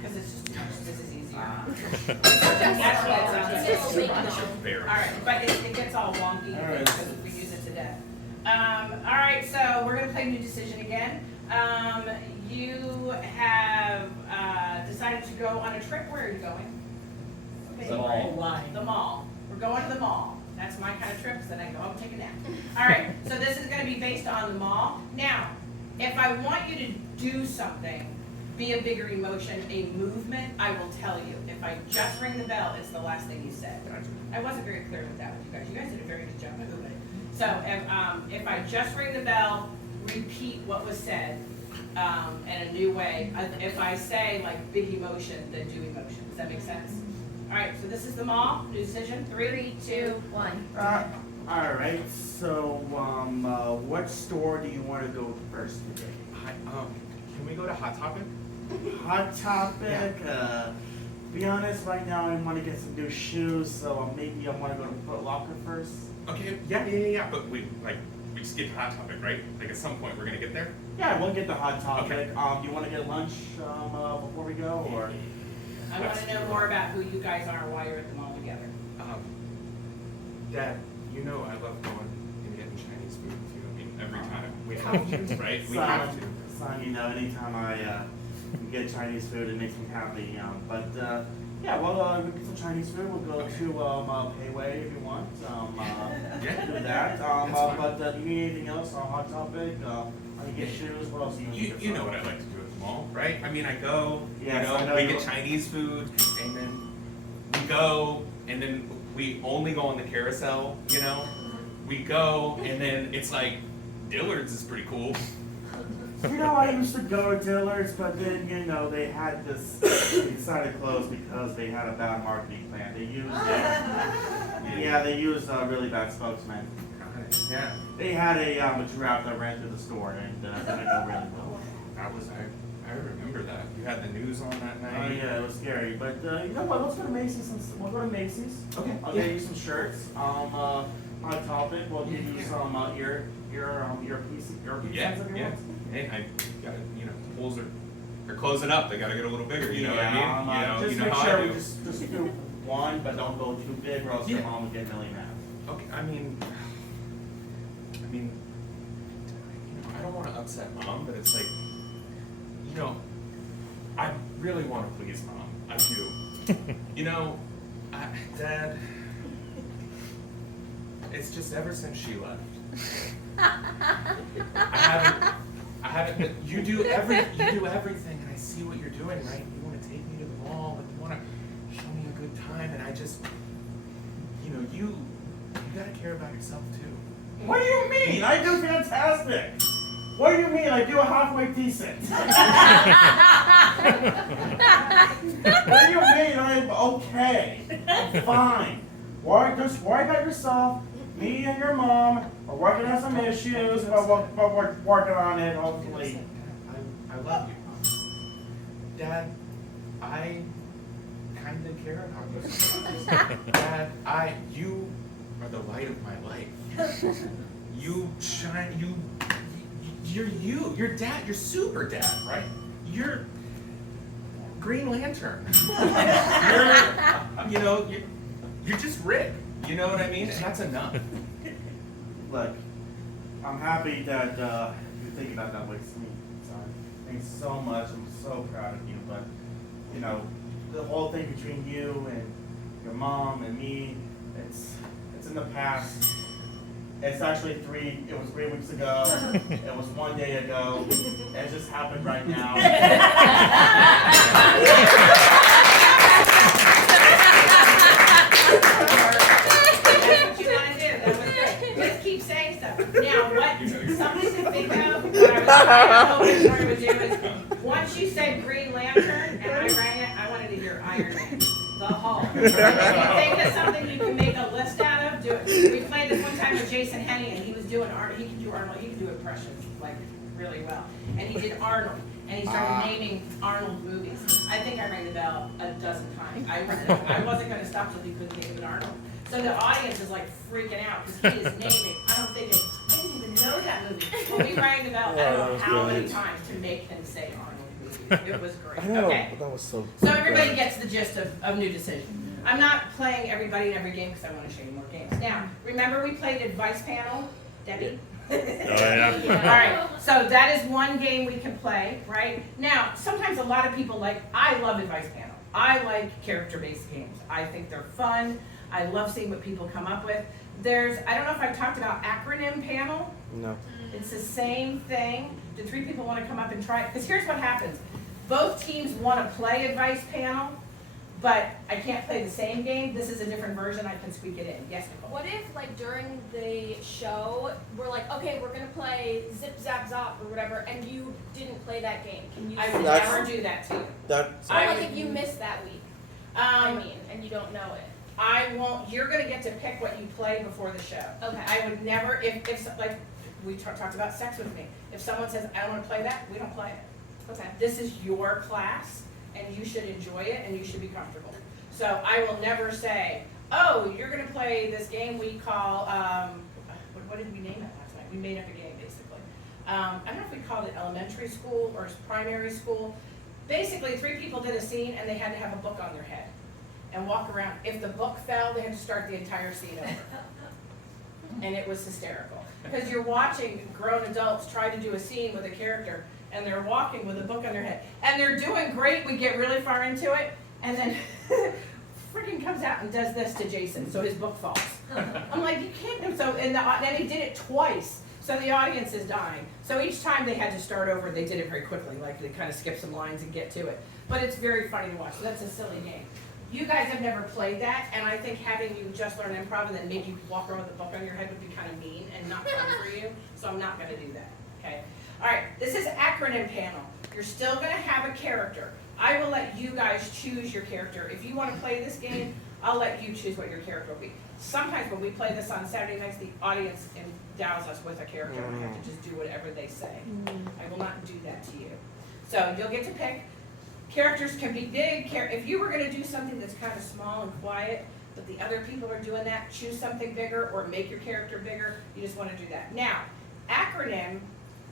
Because it's just this is easier. That's what it sounds like. All right, but it gets all wonky All right. because we use it to death. All right, so we're gonna play New Decision again. You have decided to go on a trip. Where are you going? The mall. The mall. We're going to the mall. That's my kind of trip, so then I go home and take a nap. All right, so this is gonna be based on the mall. Now, if I want you to do something, be a bigger emotion, a movement, I will tell you. If I just ring the bell, it's the last thing you said. I wasn't very clear with that with you guys. You guys did a very good job of moving it. So if I just ring the bell, repeat what was said in a new way. If I say like big emotion, then do emotion. Does that make sense? All right, so this is the mall. New decision. 3, 2, 1. All right. So, what store do you want to go first today? Can we go to Hot Topic? Hot Topic. Be honest, right now I want to get some new shoes, so maybe I want to go to Foot Locker first. Okay, yeah. But we just get to Hot Topic, right? Like at some point we're gonna get there. Yeah, we'll get the Hot Topic. Okay. Do you want to get lunch before we go, or? I want to know more about who you guys are while you're at the mall together. Dad, you know I love going and getting Chinese food with you. I mean, every time we have to, right? We have to. Son, you know, anytime I get Chinese food, it makes me happy. Yeah, well, we'll get some Chinese food. We'll go to Payway if you want. Yeah. Do that. That's fine. But do you need anything else on Hot Topic? I can get shoes. What else do you need? You know what I like to do at the mall, right? I mean, I go, Yes, I know we you- get Chinese food, and then we go, and then we only go on the carousel, you know? We go, and then it's like, Dillard's is pretty cool. You know, I used to go to Dillard's, but then, you know, they had this, they decided to close because they had a bad marketing plan. They used, they used a really bad spokesman. Yeah. They had a giraffe that ran through the store, and that didn't go really well. I remember that. You had the news on that night. Oh yeah, it was scary. But you know what? Let's go to Macy's. We'll go to Macy's. Okay. I'll get you some shirts. Hot Topic. We'll give you some earpiece Yeah. if you want. Hey, I got pools are closing up. They got to get a little bigger. You know what I mean? Just you know make how sure I we do. just one, but don't go too big or else your mom will get really mad. Okay, I mean, I don't want to upset mom, but it's like, I really want to please mom. I do. Dad, it's just ever since she left. I haven't been, you do everything, and I see what you're doing, right? You want to take me to the mall, and you want to show me a good time, and I just, you gotta care about yourself too. What do you mean? I do fantastic. What do you mean? I do halfway decent. What do you mean? I'm okay. I'm fine. Just worry about yourself. Me and your mom are working on some issues, but we're working on it, hopefully. I love you, Mom. Dad, I kind of care about you. Dad, you are the light of my life. You shine, you're dad, you're super dad, right? You're Green Lantern. You're just Rick. You know what I mean? And that's enough. Look, I'm happy that you think about that way, son. Thanks so much. I'm so proud of you. But, the whole thing between you and your mom and me, it's in the past. It's actually it was 3 weeks ago. It was 1 day ago. It just happened right now. That's what you want to do. That was good. Just keep saying stuff. Now, something to think of, what I was hoping would do is, once you said Green Lantern and I rang it, I wanted to hear Iron Man, the Hulk. And if you think of something you can make a list out of, do it. We played this one time with Jason Henney, and he was doing Arnold. He could do Arnold. He could do impressions like really well. And he did Arnold, and he started naming Arnold movies. I think I rang the bell a dozen times. I wasn't going to stop till he couldn't think of an Arnold. So the audience is like freaking out because he is naming. I didn't even know that movie. But we rang the bell. I don't know how many times to make him say Arnold movies. It was great. I know, Okay. but that was so. So everybody gets the gist of New Decision. I'm not playing everybody in every game because I want to show you more games. Now, remember we played Advice Panel, Debbie? Oh, yeah. All right, so that is one game we can play, right? Now, sometimes a lot of people I love Advice Panel. I like character-based games. I think they're fun. I love seeing what people come up with. I don't know if I've talked about acronym panel. No. It's the same thing. Do 3 people want to come up and try it? Because here's what happens. Both teams want to play Advice Panel, but I can't play the same game. This is a different version. I can squeak it in. Yes, Nicole? What if, during the show, we're like, okay, we're going to play Zip, Zap, Zop or whatever, and you didn't play that game? Can you I would never do that to you. If you missed that week, and you don't know it. I won't. You're going to get to pick what you play before the show. Okay. I would never, if we talked about Sex with Me. If someone says, I don't want to play that, we don't play it. Okay. This is your class, and you should enjoy it, and you should be comfortable. So I will never say, oh, you're going to play this game we call, what did we name it last night? We made up a game, basically. I don't know if we called it elementary school or primary school. Basically, 3 people did a scene, and they had to have a book on their head and walk around. If the book fell, they had to start the entire scene over. And it was hysterical. Because you're watching grown adults try to do a scene with a character, and they're walking with a book on their head. And they're doing great, we get really far into it, and then freaking comes out and does this to Jason, so his book falls. I'm like, you can't do so. And then he did it twice, so the audience is dying. So each time they had to start over, they did it very quickly, like they kind of skip some lines and get to it. But it's very funny to watch, so that's a silly game. You guys have never played that, and I think having you just learn improv and then make you walk around with a book on your head would be kind of mean and not fun for you, so I'm not going to do that, okay? All right, this is acronym panel. You're still going to have a character. I will let you guys choose your character. If you want to play this game, I'll let you choose what your character will be. Sometimes when we play this on Saturday nights, the audience endows us with a character and we have to just do whatever they say. I will not do that to you. So you'll get to pick. Characters can be big. If you were going to do something that's kind of small and quiet, but the other people are doing that, choose something bigger or make your character bigger. You just want to do that. Now, acronym,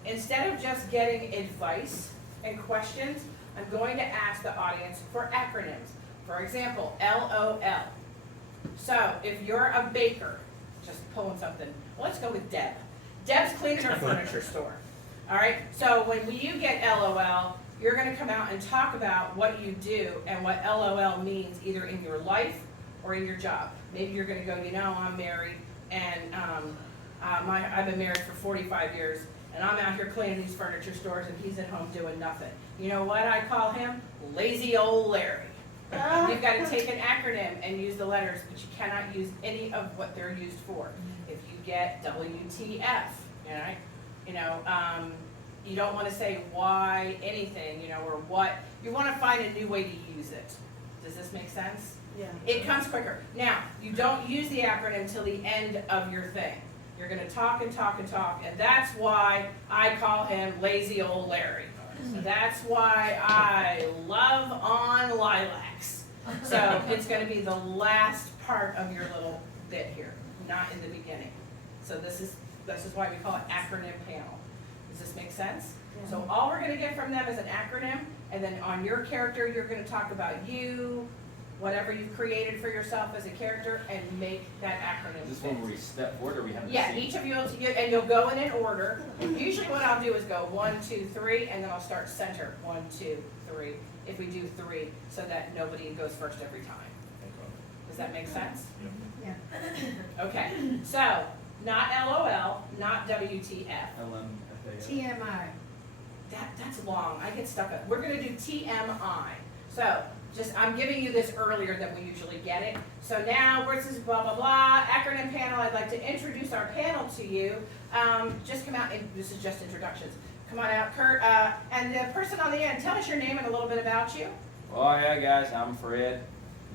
instead of just getting advice and questions, I'm going to ask the audience for acronyms. For example, LOL. So if you're a baker, just pulling something, well, let's go with Deb. Deb's cleaning her furniture store. All right, so when you get LOL, you're going to come out and talk about what you do and what LOL means either in your life or in your job. Maybe you're going to go, you know, I'm married and I've been married for 45 years and I'm out here cleaning these furniture stores and he's at home doing nothing. You know what I call him? Lazy old Larry. You've got to take an acronym and use the letters, but you cannot use any of what they're used for. If you get WTF, you don't want to say why anything, or what. You want to find a new way to use it. Does this make sense? Yeah. It comes quicker. Now, you don't use the acronym till the end of your thing. You're going to talk and talk and talk, and that's why I call him Lazy Old Larry. That's why I love on lilacs. So it's going to be the last part of your little bit here, not in the beginning. So this is why we call it acronym panel. Does this make sense? Yeah. So all we're going to get from them is an acronym, and then on your character, you're going to talk about you, whatever you've created for yourself as a character, and make that acronym. Is this one where we step forward, or we have? Yeah, each of you will, and you'll go in order. Usually what I'll do is go 1, 2, 3, and then I'll start center. 1, 2, 3. If we do 3, so that nobody goes first every time. Does that make sense? Yeah. Okay, so not LOL, not WTF. TMI. That's long. I get stuck up. We're gonna do TMI. So I'm giving you this earlier than we usually get it. So now, this is blah, blah, blah, acronym panel. I'd like to introduce our panel to you. Just come out, and this is just introductions. Come on out, Kurt. And the person on the end, tell us your name and a little bit about you. Oh yeah, guys, I'm Fred.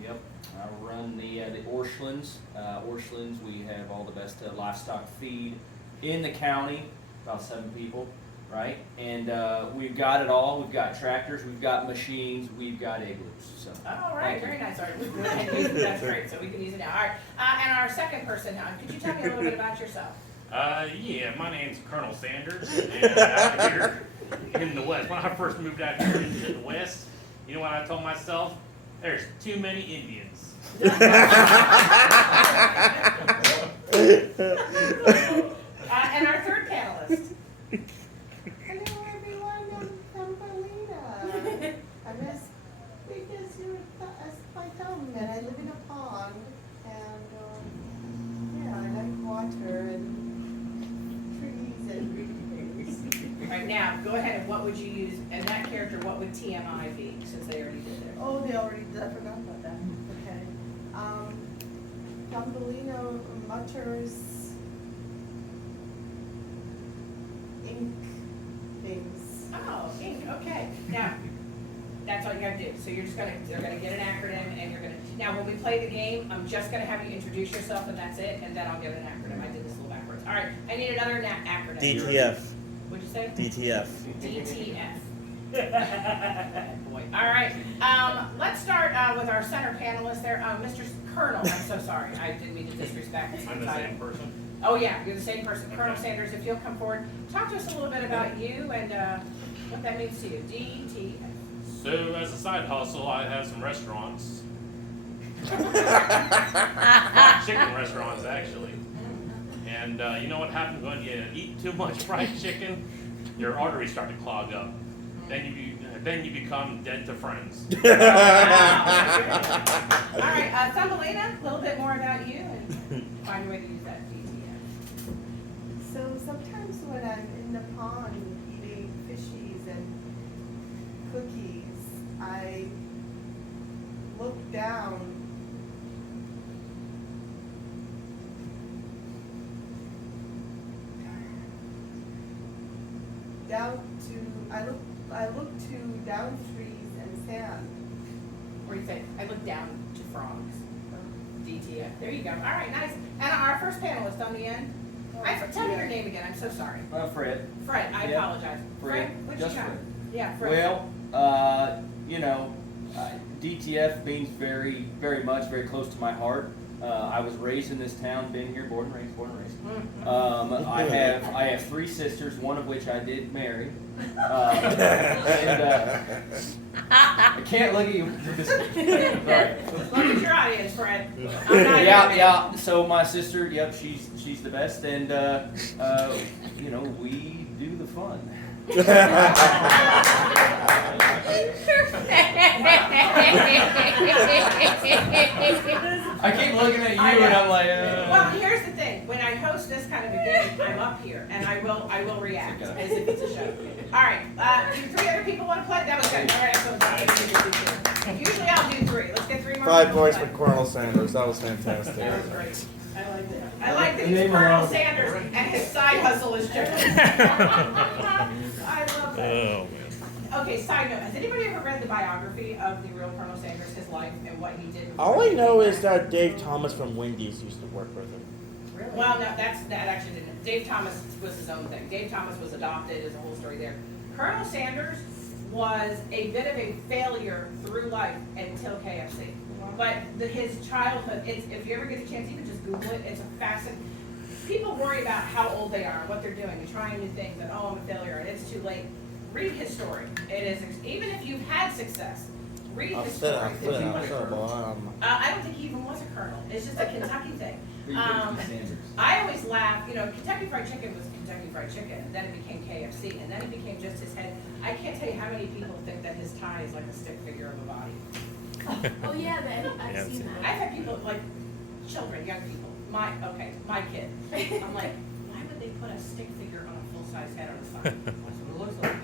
Yep, I run the Orschelns. Orschelns, we have all the best livestock feed in the county, about 7 people, right? And we've got it all. We've got tractors, we've got machines, we've got igloos. So. All right, very nice. All right, that's great. So we can use it now. All right, and our second person, could you tell me a little bit about yourself? Yeah, my name's Colonel Sanders, and out here in the West. When I first moved out here into the West, you know what I told myself? There's too many Indians. And our third panelist. Hello everyone, I'm Thumbelina. I'm as big as my thumb, and I live in a pond, and yeah, I like water and trees and green. All right, now go ahead and what would you use, and that character, what would TMI be, since they already did theirs? Oh, they already did, I forgot about that, okay. Thumbelina mutters ink things. Oh, ink, okay. Now, that's all you gotta do. So they're gonna get an acronym, and now when we play the game, I'm just gonna have you introduce yourself, and that's it, and then I'll get an acronym. I did this a little backwards. All right, I need another acronym. DTF. What'd you say? DTF. DTF. Boy. All right. Let's start with our center panelist there, Mr. Colonel. I'm so sorry. I didn't mean to disrespect. I'm the same person. Oh yeah, you're the same person, Colonel Sanders. If you'll come forward, talk to us a little bit about you and what that means to you. DTF. So as a side hustle, I have some restaurants. Fried chicken restaurants, actually. And you know what happens when you eat too much fried chicken? Your arteries start to clog up. Then you become dead to friends. All right, Thumbelina, a little bit more about you and find a way to use that DTF. So sometimes when I'm in the pond eating fishies and cookies, I look down I look to down trees and sand. Or you say, I look down to frogs. DTF. There you go. All right, nice. And our first panelist on the end. Tell me your name again. I'm so sorry. Fred. Fred, I apologize. Fred. What Just you got? Fred. Yeah, Fred. Well, DTF means very, very much, very close to my heart. I was raised in this town, been here, born and raised. Mm-hmm. I have 3 sisters, one of which I did marry. And I can't look at you. Sorry. Look at your audience, Fred. Yeah. So my sister, yep, she's the best, and you know, we do the fun. I keep looking at you and I'm like, Well, here's the thing. When I host this kind of a game, I'm up here and I will react as if it's a show. All right. Do 3 other people want to play? That was good. All right. So usually I'll do 3. Let's get 3 more. 5 people points to for play. Colonel Sanders. That was fantastic. That was great. I like that. I like that he's Colonel Sanders and his side hustle is chicken. I love that. Oh, Okay, side note. Has anybody ever read the biography of the real Colonel Sanders, his life, and what he did? All I know is that Dave Thomas from Wendy's used to work with him. Really? Well, no, that actually didn't. Dave Thomas was his own thing. Dave Thomas was adopted. There's a whole story there. Colonel Sanders was a bit of a failure through life until KFC. But his childhood, if you ever get a chance, even just Google it, it's a fascinating. People worry about how old they are and what they're doing and trying new things and, oh, I'm a failure and it's too late. Read his story. It is, even if you've had success, read his story. I don't think he even was a colonel. It's just a Kentucky thing. I always laugh, you know, Kentucky Fried Chicken was Kentucky Fried Chicken, and then it became KFC, and then it became just his head. I can't tell you how many people think that his tie is like a stick figure of a body. Oh yeah, I've seen that. I've had people, like children, young people, my kid. I'm like, why would they put a stick figure on a full-size head on the side? That's what it looks like.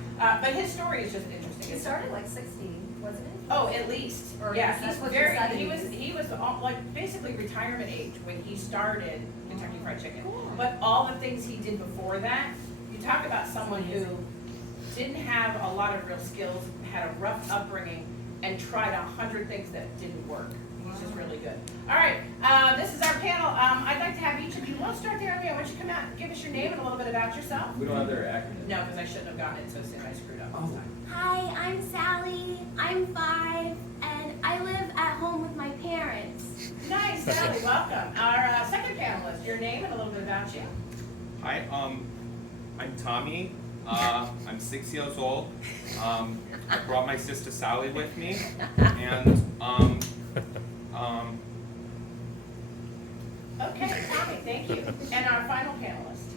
But his story is just interesting. He started like 16, wasn't it? Oh, at least. Or Yeah, that's he's what very, you said he was like basically retirement age when he started Kentucky Fried Chicken. But all the things he did before that, you talk about someone who didn't have a lot of real skills, had a rough upbringing, and tried 100 things that didn't work. He's just really good. All right, this is our panel. I'd like to have each of you, we'll start there. Why don't you come out and give us your name and a little bit about yourself? We don't have their acronym. No, because I shouldn't have gotten it so soon. I screwed up. Hi, I'm Sally. I'm 5, and I live at home with my parents. Nice, Sally, welcome. Our second panelist, your name and a little bit about you. Hi, I'm Tommy. I'm 6 years old. I brought my sister Sally with me, and Okay, Tommy, thank you. And our final panelist.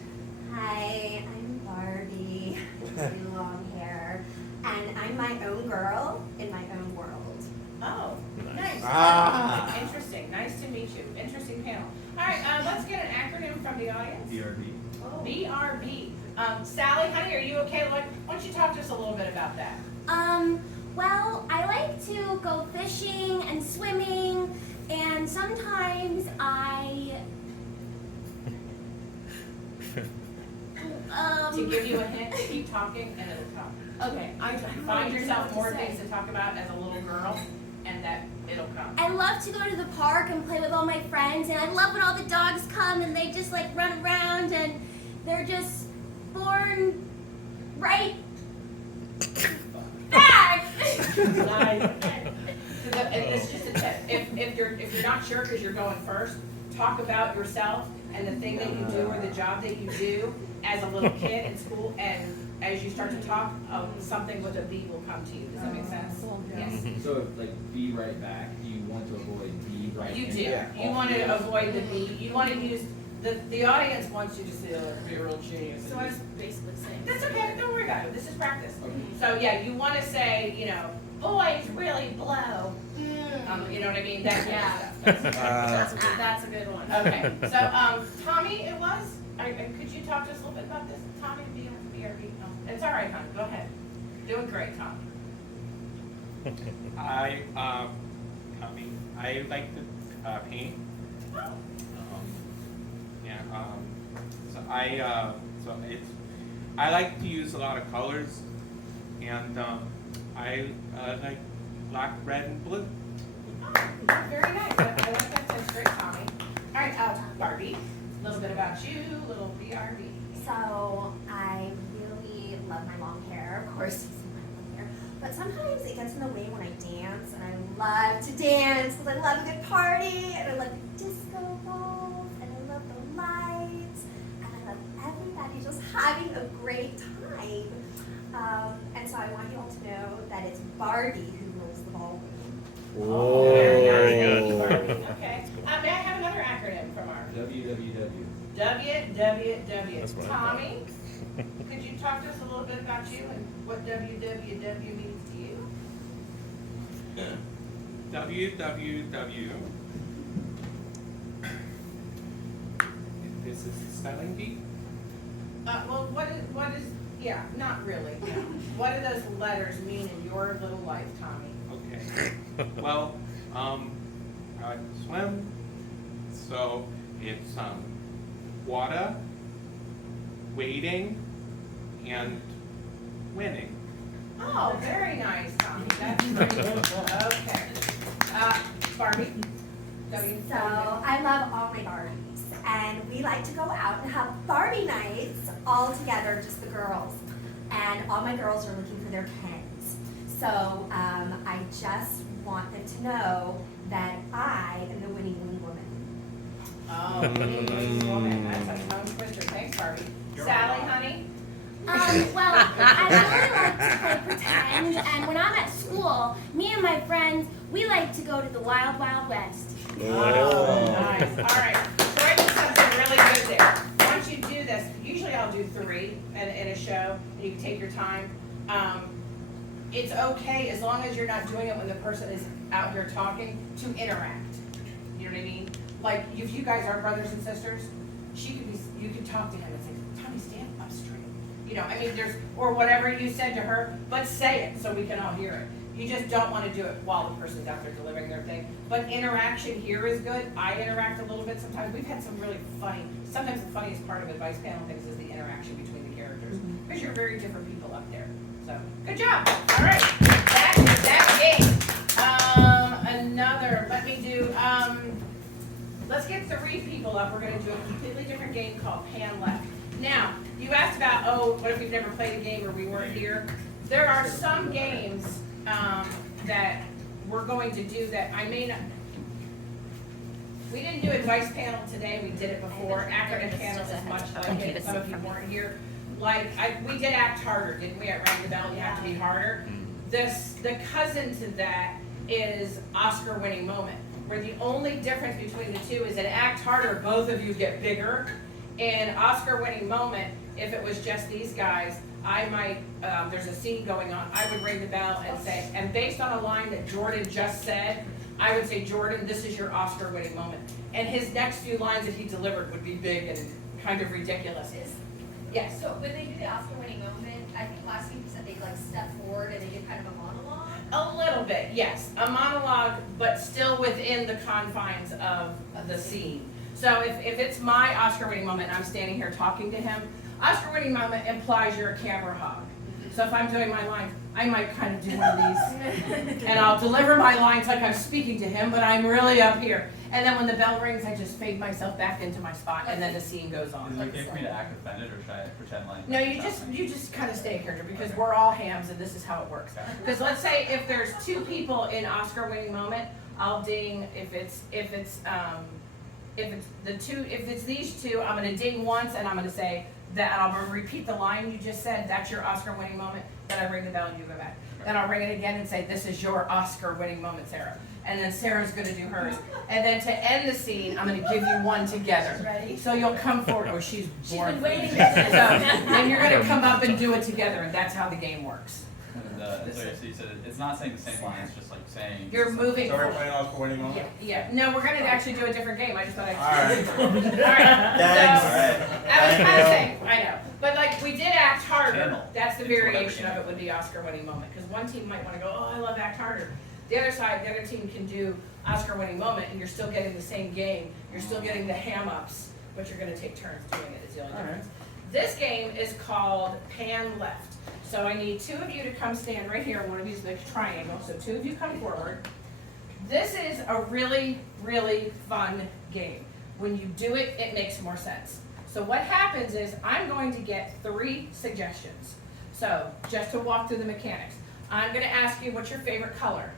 Hi, I'm Barbie, really long hair, and I'm my own girl in my own world. Oh, nice. Ah. Interesting. Nice to meet you. Interesting panel. All right, let's get an acronym from the audience. BRB. Oh. BRB. Sally, honey, are you okay? Why don't you talk to us a little bit about that? Well, I like to go fishing and swimming, and sometimes To give you a hint, keep talking and it'll come. Okay. Find yourself more things to talk about as a little girl, and that it'll come. I love to go to the park and play with all my friends, and I love when all the dogs come and they just like run around and they're just born right back. Nice. And it's just a tip. If you're not sure because you're going first, talk about yourself and the thing that you do or the job that you do as a little kid in school, and as you start to talk, something with a B will come to you. Does that make sense? Yes. So, like, be right back. Do you want to avoid be right You and do. back You want to altogether? avoid the B. You want to use the audience wants you to say, be a real genius. So I was basically saying. That's okay. Don't worry about it. This is practice. Okay. So yeah, you want to say, you know, boys really blow. You know what I mean? That kind of stuff. That's a good one. Okay. So Tommy, it was. Could you talk to us a little bit about this? Tommy, BRB. No, it's all right, hon. Go ahead. Doing great, Tommy. I like to paint. I like to use a lot of colors, and I like black, red, and blue. Oh, very nice. I like that. That's great, Tommy. All right, Barbie. A little bit about you, little BRB. So I really love my long hair. Of course, it's my long hair. but sometimes it gets in the way when I dance, and I love to dance because I love a good party, and I love disco balls, and I love the lights, and I love everybody just having a great time. And so I want you all to know that it's Barbie who rules the ballroom. Oh, very good. Okay. May I have another acronym from our WWW. WWW. That's what I Tommy, could you talk to us a little bit about you and what WWW means to you? WWW. This is the spelling bee. Well, what is, yeah, not really. No. What do those letters mean in your little life, Tommy? Okay. Well, I swim, so it's water, wading, and winning. Oh, very nice, Tommy. That's great. Okay. Barbie? So I love all my Barbies, and we like to go out and have Barbie nights all together, just the girls. And all my girls are looking for their Kens. So I just want them to know that I am the winning woman. Oh, winning woman. That's a tongue twister. Thanks, Barbie. Sally, honey? Well, I really like to play pretend, and when I'm at school, me and my friends, we like to go to the Wild Wild West. Oh, nice. All right. So I did something really good there. Once you do this, usually I'll do 3 in a show, and you can take your time. It's okay as long as you're not doing it when the person is out here talking to interact. You know what I mean? Like if you guys are brothers and sisters, you could talk to him and say, Tommy, stand up straight. You know, I mean, or whatever you said to her, but say it so we can all hear it. You just don't want to do it while the person's out there delivering their thing. But interaction here is good. I interact a little bit sometimes. We've had some really sometimes the funniest part of advice panel things is the interaction between the characters. Because you're very different people up there. So, good job. All right. That is that game. Let's get 3 people up. We're going to do a completely different game called Pan Left. Now, you asked about, what if we've never played a game or we weren't here? There are some games that we're going to do that I may not. We didn't do advice panel today. We did it before. Acronym panel is much like it. Some of you weren't here. We did Act Harder, didn't we? At Rang the Bell, you have to be harder. The cousin to that is Oscar-winning moment, where the only difference between the two is in Act Harder, both of you get bigger. In Oscar-winning moment, if it was just these guys, I might, there's a scene going on, I would ring the bell and say, and based on a line that Jordan just said, I would say, Jordan, this is your Oscar-winning moment. And his next few lines that he delivered would be big and kind of ridiculous. Yes? So when they do the Oscar-winning moment, I think last week you said they step forward and they give kind of a monologue? A little bit, yes. A monologue, but still within the confines of the scene. So if it's my Oscar-winning moment and I'm standing here talking to him, Oscar-winning moment implies you're a camera hog. So if I'm doing my lines, I might kind of do one of these. And I'll deliver my lines like I'm speaking to him, but I'm really up here. And then when the bell rings, I just fade myself back into my spot, and then the scene goes on. Is it okay for me to act offended, or should I pretend like? No, you just kind of stay in character, because we're all hams, and this is how it works. Because let's say if there's 2 people in Oscar-winning moment, I'll ding if it's these 2, I'm gonna ding once, and I'm gonna say that, and I'm gonna repeat the line you just said. That's your Oscar-winning moment. Then I ring the bell, and you go back. Then I'll ring it again and say, this is your Oscar-winning moment, Sarah. And then Sarah's gonna do hers. And then to end the scene, I'm gonna give you one together. Ready? So you'll come forward. Oh, she's bored. been waiting So for this. then you're gonna come up and do it together, and that's how the game works. And, so you said it's not saying the same line, it's just like saying. You're moving. So we're playing Oscar-winning moment? Yeah. No, we're gonna actually do a different game. I just thought I'd. Alright. Alright. Thanks. So, I was kind of saying, I know. But like, we did Act Harder. That's the variation of it would be Oscar-winning moment. Because one team might want to go, oh, I love Act Harder. The other side, the other team can do Oscar-winning moment, and you're still getting the same game. You're still getting the ham-ups, but you're going to take turns doing it is the only difference. This game is called Pan Left. So I need 2 of you to come stand right here. One of you is the triangle. So 2 of you come forward. This is a really, really fun game. When you do it, it makes more sense. So what happens is I'm going to get 3 suggestions. So just to walk through the mechanics. I'm gonna ask you, what's your favorite color?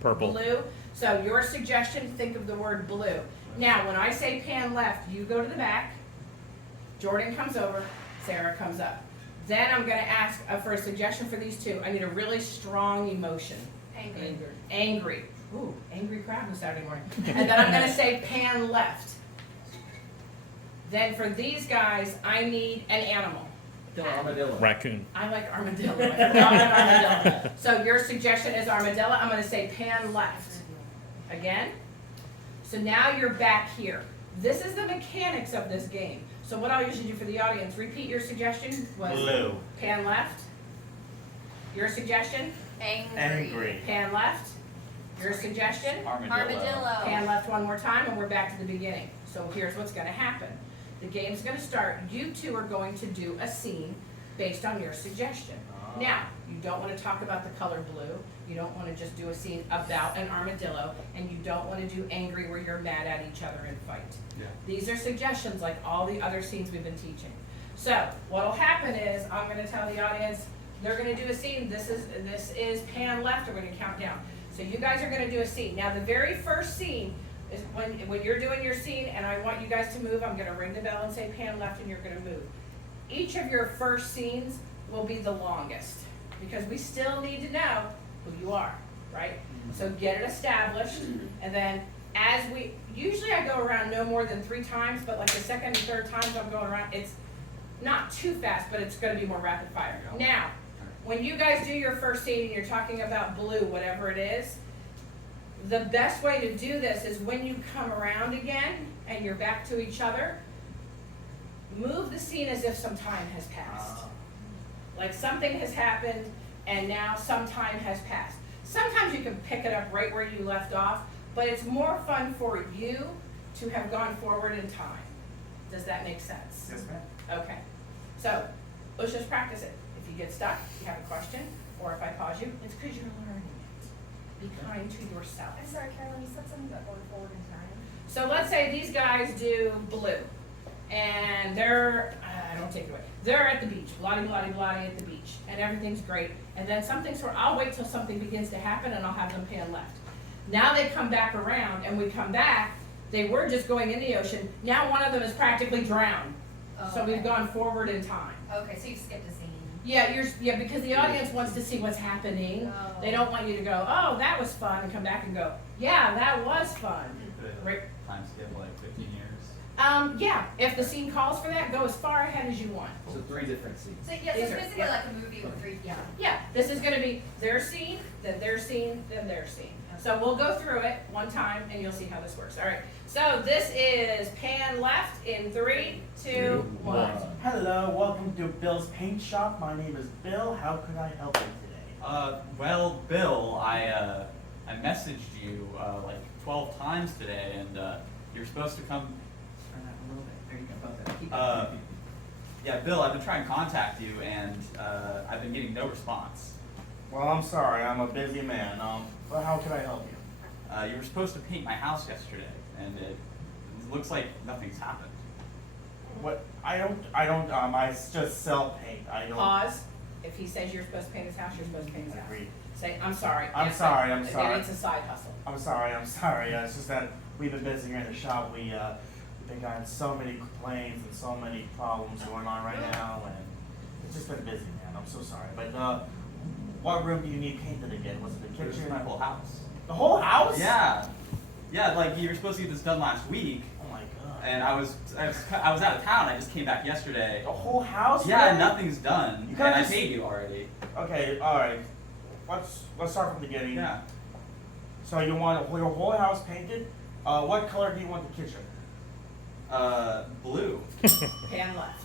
Purple. Blue. So your suggestion, think of the word blue. Now, when I say pan left, you go to the back, Jordan comes over, Sarah comes up. Then I'm gonna ask for a suggestion for these two. I need a really strong emotion. Angry. Angry. Ooh, angry crowd on Saturday morning. And then I'm gonna say pan left. Then for these guys, I need an animal. Armadillo. Raccoon. I like armadillo. I forgot about armadillo. So your suggestion is armadillo. I'm gonna say pan left. Again. So now you're back here. This is the mechanics of this game. So what I'll usually do for the audience, repeat your suggestion was Blue. Pan left. Your suggestion? Angry. Pan left. Your suggestion? Armadillo. Pan left one more time and we're back to the beginning. So here's what's gonna happen. The game's gonna start. You two are going to do a scene based on your suggestion. Now, you don't wanna talk about the color blue. You don't wanna just do a scene about an armadillo. And you don't wanna do angry where you're mad at each other and fight. Yeah. These are suggestions like all the other scenes we've been teaching. So what'll happen is I'm gonna tell the audience, they're gonna do a scene. This is pan left, we're gonna count down. So you guys are gonna do a scene. Now the very first scene is when you're doing your scene and I want you guys to move, I'm gonna ring the bell and say pan left and you're gonna move. Each of your first scenes will be the longest because we still need to know who you are, right? So get it established and then usually I go around no more than 3 times, but like the second and third times I'm going around, it's not too fast, but it's gonna be more rapid fire. Now, when you guys do your first scene and you're talking about blue, whatever it is, the best way to do this is when you come around again and you're back to each other, move the scene as if some time has passed. Like something has happened and now some time has passed. Sometimes you can pick it up right where you left off, but it's more fun for you to have gone forward in time. Does that make sense? Yes, ma'am. Okay. So let's just practice it. If you get stuck, you have a question, or if I pause you, it's because you're learning it. Be kind to yourself. I'm sorry, Carolyn, you said something about going forward in time. So let's say these guys do blue, and they're, don't take it away, they're at the beach, bloody at the beach, and everything's great, and then I'll wait till something begins to happen and I'll have them pan left. Now they come back around, and we come back, they were just going in the ocean, now one of them is practically drowned. So we've gone forward in time. Okay, so you skipped a scene. Yeah, because the audience wants to see what's happening. Oh. They don't want you to go, oh, that was fun, and come back and go, yeah, that was fun. Right. Time skip like 15 years. Yeah, if the scene calls for that, go as far ahead as you want. So 3 different scenes. So yeah, so These it's are- basically yeah. like a movie with 3 people. Yeah, this is gonna be their scene, then their scene, then their scene. So we'll go through it one time and you'll see how this works. All right, so this is pan left in 3, 2, 1. Hello, welcome to Bill's Paint Shop. My name is Bill. How could I help you today? Well, Bill, I messaged you like 12 times today, and you're supposed to come. Turn that a little bit. There you go. About that. Yeah, Bill, I've been trying to contact you, and I've been getting no response. Well, I'm sorry. I'm a busy man. But how can I help you? You were supposed to paint my house yesterday, and it looks like nothing's happened. What? I just sell paint. I don't. Pause. If he says you're supposed to paint his house, you're supposed to paint his house. Agreed. Say, I'm sorry. I'm Yes, sorry. but I'm sorry. It's a side hustle. I'm sorry. It's just that we've been busy here in the shop. We've been getting so many complaints and so many problems going on right now, and it's just been busy, man. I'm so sorry. But what room do you need painted again? Was it the It was kitchen? my whole house. The whole house? Yeah. Yeah, like you were supposed to get this done last week. Oh my god. And I was out of town. I just came back yesterday. The whole house? Yeah, really? nothing's done. You And I just- paid you already. Okay, all right. Let's start from the beginning. Yeah. So you want your whole house painted? What color do you want the kitchen? Blue. Pan left.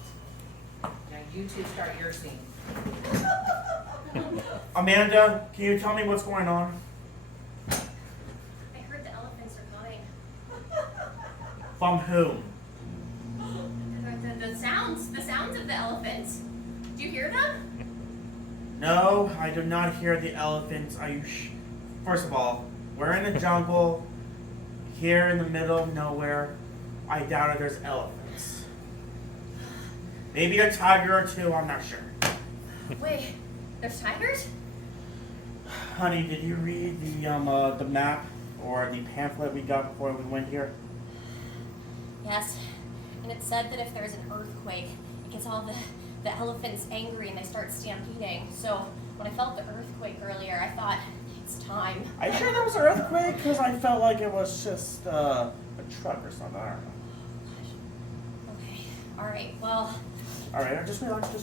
Now you two start your scene. Amanda, can you tell me what's going on? I heard the elephants are coming. From whom? The sounds of the elephants. Do you hear them? No, I do not hear the elephants. Are you First of all, we're in the jungle, here in the middle of nowhere. I doubt if there's elephants. Maybe a tiger or two, I'm not sure. Wait, there's tigers? Honey, did you read the map or the pamphlet we got before we went here? Yes, and it said that if there's an earthquake, it gets all the elephants angry and they start stampeding. So when I felt the earthquake earlier, I thought, it's time. Are you sure there was an earthquake? Because I felt like it was just a truck or something. I don't know. Okay, alright, well... Alright, just relax. You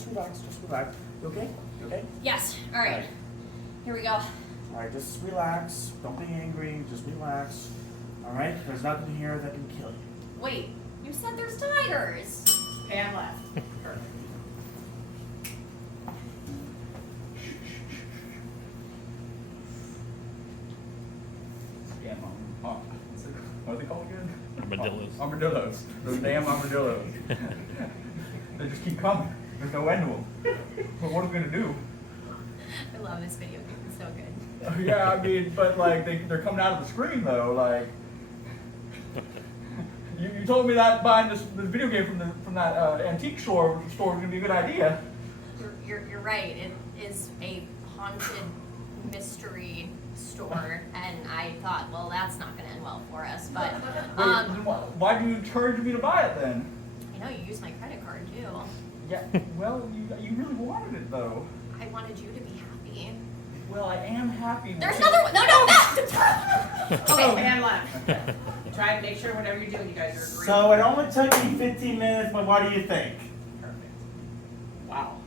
okay? You okay? Yes, alright. Here we go. Alright, just relax. Don't be angry. Just relax. Alright? There's nothing here that can kill you. Wait, you said there's tigers. And left. Perfect. Damn, what are they called again? Armadillos. Oh, armadillos. Those damn armadillos. They just keep coming. There's no end to them. But what are we gonna do? I love this video game, it's so good. Yeah, I mean, but like they're coming out of the screen though. Like you told me that buying this video game from that antique store was gonna be a good idea. You're right. It is a haunted mystery store, and I thought, well, that's not going to end well for us. But Why do you encourage me to buy it then? I know you used my credit card too. Yeah. Well, you really wanted it though. I wanted you to be happy. Well, I am happy. There's another one. No. Okay, and left. Try and make sure whatever you're doing, you guys are agreeing. So it only took me 15 minutes, but what do you think? Perfect. Wow.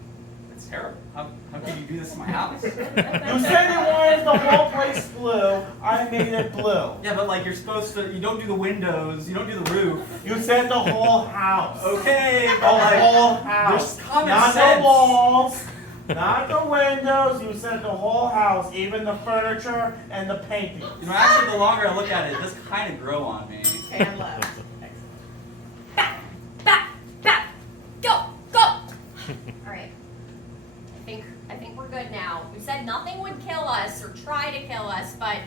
That's terrible. How can you do this in my house? You said you wanted the whole place blue. I made it blue. Yeah, but like you're supposed to, you don't do the windows, you don't do the roof. You said the whole house. Okay, The but like, whole house. there's common Not sense. the walls. Not the windows. You said the whole house, even the furniture and the painting. You know, actually, the longer I look at it, it does kind of grow on me. And left. Back. Go. All right. I think we're good now. We said nothing would kill us or try to kill us, but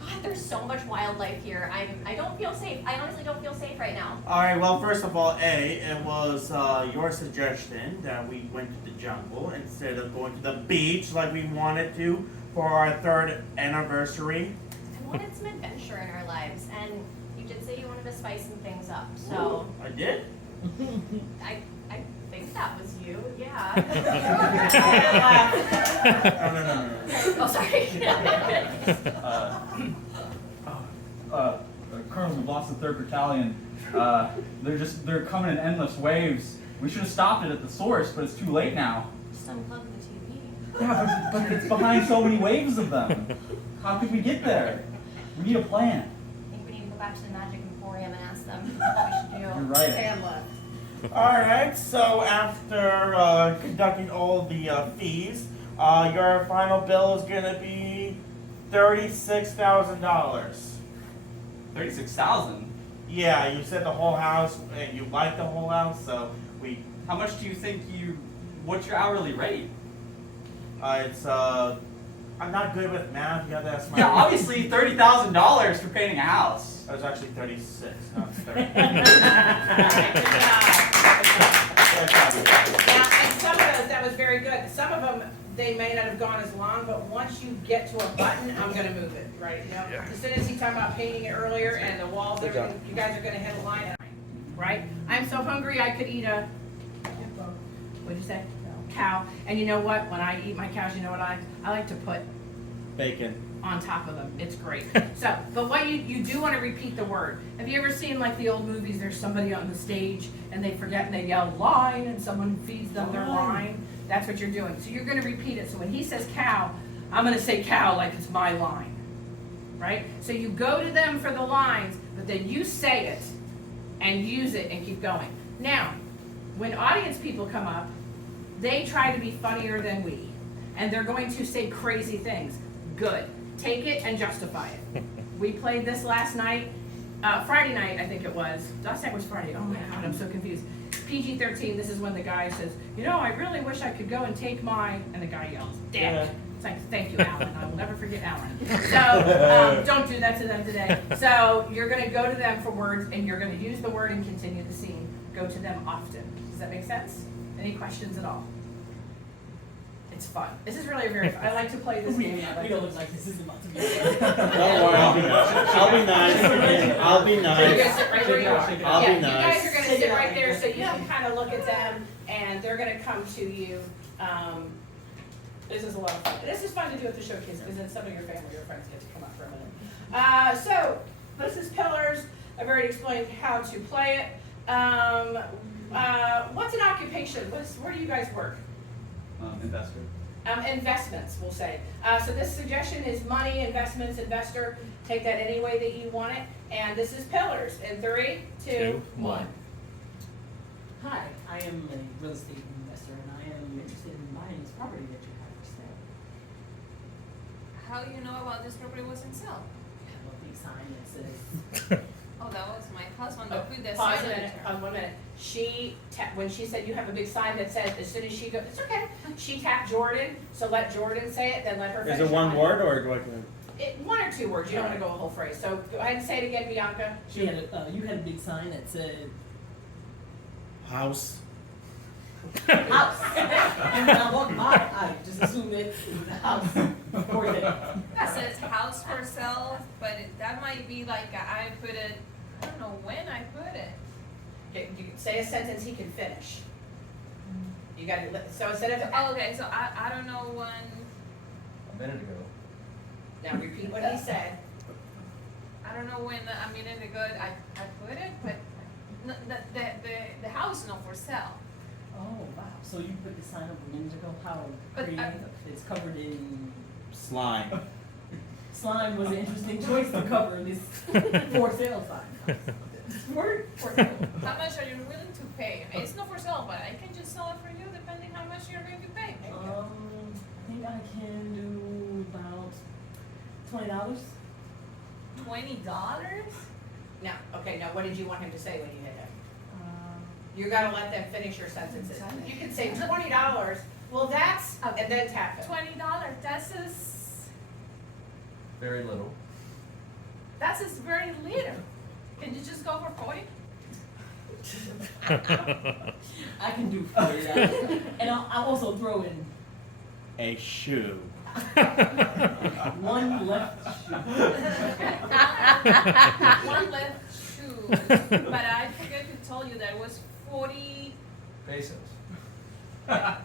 God, there's so much wildlife here. I don't feel safe. I honestly don't feel safe right now. Alright, well, first of all, it was your suggestion that we went to the jungle instead of going to the beach like we wanted to for our 3rd anniversary. I wanted some adventure in our lives, and you did say you wanted to spice some things up, so... Ooh, I did? I think that was you, yeah. No. Oh, sorry. Colonel, we've lost the 3rd Battalion. They're coming in endless waves. We should have stopped it at the source, but it's too late now. Just unplug the TV. Yeah, but it's behind so many waves of them. How could we get there? We need a plan. I think we need to go back to the Magic Emporium and ask them what we should do. You're right. And left. Alright, so after conducting all the fees, your final bill is going to be $36,000. 36,000. Yeah, you said the whole house, and you like the whole house, so we... How much do you think what's your hourly rate? I'm not good with math, you have to ask my... Yeah, obviously $30,000 for painting a house. That was actually 36, not 30. Yeah, and some of those, that was very good. Some of them, they may not have gone as long, but once you get to a button, I'm gonna move it, right? You know, as soon as he talked about painting it earlier and the walls, everything, you guys are gonna hit a line, right? I'm so hungry I could eat a, what'd you say? Cow. And you know what? When I eat my cows, you know what I like to put Bacon. on top of them. It's great. So, but what you do want to repeat the word. Have you ever seen like the old movies, there's somebody on the stage and they forget and they yell line and someone feeds them their line? That's what you're doing. So you're going to repeat it. So when he says cow, I'm going to say cow like it's my line. Right? So you go to them for the lines, but then you say it and use it and keep going. Now, when audience people come up, they try to be funnier than we. And they're going to say crazy things. Good. Take it and justify it. We played this last night, Friday night, I think it was. Last night was Friday. Oh my God, I'm so confused. PG-13, this is when the guy says, you know, I really wish I could go and take my, and the guy yells, dick. Yeah. It's like, thank you, Alan. I will never forget Alan. So, don't do that to them today. So, you're going to go to them for words, and you're going to use the word and continue the scene. Go to them often. Does that make sense? Any questions at all? It's fun. This is really very fun. I like to play this game. We don't look like this is about to be Don't worry, I'll be nice. I'll be nice. I'll be So you're nice. gonna sit right where you are. I'll Yeah, be nice. you guys are gonna sit right there so you can kind of look at them, and they're gonna come to you. This is a lot of fun. This is fun to do at the showcase because then some of your family or friends get to come up for a minute. So this is Pillars. I've already explained how to play it. What's an occupation? Where do you guys work? Investor. Investments, we'll say. So this suggestion is money, investments, investor. Take that any way that you want it. And this is Pillars. In 3, 2, 1. Hi, I am a real estate investor and I am interested in buying this property that you have for sale. How do you know about this property was in sale? I have a big sign that says. Oh, that was my husband that put that Pause sign a on minute, it. pause 1 minute. When she said you have a big sign that says, as soon as she goes, it's okay. She tapped Jordan, so let Jordan say it, then let her finish. Is it one word or do I can? 1 or 2 words, you don't want to go a whole phrase. So go ahead and say it again, Bianca. You had a big sign that said House. house. And when I walked by, I just assumed it was a house. Before that. That says house for sale, but that might be like I put it, I don't know when I put it. You can say a sentence he can finish. You got to, so instead of. Oh, okay, so I don't know when. A minute ago. Now repeat what he said. I don't know when a minute ago I put it, but the house is not for sale. Oh, wow. So you put the sign up a minute ago? How But, creative. It's covered in Slime. slime was an interesting choice to cover this for sale sign. Word for sale. How much are you willing to pay? I mean, it's not for sale, but I can just sell it for you depending how much you're going to pay. I think I can do about $20. $20? Now, okay, now what did you want him to say when you hit him? You gotta let them finish your sentences. You can say $20, well that's, and then tap it. $20, that's just Very little. very little. Can you just go for 40? I can do $40. And I'll also throw in A shoe. one left shoe. One left shoe. But I forgot to tell you that it was 40 Pesos. There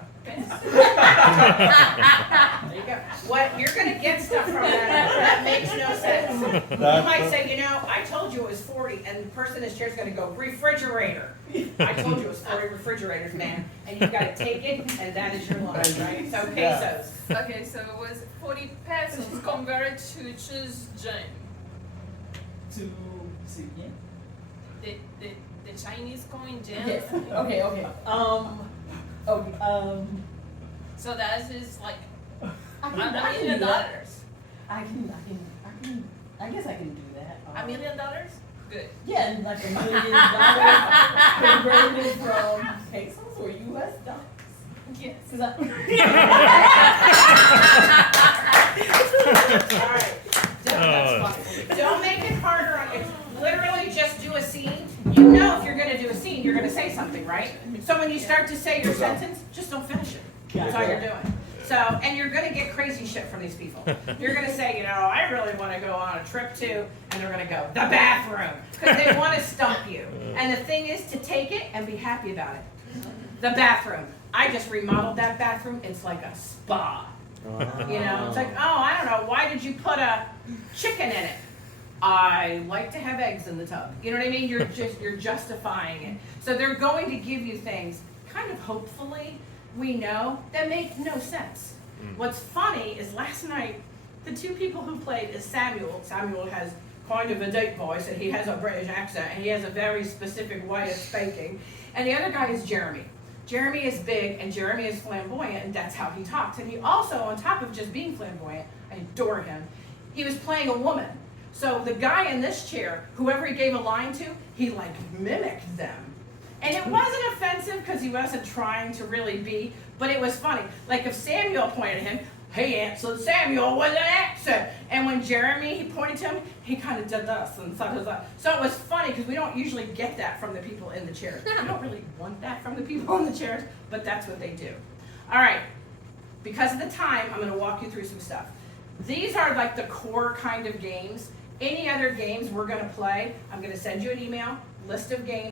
you go. What, you're gonna get stuff from that makes no sense. You might say, I told you it was 40, and the person in this chair is gonna go, refrigerator. I told you it was 40 refrigerators, man, and you've gotta take it, and that is your line, right? So pesos. Okay, so it was 40 pesos converted to choose Jane. To see, yeah. The Chinese coin yen. Yes. Okay. So that is like I $1 can million. do that. I guess I can do that. $1 million? Good. Yeah, and like $1 million converted from pesos or US dollars. Yes. All right. That's funny. Don't make it harder on it. Literally just do a scene. You know if you're gonna do a scene, you're gonna say something, right? So when you start to say your sentence, just don't finish it. That's all you're doing. So, and you're gonna get crazy shit from these people. You're gonna say, I really wanna go on a trip to, and they're gonna go, the bathroom. Because they wanna stump you. And the thing is to take it and be happy about it. The bathroom. I just remodeled that bathroom. It's like a spa. It's like, I don't know, why did you put a chicken in it? I like to have eggs in the tub. You know what I mean? You're justifying it. So they're going to give you things, kind of hopefully, we know, that make no sense. What's funny is last night, the 2 people who played is Samuel. Samuel has kind of a deep voice, and he has a British accent, and he has a very specific way of speaking. And the other guy is Jeremy. Jeremy is big, and Jeremy is flamboyant, and that's how he talks. And he also, on top of just being flamboyant, I adore him, he was playing a woman. So the guy in this chair, whoever he gave a line to, he mimicked them. And it wasn't offensive because he wasn't trying to really be, but it was funny. Like if Samuel pointed at him, he answered Samuel with an accent. And when Jeremy, he pointed to him, he kind of did this and stuff like that. So it was funny because we don't usually get that from the people in the chairs. We don't really want that from the people in the chairs, but that's what they do. All right. because of the time, I'm gonna walk you through some stuff. These are like the core kind of games. Any other games we're gonna play, I'm gonna send you an email, list of games.